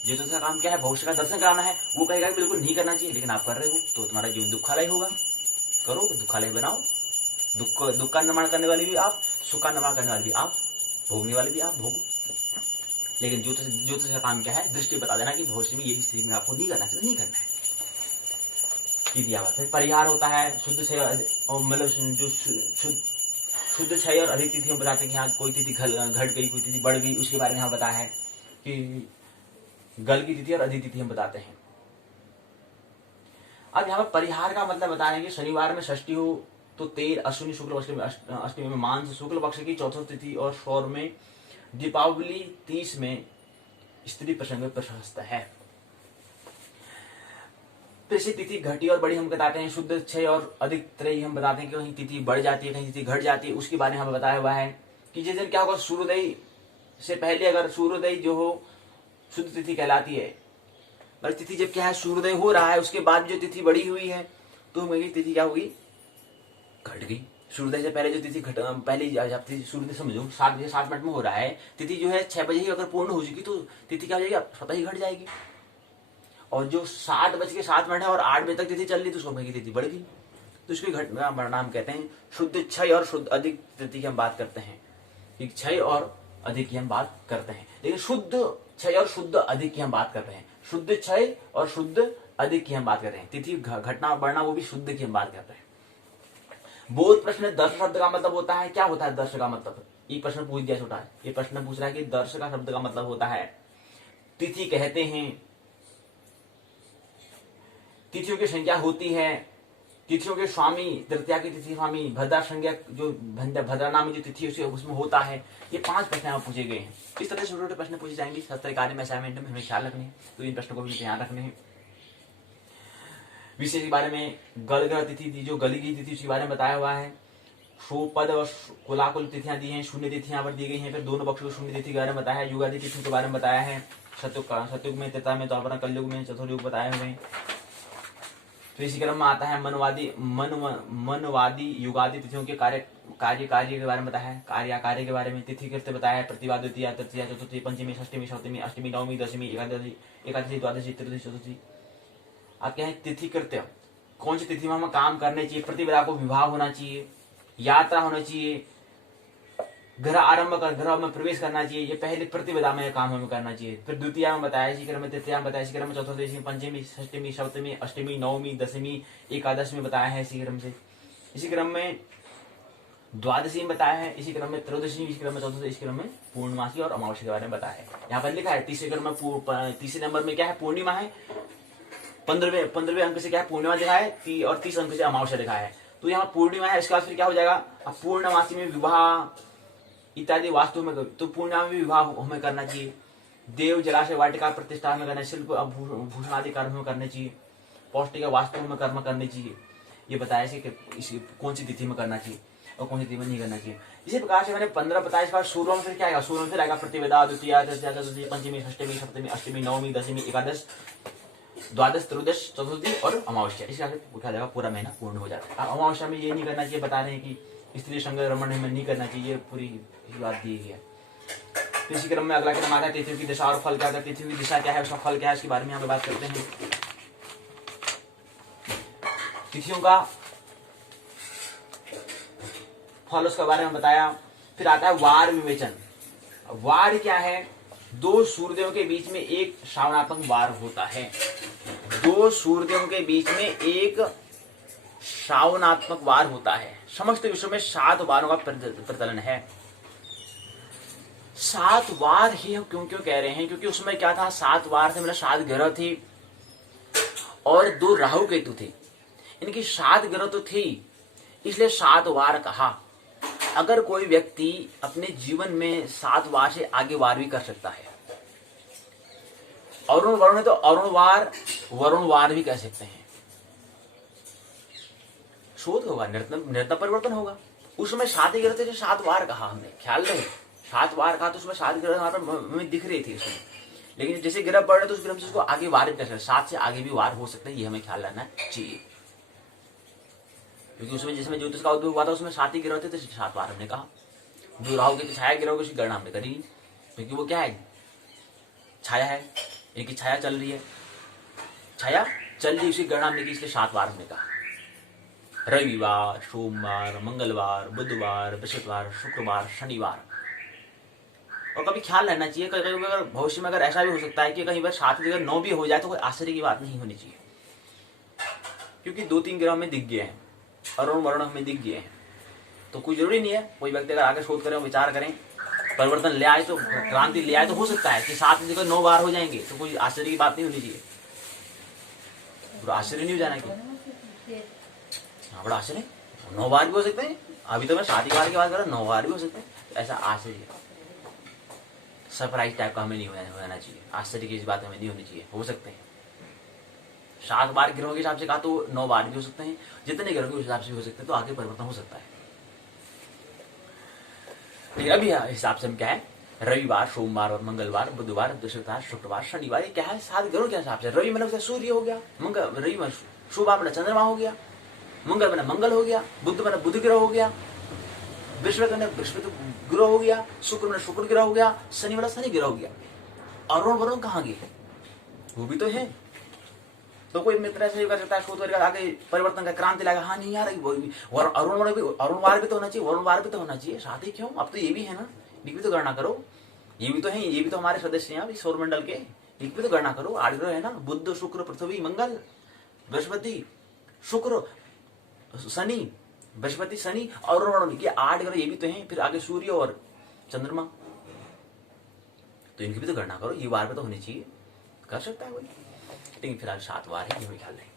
ज्योतिष का काम क्या है, भविष्य का दर्शन कराना है। वो कहेगा बिल्कुल नहीं करना चाहिए, लेकिन आप कर रहे हो, तो तुम्हारा जीवन दुखालय होगा। करो, दुखालय बनाओ। दुख का निर्माण करने वाले भी आप, सुख का निर्माण करने वाले भी आप, भोगने वाले भी आप, भोगो। लेकिन ज्योतिष का काम क्या है, दृष्टि बता देना कि भविष्य में यही स्थिति में आपको नहीं करना चाहिए, नहीं करना है। फिर परिहार होता है, शुद्ध क्षय और मतलब जो शुद्ध क्षय और अधिक तिथियों बताते हैं कि यहाँ कोई तिथि घट गई, कोई तिथि बढ़ गई, उसके बारे में यहाँ बताया है कि गल की तिथि और अधि तिथि हम बताते हैं। अब यहाँ पर परिहार का मतलब बता रहे हैं कि शनिवार में षष्ठी हो तो तेल, अश्विनी शुक्ल पक्ष में, अष्टमी में मांस शुक्ल पक्ष की चौथी तिथि और सौर में दीपावली 30 में स्त्री प्रसंग में प्रशस्त है। फिर तिथि घटी और बड़ी हम बताते हैं, शुद्ध 6 और अधिक त्रयी हम बताते हैं कि कहीं तिथि बढ़ जाती है, कहीं तिथि घट जाती है, उसके बारे में हमें बताया हुआ है कि जिस दिन क्या होगा, सूर्योदय से पहले अगर सूर्योदय जो हो शुद्ध तिथि कहलाती है, पर तिथि जब क्या है सूर्योदय हो रहा है उसके बाद जो तिथि बढ़ी हुई है तो तिथि क्या होगी, घट गई। सूर्योदय से पहले जो तिथि पहले जब सूर्योदय समझो 7 बजे 7 मिनट में हो रहा है, तिथि जो है 6 बजे ही अगर पूर्ण हो चुकी तो तिथि क्या हो जाएगी, स्वतः ही घट जाएगी। और जो 7:07 है और 8 बजे तक तिथि चल रही तो उसको तिथि बढ़ गई, तो इसको घटना परिणाम कहते हैं। शुद्ध 6 और शुद्ध अधिक तिथि की हम बात करते हैं, 6 और अधिक की हम बात करते हैं, लेकिन शुद्ध 6 और शुद्ध अधिक की हम बात करते हैं। शुद्ध 6 और शुद्ध अधिक की हम बात करते हैं, तिथि घटना बढ़ना वो भी शुद्ध की हम बात करते हैं। बोध प्रश्न दर्श शब्द का मतलब होता है, क्या होता है दर्श का मतलब, ये प्रश्न पूछ दिया छोटा है, ये प्रश्न पूछ रहा है कि दर्श का शब्द का मतलब होता है, तिथि कहते हैं, तिथियों की संख्या होती है, तिथियों के स्वामी, तृतीया की तिथि स्वामी, भद्रा संज्ञा जो भद्रा नाम जो तिथि उसमें होता है। ये 5 प्रश्न यहाँ पूछे गए हैं। इस तरह से छोटे छोटे प्रश्न पूछे जाएंगे शास्त्र कार्य में, असाइनमेंट में हमें ख्याल रखने हैं, तो इन प्रश्नों को भी ध्यान रखने हैं। विषय के बारे में गलग्रह तिथि जो गली की तिथि उसके बारे में बताया हुआ है। शोपद और कुलाकुल तिथियां दी हैं, शून्य तिथियां पर दी गई हैं। फिर दोनों पक्षों को शून्य तिथि के बारे में बताया है, युगादि तिथि के बारे में बताया है, सतयुग में, त्रेता में, द्वापर, कलयुग में, चतुर्युग बताए हुए हैं। तो इसी क्रम में आता है मनवादी युगादि तिथियों के कार्य के बारे में बताया है, कार्य के बारे में, तिथि कृत्य बताया है, प्रतिभा, द्वितीया, तृतीया, चतुर्थी, पंचमी, षष्ठी, सप्तमी, अष्टमी, नवमी, दशमी, एकादशी, द्वादशी, त्रयोदशी, चतुर्थी। आप क्या है तिथि कृत्य, कौन सी तिथि में हमें काम करने चाहिए, प्रतिपदा को विवाह होना चाहिए, यात्रा होना चाहिए, ग्रह में प्रवेश करना चाहिए, ये पहले प्रतिपदा में काम हमें करना चाहिए। फिर द्वितीया में बताया, इसी क्रम में तृतीया में बताया, इसी क्रम में चतुर्थी, पंचमी, षष्टमी, सप्तमी, अष्टमी, नवमी, दशमी, एकादश में बताया है इसी क्रम से। इसी क्रम में द्वादशी में बताया है, इसी क्रम में त्रयोदशी, इसी क्रम में चतुर्थी, इसी क्रम में पूर्णमासी और अमावस्या के बारे में बताया है। यहाँ पर लिखा है तीसरे क्रम में, तीसरे नंबर में क्या है पूर्णिमा है, 15वें अंक से क्या है पूर्णिमा दिखा है, और 30 अंक से अमावस्या दिखा है। तो यहाँ पूर्णिमा है, इसके बाद फिर क्या हो जाएगा, अब पूर्णमासी में विवाह इत्यादि वास्तु में, तो पूर्णिमा में विवाह हमें करना चाहिए, देव जलाशय वाटिका प्रतिष्ठा में करना, शिल्प भूषण आदि कर्म में करने चाहिए, पौष्टिक वास्तु में कर्म करने चाहिए। ये बताया कि कौन सी तिथि में करना चाहिए और कौन सी तिथि में नहीं करना चाहिए। इसी प्रकार से मैंने 15 बताया, इसका सूर्यों में फिर क्या आएगा, सूर्यों में फिर आएगा प्रतिपदा, द्वितीया, तृतीया, चतुर्थी, पंचमी, षष्टमी, सप्तमी, अष्टमी, नवमी, दशमी, एकादश, द्वादश, त्रयोदश, चतुर्थी और अमावस्या। इस तरह से पूछा जाएगा, पूरा महीना पूर्ण हो जाता है। अमावस्या में ये नहीं करना चाहिए, बता रहे हैं कि स्त्री संग रमण में नहीं करना चाहिए, पूरी बात दी गई है। इसी क्रम में अगला क्रम आता है तिथियों की दिशा और फल क्या है, तिथियों की दिशा क्या है, उसका फल क्या है, इसके बारे में हम बात करते हैं। तिथियों का फल उसके बारे में बताया। फिर आता है वार विवेचन। वार क्या है, 2 सूर्योदयों के बीच में एक श्रावणात्मक वार होता है, 2 सूर्योदयों के बीच में एक श्रावणात्मक वार होता है। समस्त विश्व में 7 वारों का प्रचलन है। 7 वार ही हम क्यों कह रहे हैं, क्योंकि उसमें क्या था, 7 वार थे, मतलब 7 ग्रह थे और 2 राहु केतु थे, इनकी 7 ग्रह तो थी, इसलिए 7 वार कहा। अगर कोई व्यक्ति अपने जीवन में 7 वार से आगे वार भी कर सकता है, अरुण वरुण है तो अरुण वार, वरुण वार भी कह सकते हैं, शोध होगा, निरंतर परिवर्तन होगा। उसमें 7 ग्रह थे, 7 वार कहा हमने, ख्याल रहे 7 वार कहा, तो उसमें 7 ग्रह वहां पर हमें दिख रही थी उसमें, लेकिन जैसे ग्रह बढ़ रहे तो उस ग्रह से उसको आगे वार भी कर सकते, 7 से आगे भी वार हो सकते हैं, ये हमें ख्याल रखना चाहिए। क्योंकि उसमें जिसमें ज्योतिष का उद्भव हुआ था उसमें 7 ही ग्रह थे, तो 7 बार हमने कहा। जो राहु की छाया ग्रह की गणना हमने करी, क्योंकि वो क्या है, छाया है, इनकी छाया चल रही है, छाया चल रही, उसकी गणना हमने की, इसलिए 7 बार हमने कहा। रविवार, सोमवार, मंगलवार, बुधवार, बृहस्पतिवार, शुक्रवार, शनिवार। और कभी ख्याल रहना चाहिए, कभी कभी अगर भविष्य में अगर ऐसा भी हो सकता है कि कहीं पर 7 की जगह 9 भी हो जाए तो कोई आश्चर्य की बात नहीं होनी चाहिए, क्योंकि 2-3 ग्रह में दिख गए हैं, अरुण वरुण हमें दिख गए हैं, तो कोई जरूरी नहीं है। कोई व्यक्ति अगर आगे शोध करें, विचार करें परिवर्तन ले आए, तो क्रांति ले आए, तो हो सकता है कि 7 की जगह 9 बार हो जाएंगे, तो कोई आश्चर्य की बात नहीं होनी चाहिए। बड़ा आश्चर्य नहीं हो जाना कि हाँ बड़ा आश्चर्य 9 बार भी हो सकते हैं। अभी तो मैं 7 बार की बात कर रहा हूँ, 9 बार भी हो सकते हैं। ऐसा आश्चर्य सरप्राइज टाइप का हमें नहीं होना चाहिए। आश्चर्य की इस बात हमें नहीं होनी चाहिए। हो सकते हैं 7 बार गिरोह के हिसाब से कहा तो 9 बार भी हो सकते हैं, जितने गिरोह के हिसाब से हो सकते हैं, तो आगे परिवर्तन हो सकता है। लेकिन अभी हिसाब से हम क्या है, रविवार, सोमवार और मंगलवार, बुधवार, बृहस्पतिवार, शुक्रवार, शनिवार, ये क्या है 7 ग्रहों के हिसाब से। रवि मतलब सूर्य हो गया, रवि मतलब सोमवार मतलब चंद्रमा हो गया, मंगल मतलब मंगल हो गया, बुध मतलब बुध ग्रह हो गया, बृहस्पति मतलब बृहस्पति ग्रह हो गया, शुक्र मतलब शुक्र ग्रह हो गया, शनि मतलब शनि ग्रह हो गया। अरुण वरुण कहाँ गए, वो भी तो है। तो कोई मित्र ऐसे कर सकता है, शोध करके आगे परिवर्तन का क्रांति लाएगा। हाँ नहीं यार, अरुणवार भी तो होना चाहिए, वरुणवार भी तो होना चाहिए। साथ ही क्यों, अब तो ये भी है ना, ये भी तो गणना करो। ये भी तो है, ये भी तो हमारे सदस्य हैं सौर मंडल के, ये भी तो गणना करो। 8 ग्रह है ना, बुध, शुक्र, पृथ्वी, मंगल, बृहस्पति, शुक्र, शनि, बृहस्पति, शनि और वरुण, ये 8 ग्रह ये भी तो हैं। फिर आगे सूर्य और चंद्रमा, तो इनकी भी तो गणना करो। ये वार पे तो होनी चाहिए, कर सकता है कोई। लेकिन फिलहाल 7 वार है, ये ख्याल रहे।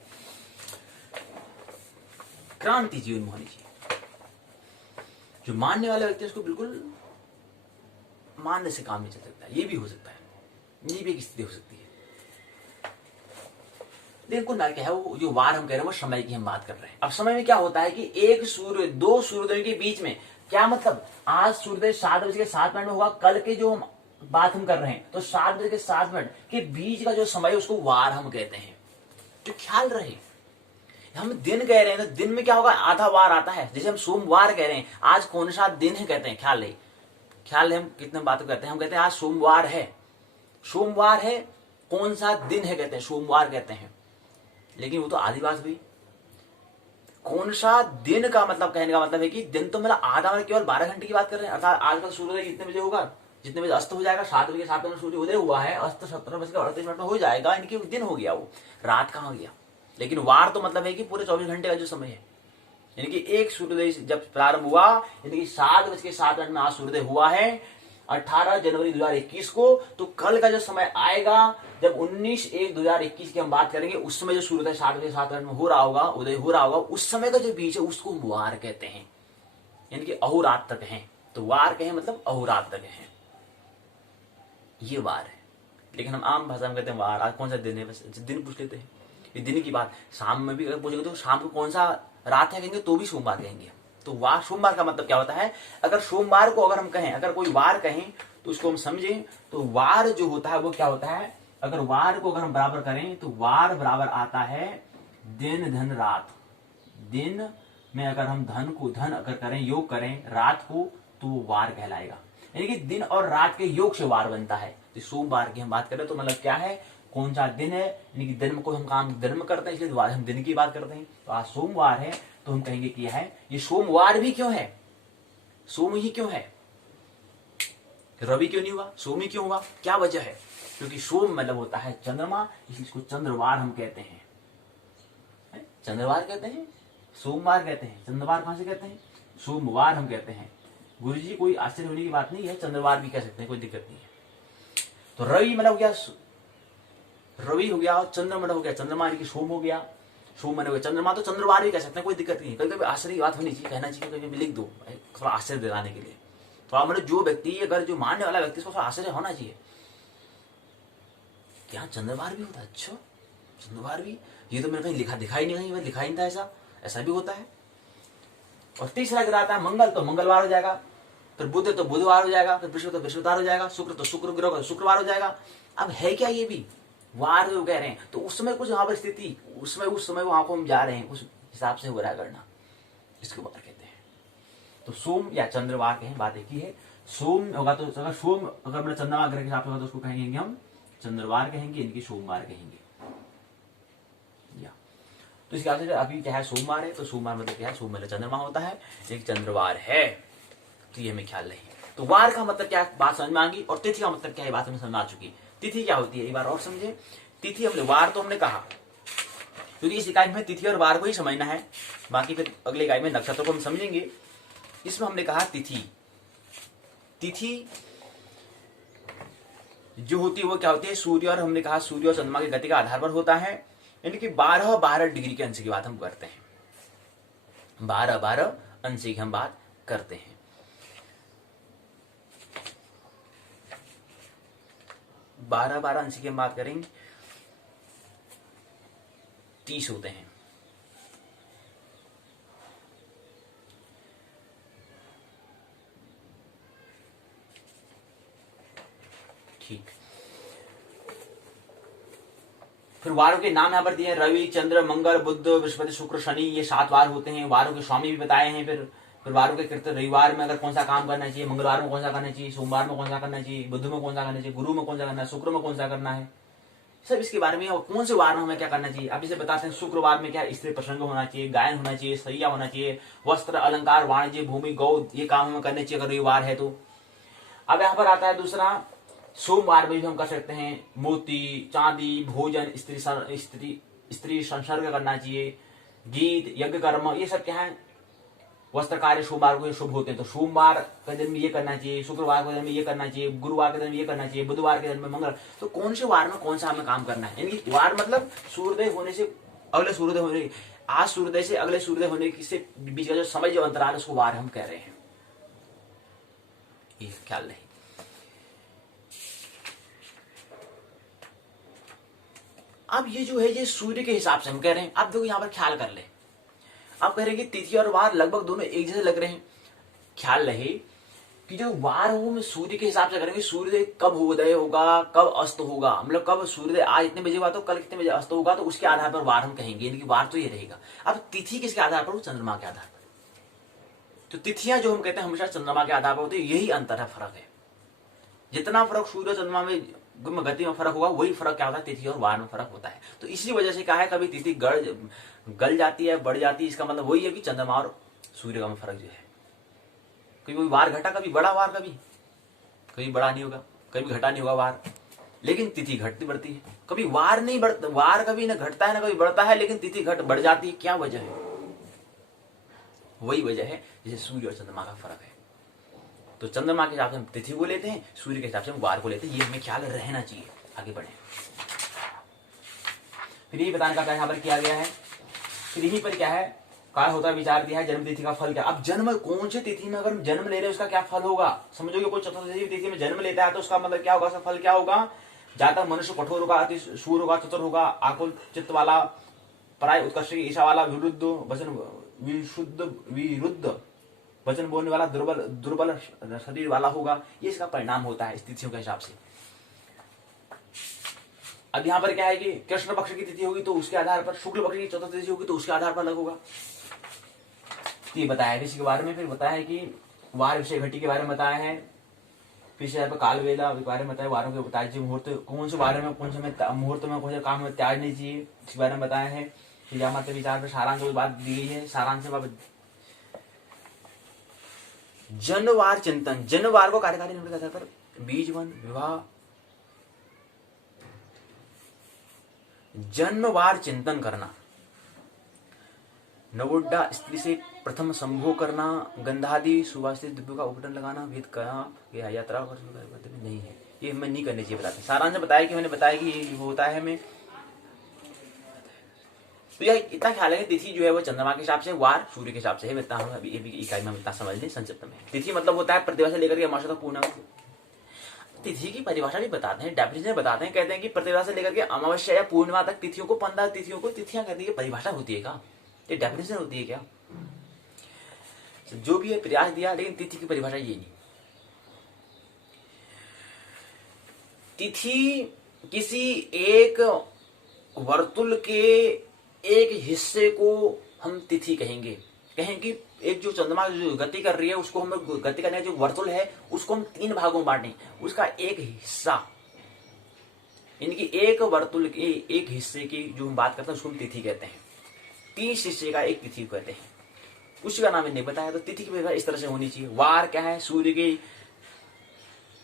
क्रांति जीवन में होनी चाहिए। जो मानने वाला व्यक्ति है उसको बिल्कुल मानने से काम नहीं चल सकता। ये भी हो सकता है, ये भी एक स्थिति हो सकती है। लेकिन कुल मिलाकर क्या है, वो जो वार हम कह रहे हैं वो समय की हम बात कर रहे हैं। अब समय में क्या होता है कि एक सूर्य, 2 सूर्योदय के बीच में क्या मतलब, आज सूर्योदय 7:07 में होगा, कल के जो हम बात हम कर रहे हैं तो 7:07 के बीच का जो समय उसको वार हम कहते हैं। तो ख्याल रहे, हम दिन कह रहे हैं तो दिन में क्या होगा, आधा वार आता है। जैसे हम सोमवार कह रहे हैं, आज कौन सा दिन है कहते हैं, ख्याल रहे हम कितने बात करते हैं। हम कहते हैं आज सोमवार है, सोमवार है, कौन सा दिन है कहते हैं, सोमवार कहते हैं। लेकिन वो तो आधी बात हुई। कौन सा दिन का मतलब, कहने का मतलब है कि दिन तो मतलब आधा, मतलब केवल 12 घंटे की बात कर रहे हैं। अर्थात आज का सूर्योदय कितने बजे होगा, जितने बजे अस्त हो जाएगा, 7:07 में सूर्य उदय हुआ है, अस्त 17:38 में हो जाएगा, इनके दिन हो गया, वो रात कहाँ गया। लेकिन वार तो मतलब है कि पूरे 24 घंटे का जो समय है, यानी कि एक सूर्योदय जब प्रारंभ हुआ, यानी कि 7:07 में आज सूर्योदय हुआ है 18 जनवरी 2021 को। तो कल का जो समय आएगा जब 19/1/2021 की हम बात करेंगे, उस समय जो सूर्योदय 7:07 में हो रहा होगा, उदय हो रहा होगा, उस समय का जो बीच है उसको वार कहते हैं, यानी कि अहोरात्र तक है। तो वार कहें मतलब अहोरात्र तक है, ये वार है। लेकिन हम आम भाषा में कहते हैं वार। आज कौन सा दिन है, बस दिन पूछ लेते हैं, ये दिन की बात। शाम में भी अगर पूछेंगे तो शाम को कौन सा रात है कहेंगे तो भी सोमवार कहेंगे। तो वार, सोमवार का मतलब क्या होता है, अगर सोमवार को अगर हम कहें, अगर कोई वार कहें तो उसको हम समझें तो वार जो होता है वो क्या होता है। अगर वार को अगर हम बराबर करें तो वार बराबर आता है दिन धन रात। दिन में अगर हम धन को धन अगर करें, योग करें रात को, तो वो वार कहलाएगा। यानी कि दिन और रात के योग से वार बनता है। तो सोमवार की हम बात करें तो मतलब क्या है, कौन सा दिन है, यानी कि दिन में कोई हम काम दिन में करते हैं, इसलिए हम दिन की बात करते हैं। तो आज सोमवार है तो हम कहेंगे कि है ये सोमवार भी क्यों है, सोम ही क्यों है, रवि क्यों नहीं हुआ, सोम ही क्यों हुआ, क्या वजह है। क्योंकि सोम मतलब होता है चंद्रमा, इसलिए इसको चंद्रवार हम कहते हैं। चंद्रवार कहते हैं, सोमवार कहते हैं, चंद्रवार कहां से कहते हैं, सोमवार हम कहते हैं। गुरु जी कोई आश्चर्य होने की बात नहीं है, चंद्रवार भी कह सकते हैं, कोई दिक्कत नहीं है। तो रवि मतलब हो गया, रवि हो गया, चंद्र मतलब हो गया चंद्रमा, यानी कि सोम हो गया, सोम मतलब हो गया चंद्रमा। तो चंद्रवार भी कह सकते हैं, कोई दिक्कत नहीं है। कभी कभी आश्चर्य की बात होनी चाहिए, कहना चाहिए, कभी लिख दो थोड़ा आश्चर्य दिलाने के लिए। थोड़ा मतलब जो व्यक्ति, अगर जो मानने वाला व्यक्ति, उसको थोड़ा आश्चर्य होना चाहिए, क्या चंद्रवार भी होता है, अच्छा चंद्रवार भी, ये तो मैंने कहीं लिखा दिखाई नहीं, कहीं लिखा ही नहीं था ऐसा भी होता है। और तीसरा ग्रह आता है मंगल, तो मंगलवार हो जाएगा, फिर बुध तो बुधवार हो जाएगा, फिर बृहस्पति तो बृहस्पतिवार हो जाएगा, शुक्र तो शुक्र ग्रह तो शुक्रवार हो जाएगा। अब है क्या ये भी वार जो कह रहे हैं, तो उस समय कुछ वहां पर स्थिति, उस समय वहां को हम जा रहे हैं, उस हिसाब से हो रहा है करना, इसको वार कहते हैं। तो सोम या चंद्रवार कहें, बात एक ही है। सोम होगा तो अगर सोम अगर मेरा चंद्रमा ग्रह के हिसाब से होगा तो उसको कहेंगे हम चंद्रवार कहेंगे, इनकी सोमवार कहेंगे। तो इसके हिसाब से अभी क्या है, सोमवार है, तो सोमवार मतलब क्या है, सोम मतलब चंद्रमा होता है, एक चंद्रवार है, तो ये हमें ख्याल नहीं। तो वार का मतलब क्या है, बात समझ में आ गई। और तिथि का मतलब क्या है, बात हमें समझ आ चुकी। तिथि क्या होती है एक बार और समझे। तिथि हमने, वार तो हमने कहा, क्योंकि इस इकाई में तिथि और वार को ही समझना है, बाकी फिर अगले इकाई में नक्षत्र को हम समझेंगे। इसमें हमने कहा तिथि, तिथि जो होती है वो क्या होती है, सूर्य और हमने कहा सूर्य और चंद्रमा की गति का आधार पर होता है। यानी कि 12-12 डिग्री के अंश की बात हम करते हैं, 12-12 अंश की हम बात करते हैं। 12-12 अंश की हम बात करेंगे, 30 होते हैं। ठीक, फिर वारों के नाम यहाँ पर दिए हैं, रवि, चंद्र, मंगल, बुध, बृहस्पति, शुक्र, शनि, ये 7 वार होते हैं। वारों के स्वामी भी बताए हैं। फिर वारों के कृत्य, रविवार में अगर कौन सा काम करना चाहिए, मंगलवार में कौन सा करना चाहिए, सोमवार में कौन सा करना चाहिए, बुध में कौन सा करना चाहिए, गुरु में कौन सा करना है, शुक्र में कौन सा करना है, सब इसके बारे में। और कौन से वार में हमें क्या करना चाहिए, अब इसे बताते हैं। शुक्रवार में क्या, स्त्री प्रसंग होना चाहिए, गायन होना चाहिए, सैया होना चाहिए, वस्त्र, अलंकार, वाणिज्य, भूमि, गौ, ये काम हमें करने चाहिए अगर रविवार है तो। अब यहाँ पर आता है दूसरा, सोमवार में भी हम कर सकते हैं, मोती, चांदी, भोजन, स्त्री संसर्ग करना चाहिए, गीत, यज्ञ, कर्म, ये सब क्या है, वस्त्र कार्य सोमवार को शुभ होते हैं। तो सोमवार के दिन में ये करना चाहिए, शुक्रवार के दिन में ये करना चाहिए, गुरुवार के दिन में ये करना चाहिए, बुधवार के दिन में मंगल। तो कौन से वार में कौन सा हमें काम करना है, यानी वार मतलब सूर्योदय होने से अगले सूर्योदय होने, आज सूर्योदय से अगले सूर्योदय होने से बीच का जो समय, जो अंतराल है, उसको वार हम कह रहे हैं। ये ख्याल नहीं। अब ये जो है ये सूर्य के हिसाब से हम कह रहे हैं। अब देखो यहाँ पर ख्याल कर ले, अब कह रहे हैं कि तिथि और वार लगभग दोनों एक जैसे लग रहे हैं। ख्याल रहे कि जो वार हो वो सूर्य के हिसाब से करेंगे, सूर्योदय कब उदय होगा, कब अस्त होगा, मतलब कब सूर्योदय आज इतने बजे हुआ तो कल कितने बजे अस्त होगा, तो उसके आधार पर वार हम कहेंगे, यानी कि वार तो ये रहेगा। अब तिथि किसके आधार पर, चंद्रमा के आधार पर। तो तिथियां जो हम कहते हैं हमेशा चंद्रमा के आधार पर होती है, यही अंतर है, फर्क है। जितना फर्क सूर्य चंद्रमा में गति में फर्क होगा, वही फर्क क्या होता है, तिथि और वार में फर्क होता है। तो इसी वजह से क्या है, कभी तिथि गल जाती है, बढ़ जाती है, इसका मतलब वही है कि चंद्रमा और सूर्य का फर्क जो है, कभी वार घटा, कभी बड़ा वार, कभी बड़ा नहीं होगा, कभी घटा नहीं होगा वार, लेकिन तिथि घटती बढ़ती है। कभी वार नहीं बढ़ता, वार कभी ना घटता है ना कभी बढ़ता है, लेकिन तिथि बढ़ जाती है। क्या वजह है, वही वजह है जैसे सूर्य और चंद्रमा का फर्क है। तो चंद्रमा के हिसाब से हम तिथि को लेते हैं, सूर्य के हिसाब से हम वार को लेते हैं। ये हमें ख्याल रहना चाहिए। आगे बढ़े, फिर यही बताने का यहाँ पर किया गया है। फिर यहीं पर क्या है, काय होता विचार दिया है, जन्म तिथि का फल क्या। अब जन्म कौन सी तिथि में अगर जन्म ले रहे हैं उसका क्या फल होगा, समझोगे। कोई चतुर्दशी तिथि में जन्म लेता है तो उसका मतलब क्या होगा, उसका फल क्या होगा। जातक मनुष्य कठोर होगा, अति शूर होगा, चतुर होगा, आकुल चित्त वाला, पराय उत्कर्ष की ईशा वाला, विरुद्ध वचन बोलने वाला, दुर्बल शरीर वाला होगा। ये इसका परिणाम होता है इस तिथियों के हिसाब से। अब यहाँ पर क्या है कि कृष्ण पक्ष की तिथि होगी तो उसके आधार पर, शुक्ल पक्ष की चतुर्दशी होगी तो उसके आधार पर अलग होगा। ये बताया है इसी के बारे में। फिर बताया है कि वार विषय घटी के बारे में बताया है। फिर काल वेला के बारे में बताया, वारों के बताया, मुहूर्त कौन से बारे में, कौन से मुहूर्त में कौन से काम में त्याग नहीं चाहिए, इसके बारे में बताया है। फिर मतलब विचार पर सारांश बात दी गई है। सारांश में जनवार चिंतन, जनवार को कार्यकारी निमित्त आधार पर बीजवन विवाह, जन्मवार चिंतन करना, नवोड्डा स्त्री से प्रथम संभोग करना, गंधादि सुवासित द्रव्यों का उपटन लगाना, वेद का यात्रा नहीं है, ये हमें नहीं करनी चाहिए। बताते सारांश बताया कि मैंने बताया कि ये होता है हमें। तो यह इतना ख्याल है कि तिथि जो है वो चंद्रमा के हिसाब से, वार सूर्य के हिसाब से है। इतना अभी इकाई में इतना समझ लें संक्षिप्त में। तिथि मतलब होता है प्रतिभा से लेकर के अमावस्या तक पूर्णिमा। तिथि की परिभाषा भी बताते हैं, डेफिनेशन बताते हैं, कहते हैं कि प्रतिभा से लेकर के अमावस्या या पूर्णिमा तक तिथियों को 15 तिथियों को तिथियां कहती है। परिभाषा होती है क्या, ये डेफिनेशन होती है क्या, जो भी है प्रयास दिया, लेकिन तिथि की परिभाषा ये नहीं। तिथि किसी एक वर्तुल के एक हिस्से को हम तिथि कहेंगे। कहें कि एक जो चंद्रमा जो गति कर रही है उसको हम गति करने जो वर्तुल है उसको हम 3 भागों में बांटें, उसका एक हिस्सा, इनकी एक वर्तुल के एक हिस्से की जो हम बात करते हैं उसको हम तिथि कहते हैं। 30 हिस्से का एक तिथि कहते हैं, उसका नाम इन्हें बताया। तो तिथि की परिभाषा इस तरह से होनी चाहिए। वार क्या है, सूर्य की,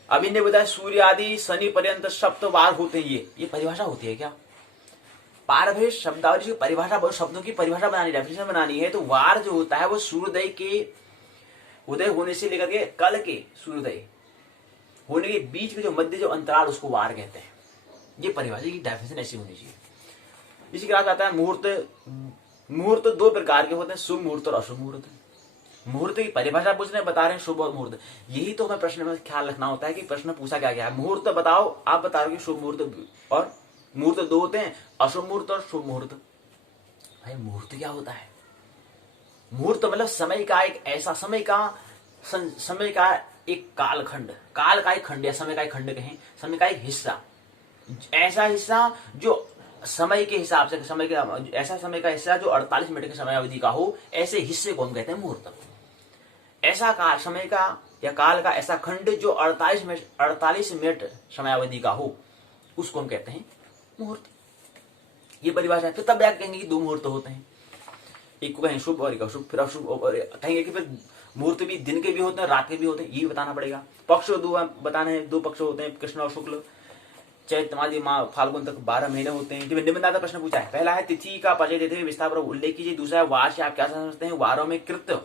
अब इन्हें बताया सूर्य आदि शनि पर्यंत सप्त वार होते हैं। ये परिभाषा होती है क्या, पारभेद शब्दावली की परिभाषा, बहुत शब्दों की परिभाषा बनानी, डेफिनेशन बनानी है। तो वार जो होता है वो सूर्योदय के उदय होने से लेकर के कल के सूर्योदय होने के बीच के जो मध्य जो अंतराल उसको वार कहते हैं। ये परिभाषा की डेफिनेशन ऐसी होनी चाहिए। इसी के बाद आता है मुहूर्त। मुहूर्त दो प्रकार के होते हैं, शुभ मुहूर्त और अशुभ मुहूर्त। मुहूर्त की परिभाषा पूछ रहे बता रहे हैं शुभ और मुहूर्त। यही तो हमें प्रश्न में ख्याल रखना होता है कि प्रश्न पूछा क्या गया है। मुहूर्त बताओ, आप बता रहे हो कि शुभ मुहूर्त और मुहूर्त दो होते हैं, अशुभ मुहूर्त और शुभ मुहूर्त। भाई मुहूर्त क्या होता है? मुहूर्त मतलब समय का एक ऐसा समय का एक कालखंड, काल का एक खंड या समय का एक खंड कहें, समय का एक हिस्सा, ऐसा हिस्सा जो समय के हिसाब से ऐसा समय का हिस्सा जो 48 मिनट की समय अवधि का हो, ऐसे हिस्से को हम कहते हैं मुहूर्त। ऐसा काल समय का या काल का ऐसा खंड जो 48 मिनट समय अवधि का हो, उसको हम कहते हैं मुहूर्त। ये परिभाषा है। फिर तब जाकर कहेंगे कि दो मुहूर्त होते हैं, एक को कहें शुभ और एक अशुभ, फिर अशुभ और कहेंगे कि फिर मुहूर्त भी दिन के भी होते हैं, रात के भी होते हैं, ये बताना पड़ेगा। पक्ष दो बताने हैं, दो पक्ष होते हैं, कृष्ण और शुक्ल, चैत्र माघ माह फाल्गुन तक 12 महीने होते हैं। जब निबंध प्रश्न पूछा है, पहला है तिथि का परिचय देते हुए विस्तार पर उल्लेख कीजिए। दूसरा है वार से आप क्या समझते हैं? वारों में कृत्य,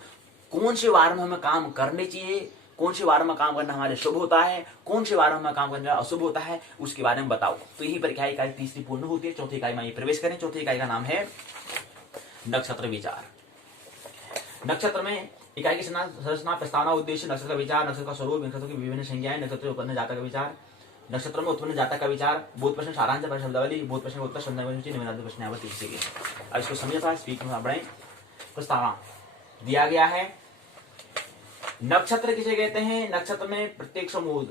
कौन से वार में हमें काम करने चाहिए, कौन से वार में काम करना हमारे शुभ होता है, कौन से वार में काम करना अशुभ होता है, उसके बारे में बताओ। तो यही परीक्षा इकाई तीसरी पूर्ण होती है। चौथी इकाई में ये प्रवेश करें। चौथी इकाई का नाम है नक्षत्र विचार। नक्षत्र में इकाई की संरचना, प्रस्तावना, उद्देश्य, नक्षत्र का विचार, नक्षत्र का स्वरूप, नक्षत्र की विभिन्न संज्ञाएं, नक्षत्र उत्पन्न जातक का विचार, नक्षत्र में उत्पन्न जातक का विचार, बोध प्रश्न, सारांश प्रश्न, शब्दावली, बोध प्रश्न उत्तर, शब्दावली, निबंध प्रश्न आवृत्ति के। अब इसको समझता स्पीक में बढ़े। प्रस्तावना दिया गया है। नक्षत्र किसे कहते हैं? नक्षत्र में प्रत्येक समूह,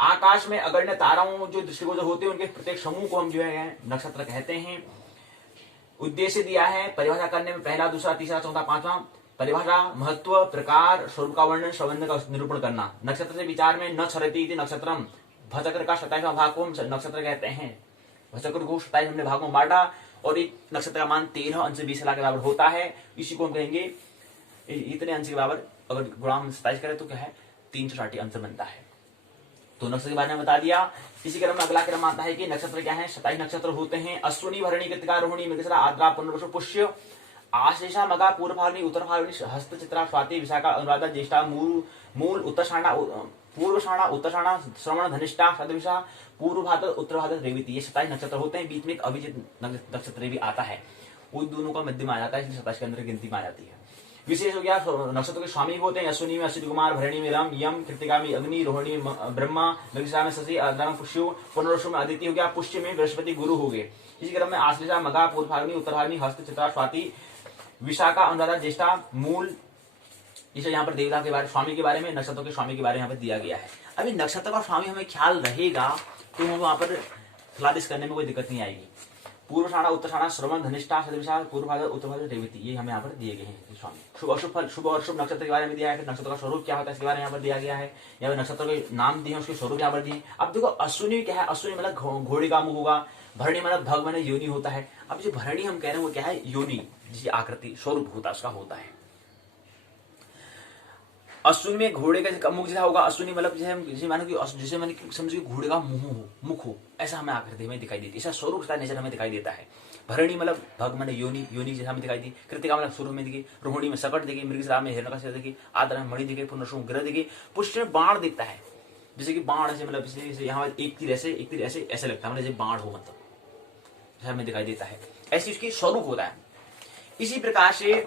आकाश में अगण्य ताराओं जो दृष्टिगोचर होते हैं, उनके प्रत्येक समूह को हम जो है नक्षत्र कहते हैं। उद्देश्य दिया है परिभाषा करने में, पहला, दूसरा, तीसरा, चौथा, पांचवा। परिभाषा, महत्व, प्रकार, स्वरूप का वर्णन, संबंध का निरूपण करना। नक्षत्र से विचार में न क्षरति नक्षत्रम, भचक्र का 27वां भाग को हम नक्षत्र कहते हैं। भचक्र को 27 हमने भागों में बांटा और एक नक्षत्र का मान 13 अंश 20 लाख के बराबर होता है। इसी को हम कहेंगे इतने अंश के बराबर, अगर गुणा हम 27 करें तो क्या है 360 अंश बनता है। तो नक्षत्र के बारे में बता दिया। इसी क्रम में अगला क्रम आता है कि नक्षत्र क्या है। 27 नक्षत्र होते हैं। अश्विनी, भरणी, कृत्तिका, रोहिणी, मृगशिरा, आर्द्रा, पुनर्वसु, पुष्य, आश्लेषा, मघा, पूर्व फाल्गुनी, उत्तर फाल्गुनी, हस्त, चित्रा, स्वाति, विशाखा, अनुराधा, ज्येष्ठा, मूल, उत्तराषाढ़ा, पूर्वाषाढ़ा, उत्तराषाढ़ा, श्रवण, धनिष्ठा, शतभिषा, पूर्व भाद्र, उत्तर भाद्र, रेवती, ये 27 नक्षत्र होते हैं। बीच में एक अभिजित नक्षत्र भी आता है, उन दोनों का मध्य में आ जाता है, इसलिए 27 के अंदर गिनती में आ जाती है। विशेष हो गया नक्षत्र के स्वामी होते हैं। अश्विनी में अश्विनी कुमार, भरणी में राम, यम, कृतिका में अग्नि, रोहिणी में ब्रह्मा, मृगशिरा में शशि, आर्द्रा में पुष्य, पुनर्वसु में आदित्य हो गया, पुष्य में बृहस्पति गुरु हो गए। इसी क्रम में आश्लेषा, मघा, पूर्व फाल्गुनी, उत्तर फाल्गुनी, हस्त, चित्रा, स्वाति, विशाखा, अनुराधा, ज्येष्ठा, मूल। इसे यहाँ पर देवता के बारे, स्वामी के बारे में, नक्षत्रों के स्वामी के बारे में यहाँ पर दिया गया है। अभी नक्षत्र का स्वामी हमें ख्याल रहेगा तो हम वहां पर फ्लादिश करने में कोई दिक्कत नहीं आएगी। पूर्वाषाढ़ा, उत्तराषाढ़ा, श्रवण, धनिष्ठा, शतभिषा, पूर्व भाद्र, उत्तर भाद्र, रेवती, ये हमें यहाँ पर दिए गए हैं स्वामी। शुभ अशुभ फल, शुभ और शुभ नक्षत्र के बारे में दिया है। फिर नक्षत्र का स्वरूप क्या होता है इसके बारे में यहाँ पर दिया गया है। यहाँ पर नक्षत्र के नाम दिए, उसके स्वरूप यहाँ पर दिए। अब देखो अश्विनी क्या है, अश्विनी मतलब घोड़े का मुंह होगा, भरणी मतलब भग मैंने योनि होता है। अब जो भरणी हम कह रहे हैं वो क्या है, योनि, जिसकी आकृति स्वरूप होता है उसका होता है। अश्विनी में घोड़े का मुख जैसा होगा। अश्विनी मतलब जैसे मानो कि जैसे मैंने समझो घोड़े का मुख हो, ऐसा हमें आकृति में दिखाई देती है, ऐसा स्वरूप का नेचर हमें दिखाई देता है। भरणी मतलब भग मैंने योनि जैसा हमें दिखाई दी। कृतिका मतलब शुरू में दिखी, रोहिणी में सकट दिखी, मृगशिरा में हिरण्य का सिर दिखी, आर्द्रा में मणि दिखे, पुनर्वसु में ग्रह दिखे, पुष्य में बाण दिखता है, जैसे कि बाण ऐसे मतलब जैसे यहाँ एक तीर ऐसे लगता है, मतलब जैसे बाण हो, मतलब जैसा हमें दिखाई देता है, ऐसी उसकी स्वरूप होता है। इसी प्रकार से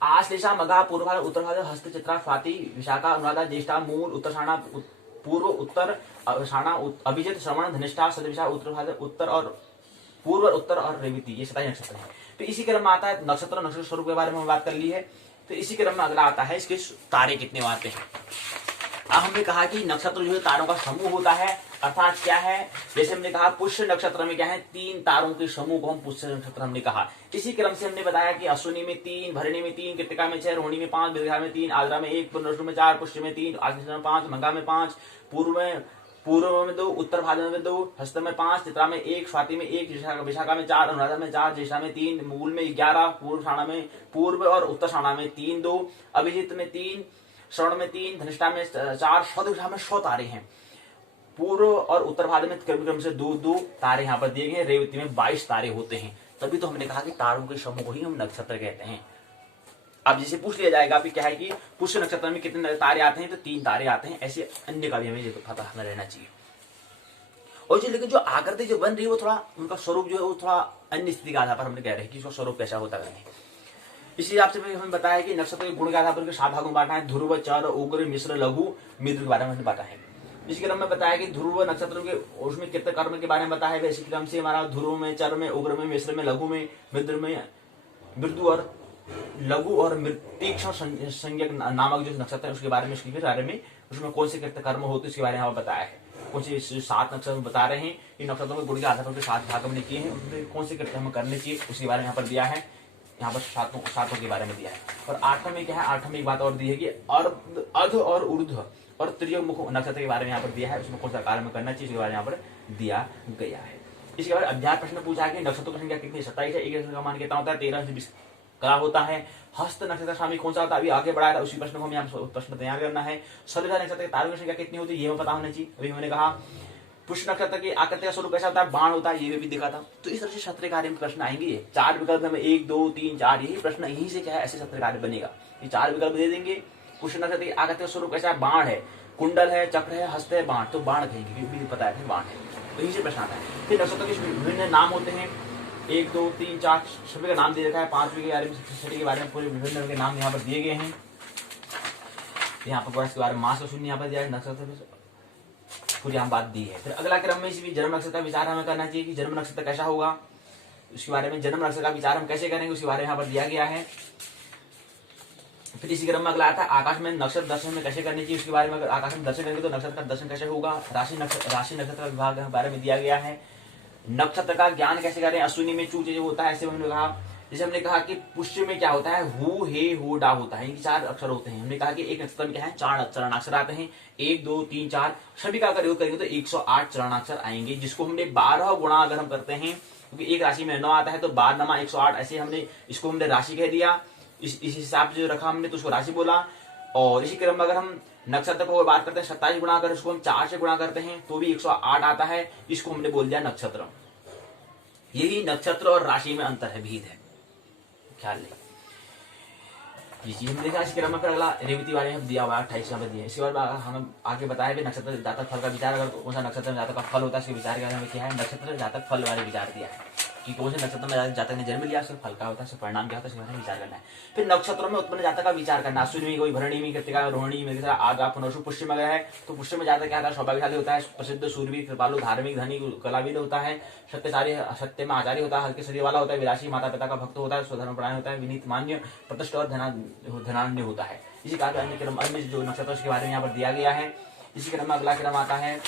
आश्लेषा, मघा, पूर्व भाद्र, उत्तर भाद्र, हस्त, चित्रा, स्वाति, विशाखा, अनुराधा, ज्येष्ठा, मूल, उत्तराषाढ़ा, पूर्व, उत्तर आषाढ़ा, अभिजित, श्रवण, धनिष्ठा, शतभिषा, उत्तर भाद्र, उत्तर और पूर्व, उत्तर और रेवती, ये 27 नक्षत्र है। तो इसी क्रम में आता है नक्षत्र स्वरूप के बारे में बात कर ली है। तो इसी क्रम में अगला आता है इसके तारे कितने आते हैं। अब हमने कहा कि नक्षत्र जो है तारों का समूह होता है, अर्थात क्या है, जैसे हमने कहा पुष्य नक्षत्र में क्या है 3 तारों के समूह को हम पुष्य नक्षत्र हमने कहा। इसी क्रम से हमने बताया कि अश्विनी में 3, भरणी में 3, कृतिका में 6, रोहिणी में 5, मृगशिरा में 3, आर्द्रा में 1, पुनर्वसु में 4, पुष्य में 3, आश्लेषा में 5, मघा में 5, पूर्व में 2, उत्तर भाद्र में 2, हस्त में 5, चित्रा में 1, स्वाति में 1, विशाखा में 4, अनुराधा में 4, ज्येष्ठा में 3, मूल में 11, पूर्व और उत्तराषाढ़ा में 3, 2, अभिजित में 3, श्रवण में 3, धनिष्ठा में 4, शतभिषा में 100 तारे हैं। पूर्व और उत्तर भाद्र में क्रम से 2 तारे यहाँ पर दिए गए हैं। रेवती में 22 तारे होते हैं। तभी तो हमने कहा कि तारों के समूह को ही हम नक्षत्र कहते हैं। अब जैसे पूछ लिया जाएगा कि क्या है कि पुष्य नक्षत्र में कितने तारे आते हैं, तो 3 तारे आते हैं, ऐसे अन्य का भी हमें पता हमें रहना चाहिए। और जो लेकिन जो आकृति जो बन रही है वो थोड़ा उनका स्वरूप जो है वो थोड़ा अन्य स्थिति के आधार पर हमने कह रहे हैं कि उसका स्वरूप कैसा होता है। इसी हिसाब से हमें बताया कि नक्षत्र के गुण के आधार पर 7 भागों में बांटा है, ध्रुव, चर, उग्र, मिश्र, लघु, मित्र के बारे में हमने बांटा है। इसके क्रम में बताया कि ध्रुव नक्षत्र के उसमें कितने कर्म के बारे में बताया है। इसी क्रम से हमारा ध्रुव में, चर में, उग्र में, मिश्र में, लघु में, मित्र में, मृदु और लघु और तीक्ष्ण संज्ञक नामक जो नक्षत्र है उसके बारे में, उसके बारे में उसमें कौन से कृत्य कर्म होते उसके बारे में हमें बताया है। कौन से 7 नक्षत्र बता रहे हैं, इन नक्षत्रों के गुण के आधार पर 7 भाग हमने किए हैं, उनमें कौन से कृत्य हमें करने चाहिए उसके बारे में यहाँ पर दिया है। यहाँ पर सातों के बारे में दिया है। और 8वें में क्या है, 8वें में एक बात और दी है कि अर्ध और ऊर्ध्व और त्रिमुख नक्षत्र के बारे में यहाँ पर दिया है, उसमें कौन सा कार्य में करना चाहिए उसके बारे में यहाँ पर दिया गया है। इसके बाद अध्याय प्रश्न पूछा है कि नक्षत्रों की संख्या कितनी, 27 है। एक नक्षत्र का मान कितना होता है, 13 से 20 कला होता है। हस्त नक्षत्र स्वामी कौन सा होता है, अभी आगे बढ़ाया था, उसी प्रश्न को हमें यहाँ प्रश्न तैयार करना है। सर्वजा नक्षत्र के तारों की संख्या कितनी होती है ये हमें पता होना चाहिए। अभी मैंने कहा पुष्य नक्षत्र की आकृति का स्वरूप कैसा होता है, बाण होता है, ये भी देखा था। तो इस तरह से सत्र कार्य में प्रश्न आएंगे। 4 विकल्प में 1 2 3 4 यही प्रश्न, यही से क्या है ऐसे सत्र कार्य बनेगा। ये 4 विकल्प दे देंगे। पुष्य नक्षत्र की आकृति का स्वरूप कैसा है, बाण है, कुंडल है, चक्र है, हस्त है, बाण, तो बाण कहेंगे क्योंकि पता है बाण है, तो यही से प्रश्न आता है। फिर नक्षत्रों के विभिन्न नाम होते हैं, 1 2 3 4 सभी का नाम दे रखा है। 5वीं के बारे में, 6वीं के बारे में पूरे विभिन्न के नाम यहाँ पर दिए गए हैं। यहाँ पर इसके बारे में मास और शून्य यहाँ पर दिया है, नक्षत्र पूरी यहाँ बात दी है। फिर अगला क्रम में इसी जन्म नक्षत्र का विचार हमें करना चाहिए कि जन्म नक्षत्र कैसा होगा, उसके बारे में जन्म नक्षत्र का विचार हम कैसे करेंगे उसके बारे में यहाँ पर दिया गया है। फिर इसी क्रम में अगला आता है आकाश में नक्षत्र दर्शन में कैसे करनी चाहिए उसके बारे में। अगर आकाश में दर्शन करेंगे तो नक्षत्र का दर्शन कैसे होगा। राशि नक्षत्र का विभाग के बारे में दिया गया है। नक्षत्र का ज्ञान कैसे करें, अश्विनी में चू जो होता है ऐसे हमने कहा। जैसे हमने कहा कि पुष्य में क्या होता है, हु हे हो डा होता है, इनके 4 अक्षर होते हैं। हमने कहा कि एक नक्षत्र में क्या है 4 चरणाक्षर आते हैं, 1 2 3 4 सभी का अगर योग करेंगे तो 108 चरणाक्षर आएंगे, जिसको हमने 12 गुणा अगर हम करते हैं, क्योंकि एक राशि में 9 आता है तो 12 108 ऐसे हमने इसको हमने राशि कह दिया। इस हिसाब से जो रखा हमने तो उसको राशि बोला। और इसी क्रम में अगर हम नक्षत्र को बात करते हैं 27 गुणा अगर उसको हम 4 से गुणा करते हैं तो भी 108 आता है, इसको हमने बोल दिया नक्षत्र। यही नक्षत्र और राशि में अंतर है, भेद है, ख्याल ले। ये चीज हमने देखा। इसी क्रम में अगला रेवती वाले में दिया हुआ 28 नंबर दिए। इसके बाद हम आगे बताया भी नक्षत्र जातक फल का विचार, अगर कौन सा नक्षत्र में जातक का फल होता है इसके विचार के बारे में क्या है। नक्षत्र जातक फल वाले विचार दिया है कि कौन से नक्षत्र में जातक ने जन्म लिया, उसका फल क्या होता है, उसका परिणाम क्या होता है, इसके बारे में विचार करना है। फिर नक्षत्रों में उत्पन्न जातक का विचार करना, अश्विनी में कोई, भरणी में, कृतिका, रोहिणी में, आगा, पुनर्वसु, पुष्य में अगर है तो पुष्य में जातक क्या होता है, सौभाग्यशाली होता है, प्रसिद्ध, सूरवीर, कृपालु, धार्मिक, धनी, कलाविद होता है, सत्य में आचार्य होता है, हल्के शरीर वाला होता है, विलासी, माता पिता का भक्त होता है, स्वधर्म परायण होता है, विनीत, मान्य, प्रतिष्ठ और धनान्य होता है। इसी कारण अन्य जो नक्षत्र के बारे में यहाँ पर दिया गया है। इसी क्रम में अगला क्रम आता है,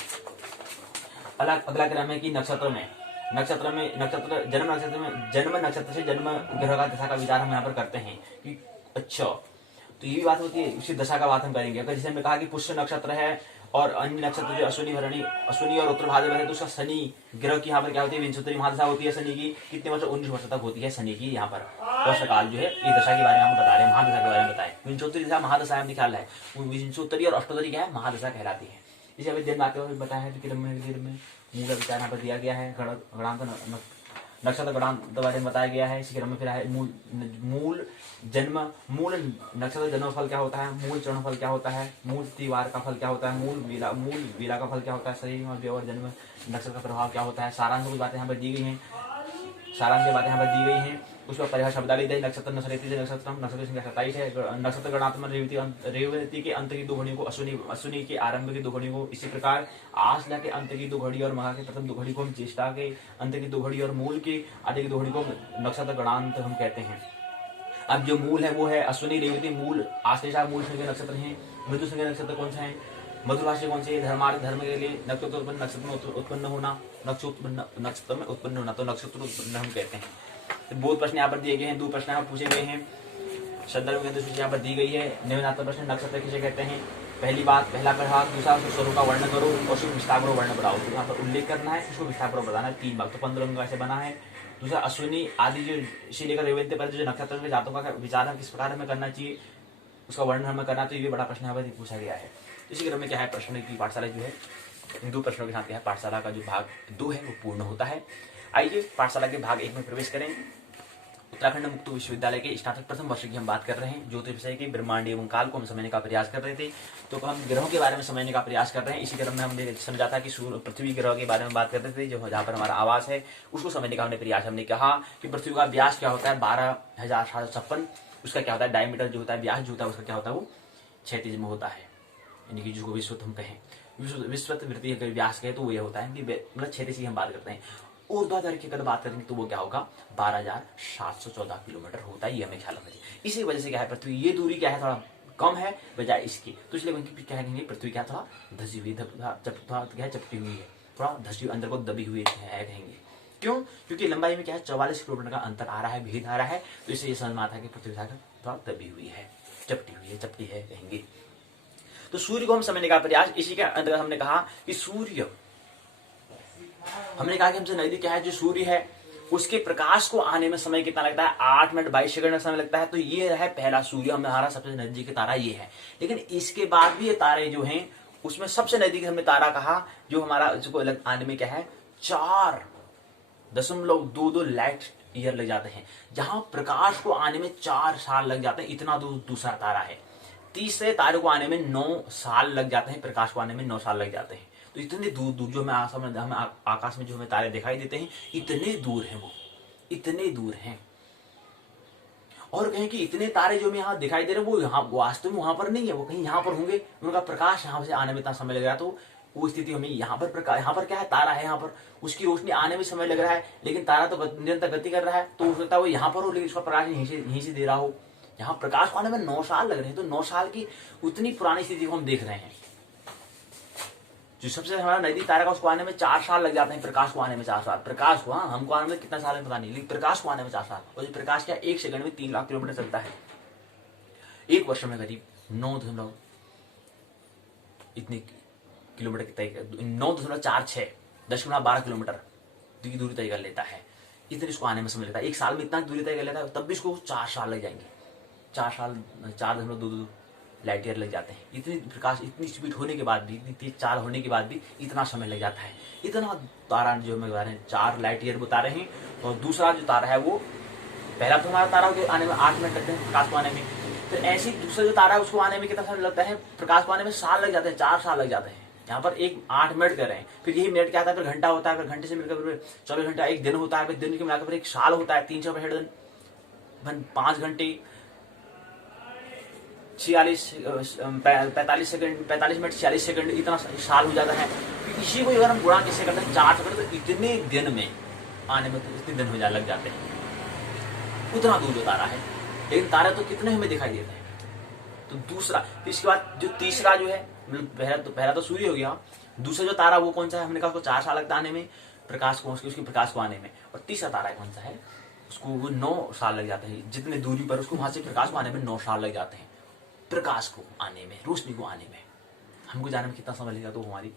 अगला क्रम है कि नक्षत्र जन्म नक्षत्र से जन्म ग्रह का दशा का विचार हम यहाँ पर करते हैं कि अच्छा, तो ये भी बात होती है, उसी दशा का बात हम करेंगे। अगर जैसे हमने कहा कि पुष्य नक्षत्र है और अन्य नक्षत्र जो अश्विनी और उत्तर भाद्रपद है तो उसका शनि ग्रह की यहाँ पर क्या होती है, विंशोत्तरी महादशा होती है शनि की। कितने वर्ष, 19 वर्ष तक होती है शनि की यहाँ पर वर्षकाल जो है। इस दशा के बारे में हम बता रहे हैं, महादशा के बारे में बताए। विंशोत्तरी दशा महादशा हमने ख्याल है, विंशोत्तरी और अष्टोत्तरी क्या है, महादशा कहलाती है। इसे अभी दिन आते हुए बताया है कि मूल विचार यहाँ पर दिया गया है। गणांत नक्षत्र गणांत बारे में बताया गया है। इसी क्रम में फिर है मूल नक्षत्र जन्म फल क्या होता है, मूल चरण फल क्या होता है, मूल त्रिवार का फल क्या होता है, मूल वीला का फल क्या होता है, शरीर में और जन्म नक्षत्र का प्रभाव क्या होता है। सारांश की बातें यहाँ पर दी गई हैं, उसमें परिभाषा शब्दावली दी। नक्षत्र नक्षत्र संख्या 27 है। नक्षत्र गणात्मक रेवती के अंत की 2 घड़ियों को, अश्विनी के आरंभ की 2 घड़ियों को, इसी प्रकार आश्ला के अंत की 2 घड़ी और मघा के प्रथम 2 घड़ी को हम ज्येष्ठा के अंत की 2 घड़ी और मूल के आदि की 2 घड़ी को नक्षत्र गणांत हम कहते हैं। अब जो मूल है वो है अश्विनी, रेवती, मूल, आश्लेषा मूल संख्या नक्षत्र है। मृदु संख्या नक्षत्र कौन सा है, मधुराशि कौन सी है, धर्म के लिए नक्षत्र उत्पन्न होना, नक्षत्र में उत्पन्न होना, तो नक्षत्र उत्पन्न हम कहते हैं। तो बहुत प्रश्न यहाँ पर दिए गए हैं, 2 प्रश्न यहाँ पूछे गए हैं। संदर्भ में सूची यहाँ पर दी गई है। निम्नात्मक प्रश्न, नक्षत्र किसे कहते हैं, पहली बात, पहला प्रभाग, दूसरा उसके स्वरूप का वर्णन करो और उसको विस्तारपूर्वक वर्णन बताओ। तो यहाँ पर उल्लेख करना है, उसको विस्तारपूर्वक बताना है। 3 भाग, तो 15 अंक ऐसे बना है। दूसरा अश्विनी आदि जो इसी लेकर रेवती पर जो नक्षत्र के जातकों का विचार है किस प्रकार हमें करना चाहिए, उसका वर्णन हमें करना, तो ये भी बड़ा प्रश्न यहाँ पर पूछा गया है। इसी क्रम में क्या है, प्रश्न की पाठशाला जो है इन 2 प्रश्नों के साथ क्या है, पाठशाला का जो भाग 2 है वो पूर्ण होता है। आइए पाठशाला के भाग 1 में प्रवेश करें। उत्तराखंड मुक्त विश्वविद्यालय के स्नातक प्रथम वर्ष की हम बात कर रहे हैं। ज्योतिष विषय के ब्रह्मांड एवं काल को हम समझने का प्रयास कर रहे थे। तो हम ग्रहों के बारे में समझने का प्रयास कर रहे हैं। इसी क्रम में हमने समझा था कि सूर्य पृथ्वी ग्रह के बारे में बात करते थे, जो जहाँ पर हमारा आवास है उसको समझने का हमने प्रयास। हमने कहा कि पृथ्वी का व्यास क्या होता है 12,756, उसका क्या होता है डायमीटर जो होता है, व्यास जो होता है उसका क्या होता है वो 36 में होता है, यानी कि जिसको विश्वत हम कहें, विश्वत वृत्तीय अगर व्यास कहे तो वो ये होता है कि मतलब 36 की हम बात करते हैं। ऊर्ध्वाधर की अगर बात करेंगे तो वो क्या होगा 12,714 किलोमीटर होता है, ये हमें ख्याल रखना चाहिए। इसी वजह से क्या है पृथ्वी ये दूरी क्या है थोड़ा कम है बजाय इसकी, तो इसलिए क्या कहेंगे पृथ्वी क्या थोड़ा धसी हुई चपटी हुई है, थोड़ा धसी अंदर को दबी हुई है कहेंगे। क्यों? क्योंकि लंबाई में क्या है 44 किलोमीटर का अंतर आ रहा है, भेद आ रहा है, तो इससे ये समझ में आता है कि पृथ्वी थोड़ा दबी हुई है, चपटी है कहेंगे। तो सूर्य को हम समझने का प्रयास, इसी के अंतर्गत हमने कहा कि सूर्य, हमने कहा कि हमसे नजदीक क्या है जो सूर्य है उसके प्रकाश को आने में समय कितना लगता है 8 मिनट 22 सेकंड का समय लगता है। तो ये है पहला सूर्य हमारा सबसे नजदीक तारा ये है। लेकिन इसके बाद भी ये तारे जो हैं उसमें सबसे नजदीक हमने तारा कहा जो हमारा इसको आने में क्या है 4.22 लाइट ईयर लग जाते हैं, जहां प्रकाश को आने में 4 साल लग जाते हैं, इतना दूसरा तारा है। तीसरे तारे को आने में 9 साल लग जाते हैं, प्रकाश को आने में 9 साल लग जाते हैं। तो इतने दूर दूर जो हमें आकाश में जो हमें तारे दिखाई देते हैं इतने दूर हैं, वो इतने दूर हैं। और कहें कि इतने तारे जो हमें यहाँ दिखाई दे रहे हैं वो यहाँ वास्तव में वहां पर नहीं है, वो कहीं यहाँ पर होंगे, उनका प्रकाश यहाँ से आने में इतना समय लग रहा है। तो वो स्थिति हमें यहाँ पर प्रकाश, यहाँ पर क्या है तारा है, यहाँ पर उसकी रोशनी आने में समय लग रहा है, लेकिन तारा तो निरंतर गति कर रहा है, तो हो सकता है वो यहाँ पर हो लेकिन उसका प्रकाश यहीं से दे रहा हो। यहाँ प्रकाश को आने में 9 साल लग रहे हैं, तो 9 साल की उतनी पुरानी स्थिति को हम देख रहे हैं। जो सबसे हमारा नजदीक तारा का उसको आने में 4 साल लग जाते हैं, प्रकाश को आने में 4 साल, प्रकाश को, हाँ हमको आने में कितना साल है पता नहीं, लेकिन प्रकाश को आने में 4 साल। और ये प्रकाश क्या 1 सेकंड में 3 लाख किलोमीटर चलता है, 1 वर्ष में करीब 9 इतनी किलोमीटर तय 9.46 10 गुना 12 किलोमीटर की दूरी तय कर लेता है। इतने इसको आने में समय लगता है, 1 साल में इतना दूरी तय कर लेता है, तब भी इसको 4 साल लग जाएंगे, 4 साल 4.22 लाइट ईयर लग जाते हैं। इतनी प्रकाश इतनी स्पीड होने के बाद भी, इतनी तेज चाल होने के बाद भी इतना समय लग जाता है। इतना तारा जो हमें बता रहे हैं 4 लाइट ईयर बता रहे हैं। और दूसरा जो तारा है वो, पहला तो हमारा तारा के आने में 8 मिनट लगते हैं प्रकाश को आने में, तो ऐसे ही दूसरा जो तारा है उसको आने में कितना समय लगता है, प्रकाश को आने में साल लग जाते हैं, 4 साल लग जाते हैं। यहाँ पर 8 मिनट कर रहे हैं, फिर यही मिनट क्या आता है, फिर घंटा होता है, फिर घंटे से मिलकर 24 घंटा 1 दिन होता है, फिर दिन के मिलाकर 1 साल होता है, 365 दिन 5 घंटे 45 मिनट 46 सेकंड, इतना साल हो जाता है। इसी को अगर हम गुणा किससे करते हैं 4 से करते हैं, तो इतने दिन में आने में तो इतने दिन हो लग जाते हैं, उतना दूर जो तारा है। लेकिन तारे तो कितने हमें दिखाई देते हैं। तो दूसरा, इसके बाद जो तीसरा जो है, मतलब पहला तो सूर्य हो गया, दूसरा जो तारा वो कौन सा है, हमने कहा उसको 4 साल लगता आने में, प्रकाश को उसकी प्रकाश को आने में। और तीसरा तारा कौन सा है, उसको वो 9 साल लग जाते हैं, जितने दूरी पर उसको वहां से प्रकाश को आने में 9 साल लग जाते हैं, प्रकाश को आने में, रोशनी को आने में। हमको जाने में कितना समय लगेगा तो हमारी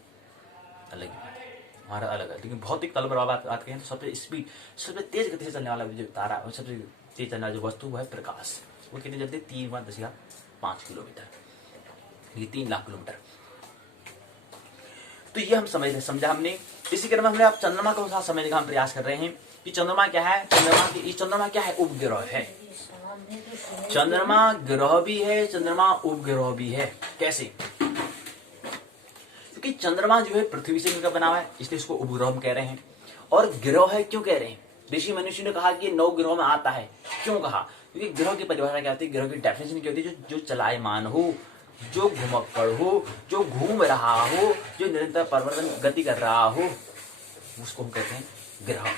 अलग ही बात है, हमारा अलग है। लेकिन भौतिक तल पर बात करें तो सबसे स्पीड, सबसे तेज गति से चलने वाला जो तारा, सबसे तेज चलने वाला जो वस्तु है प्रकाश, वो कितनी जल्दी 3.10 किलोमीटर, ये 3 लाख किलोमीटर। तो ये हम समझा हमने। इसी क्रम में हमने आप चंद्रमा को साथ समझने का हम प्रयास कर रहे हैं कि चंद्रमा क्या है, चंद्रमा क्या है, उपग्रह है। चंद्रमा ग्रह भी है, चंद्रमा उपग्रह भी है। कैसे? क्योंकि चंद्रमा जो है पृथ्वी से मिलकर बना हुआ है, इसलिए इसको उपग्रह हम कह रहे हैं। और ग्रह है क्यों कह रहे हैं, ऋषि मनुष्य ने कहा कि ये 9 ग्रहों में आता है। क्यों कहा? क्योंकि ग्रह की परिभाषा क्या होती है, ग्रह की डेफिनेशन क्या होती है, जो चलायमान हो, जो घुमक्कड़ हो, जो घूम रहा हो, जो निरंतर परिवर्तन गति कर रहा हो, उसको हम कहते हैं ग्रह।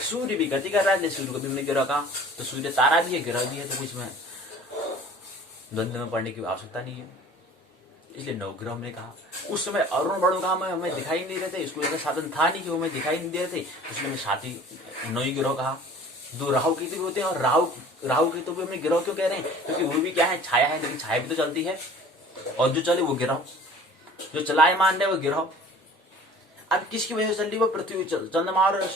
सूर्य भी गति कर रहा है, सूर्य को भी हमने ग्रह कहा, तो सूर्य तारा भी है, ग्रह भी है, तो कुछ में द्वंद्व में पढ़ने की आवश्यकता नहीं है, इसलिए 9 ग्रह हमने कहा। उस समय अरुण वरुण का हमें दिखाई नहीं रहे थे, इसको ऐसा साधन था नहीं कि वो हमें दिखाई नहीं दे रहे थे, इसलिए हमने साथ ही 9 ही ग्रह कहा। 2 राहु केतु होते हैं, और राहु केतु भी हमने ग्रह क्यों कह रहे हैं, क्योंकि वो भी क्या है, छाया है, लेकिन छाया भी तो चलती है, और जो चले वो ग्रह, जो चलायमान है वो ग्रह। अब किसकी वजह से चल रही है, वो पृथ्वी, चंद्रमा और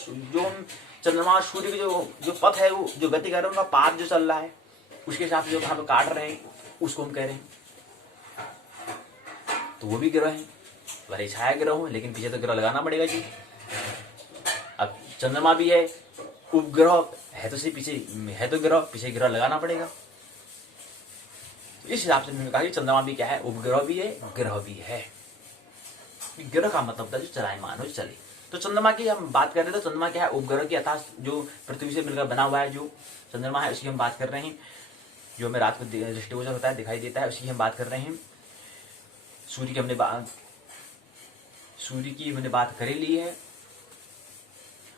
चंद्रमा और सूर्य के जो पथ है, वो जो गति कर रहे हैं, उनका पाथ जो चल रहा है, उसके हिसाब से जो यहाँ पे काट रहे हैं, उसको हम कह रहे हैं। तो वो भी ग्रह है, भले छाया ग्रह हो, लेकिन पीछे तो ग्रह लगाना पड़ेगा जी। अब चंद्रमा भी है, उपग्रह है तो सही, पीछे है तो ग्रह, पीछे ग्रह लगाना पड़ेगा। तो इस हिसाब से मैंने कहा कि चंद्रमा भी क्या है, उपग्रह भी है, ग्रह भी है। ग्रह का मतलब था जो चलायमान हो, चले। तो चंद्रमा की हम बात कर रहे थे, तो चंद्रमा क्या है, उपग्रह की अर्थात जो पृथ्वी से मिलकर बना हुआ है जो चंद्रमा है, उसकी हम बात कर रहे हैं। जो हमें रात को दृष्टिगोचर होता है, दिखाई देता है, उसकी हम बात कर रहे हैं। सूर्य की हमने बात कर ली है,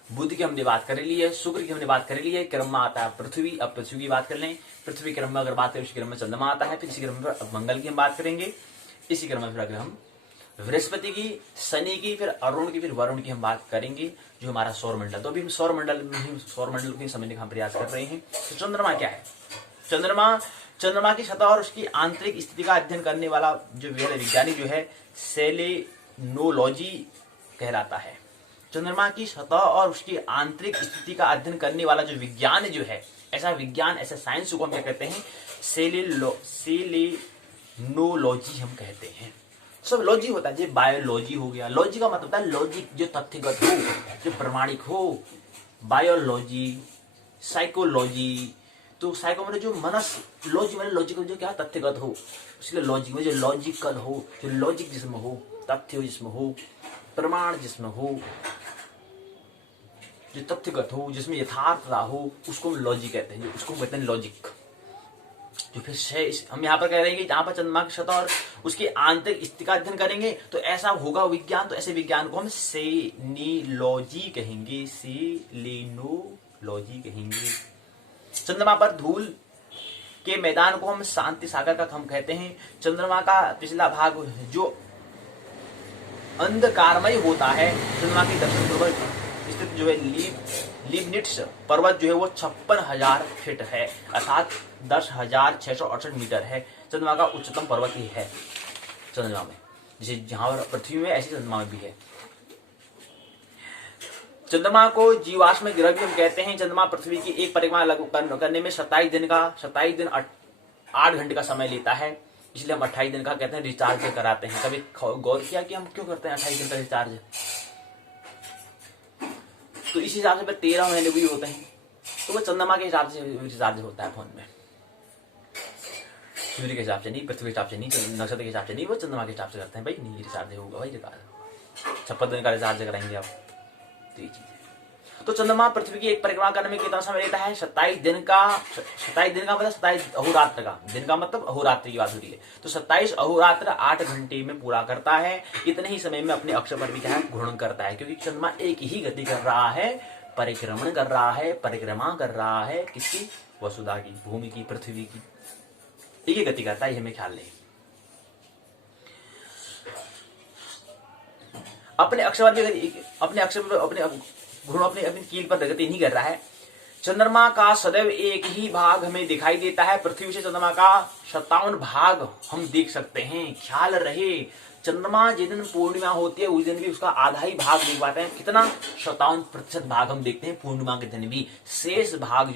बुध की हमने बात कर ली है, शुक्र की हमने बात कर ली है। क्रम में आता है पृथ्वी। अब पृथ्वी की बात कर लें। पृथ्वी क्रम में अगर बात करें, उसी क्रम में चंद्रमा आता है। फिर इसी क्रम में मंगल की हम बात करेंगे। इसी क्रम में फिर अगर हम बृहस्पति की, शनि की, फिर अरुण की, फिर वरुण की हम बात करेंगे, जो हमारा सौरमंडल। तो अभी हम सौरमंडल की समझने का हम प्रयास कर रहे हैं। तो चंद्रमा क्या है? चंद्रमा की सतह और उसकी आंतरिक स्थिति का अध्ययन करने वाला जो वैज्ञानिक जो है, सेलेनोलॉजी कहलाता है। चंद्रमा की सतह और उसकी आंतरिक स्थिति का अध्ययन करने वाला जो विज्ञान जो है, ऐसा विज्ञान, ऐसा साइंस को हम क्या कहते हैं? सेलेनोलॉजी हम कहते हैं। सब लॉजी होता है, जो बायोलॉजी हो गया। लॉजी का मतलब होता है लॉजिक, जो तथ्यगत हो, जो प्रमाणिक हो। बायोलॉजी, साइकोलॉजी, तो साइको मतलब जो मनस, लॉजी मतलब लॉजिकल, जो क्या तथ्यगत हो, उसके लॉजिक में जो लॉजिकल हो, जो लॉजिक जिसमें हो, तथ्य जिसमें हो, प्रमाण जिसमें हो, जो तथ्यगत हो, जिसमें यथार्थता हो, उसको हम लॉजिक कहते हैं। उसको कहते हैं लॉजिक। जो फिर हम यहाँ पर कह रहे हैं कि जहां पर चंद्रमा की सतह और उसकी आंतरिक स्थिति का अध्ययन करेंगे तो ऐसा होगा विज्ञान। तो ऐसे विज्ञान को हम सेलिनोलॉजी कहेंगे, सेलिनोलॉजी कहेंगे। चंद्रमा पर धूल के मैदान को हम शांति सागर का हम कहते हैं। चंद्रमा का पिछला भाग जो अंधकारमय होता है, चंद्रमा की दक्षिण पूर्व स्थित जो है लीबनिट्स पर्वत जो है वो 56,000 फीट है, अर्थात 10,668 मीटर है। चंद्रमा का उच्चतम पर्वत ही है चंद्रमा में, जैसे जहां पृथ्वी में ऐसी चंद्रमा में भी है। चंद्रमा को जीवाश्म ग्रह भी हम कहते हैं। चंद्रमा पृथ्वी की एक परिक्रमा करने में 27 दिन 8 घंटे का समय लेता है, इसलिए हम 28 दिन का कहते हैं रिचार्ज कराते हैं। कभी गौर किया कि हम क्यों करते हैं 28 दिन का रिचार्ज? तो इस हिसाब से 13 महीने भी होते हैं, तो वो चंद्रमा के हिसाब से रिचार्ज होता है फोन में। सूर्य के हिसाब से नहीं, पृथ्वी के हिसाब से नहीं, नक्षत्र के हिसाब से नहीं, वो चंद्रमा के हिसाब से करते हैं। भाई नहीं रिचार्ज होगा, भाई रिचार्ज 56 दिन का रिचार्ज कराएंगे आप। तो ये चीज है। तो चंद्रमा पृथ्वी की एक परिक्रमा करने में कितना समय लेता है? 27 दिन का मतलब 27 अहोरात्र का। दिन का मतलब अहोरात्र की बात हो रही है। तो 27 अहोरात्र 8 घंटे में पूरा करता है। इतने ही समय में अपने अक्ष पर भी क्या है, घूर्णन करता है, क्योंकि चंद्रमा एक ही गति कर रहा है, परिक्रमण कर रहा है, परिक्रमा कर रहा है। किसकी? वसुधा की, भूमि की, पृथ्वी की। एक ही गति करता है, ये हमें ख्याल नहीं। अपने अक्ष पर अपनी कील पर गति नहीं कर रहा है। चंद्रमा का सदैव एक ही भाग हमें दिखाई देता है। पृथ्वी से चंद्रमा का 57 भाग हम देख सकते हैं। ख्याल रहे, चंद्रमा जिस दिन पूर्णिमा होती है उस दिन भी उसका आधा ही भाग देख पाते हैं। कितना? 57% भाग हम देखते हैं पूर्णिमा के दिन भी। शेष भाग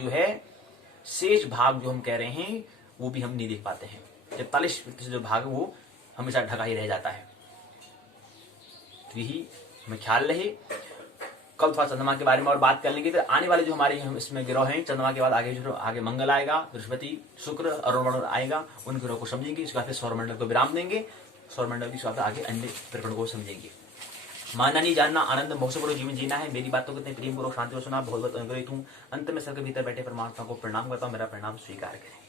जो हम कह रहे हैं वो भी हम नहीं देख पाते हैं। 43% जो भाग है वो हमेशा ढका ही रह जाता है। तो यही हमें ख्याल रहे। कल थोड़ा चंद्रमा के बारे में और बात कर लेंगे। फिर आने वाले जो हमारे इसमें ग्रह हैं, चंद्रमा के बाद आगे मंगल आएगा, बृहस्पति, शुक्र, अरुण आएगा, उन ग्रहों को समझेंगे। इसके बाद फिर सौरमंडल को विराम देंगे। सौरमंडल की आगे अन्य प्रकरण को समझेंगे। मानना नहीं जानना, आनंद मोक्षपूर्वक जीवन जीना है। मेरी बातों को इतने प्रेम पूर्वक शांति से सुना, बहुत बहुत अनुग्रहित हूँ। अंत में सबके भीतर बैठे परमात्मा को प्रणाम करता हूँ। मेरा प्रणाम स्वीकार करें।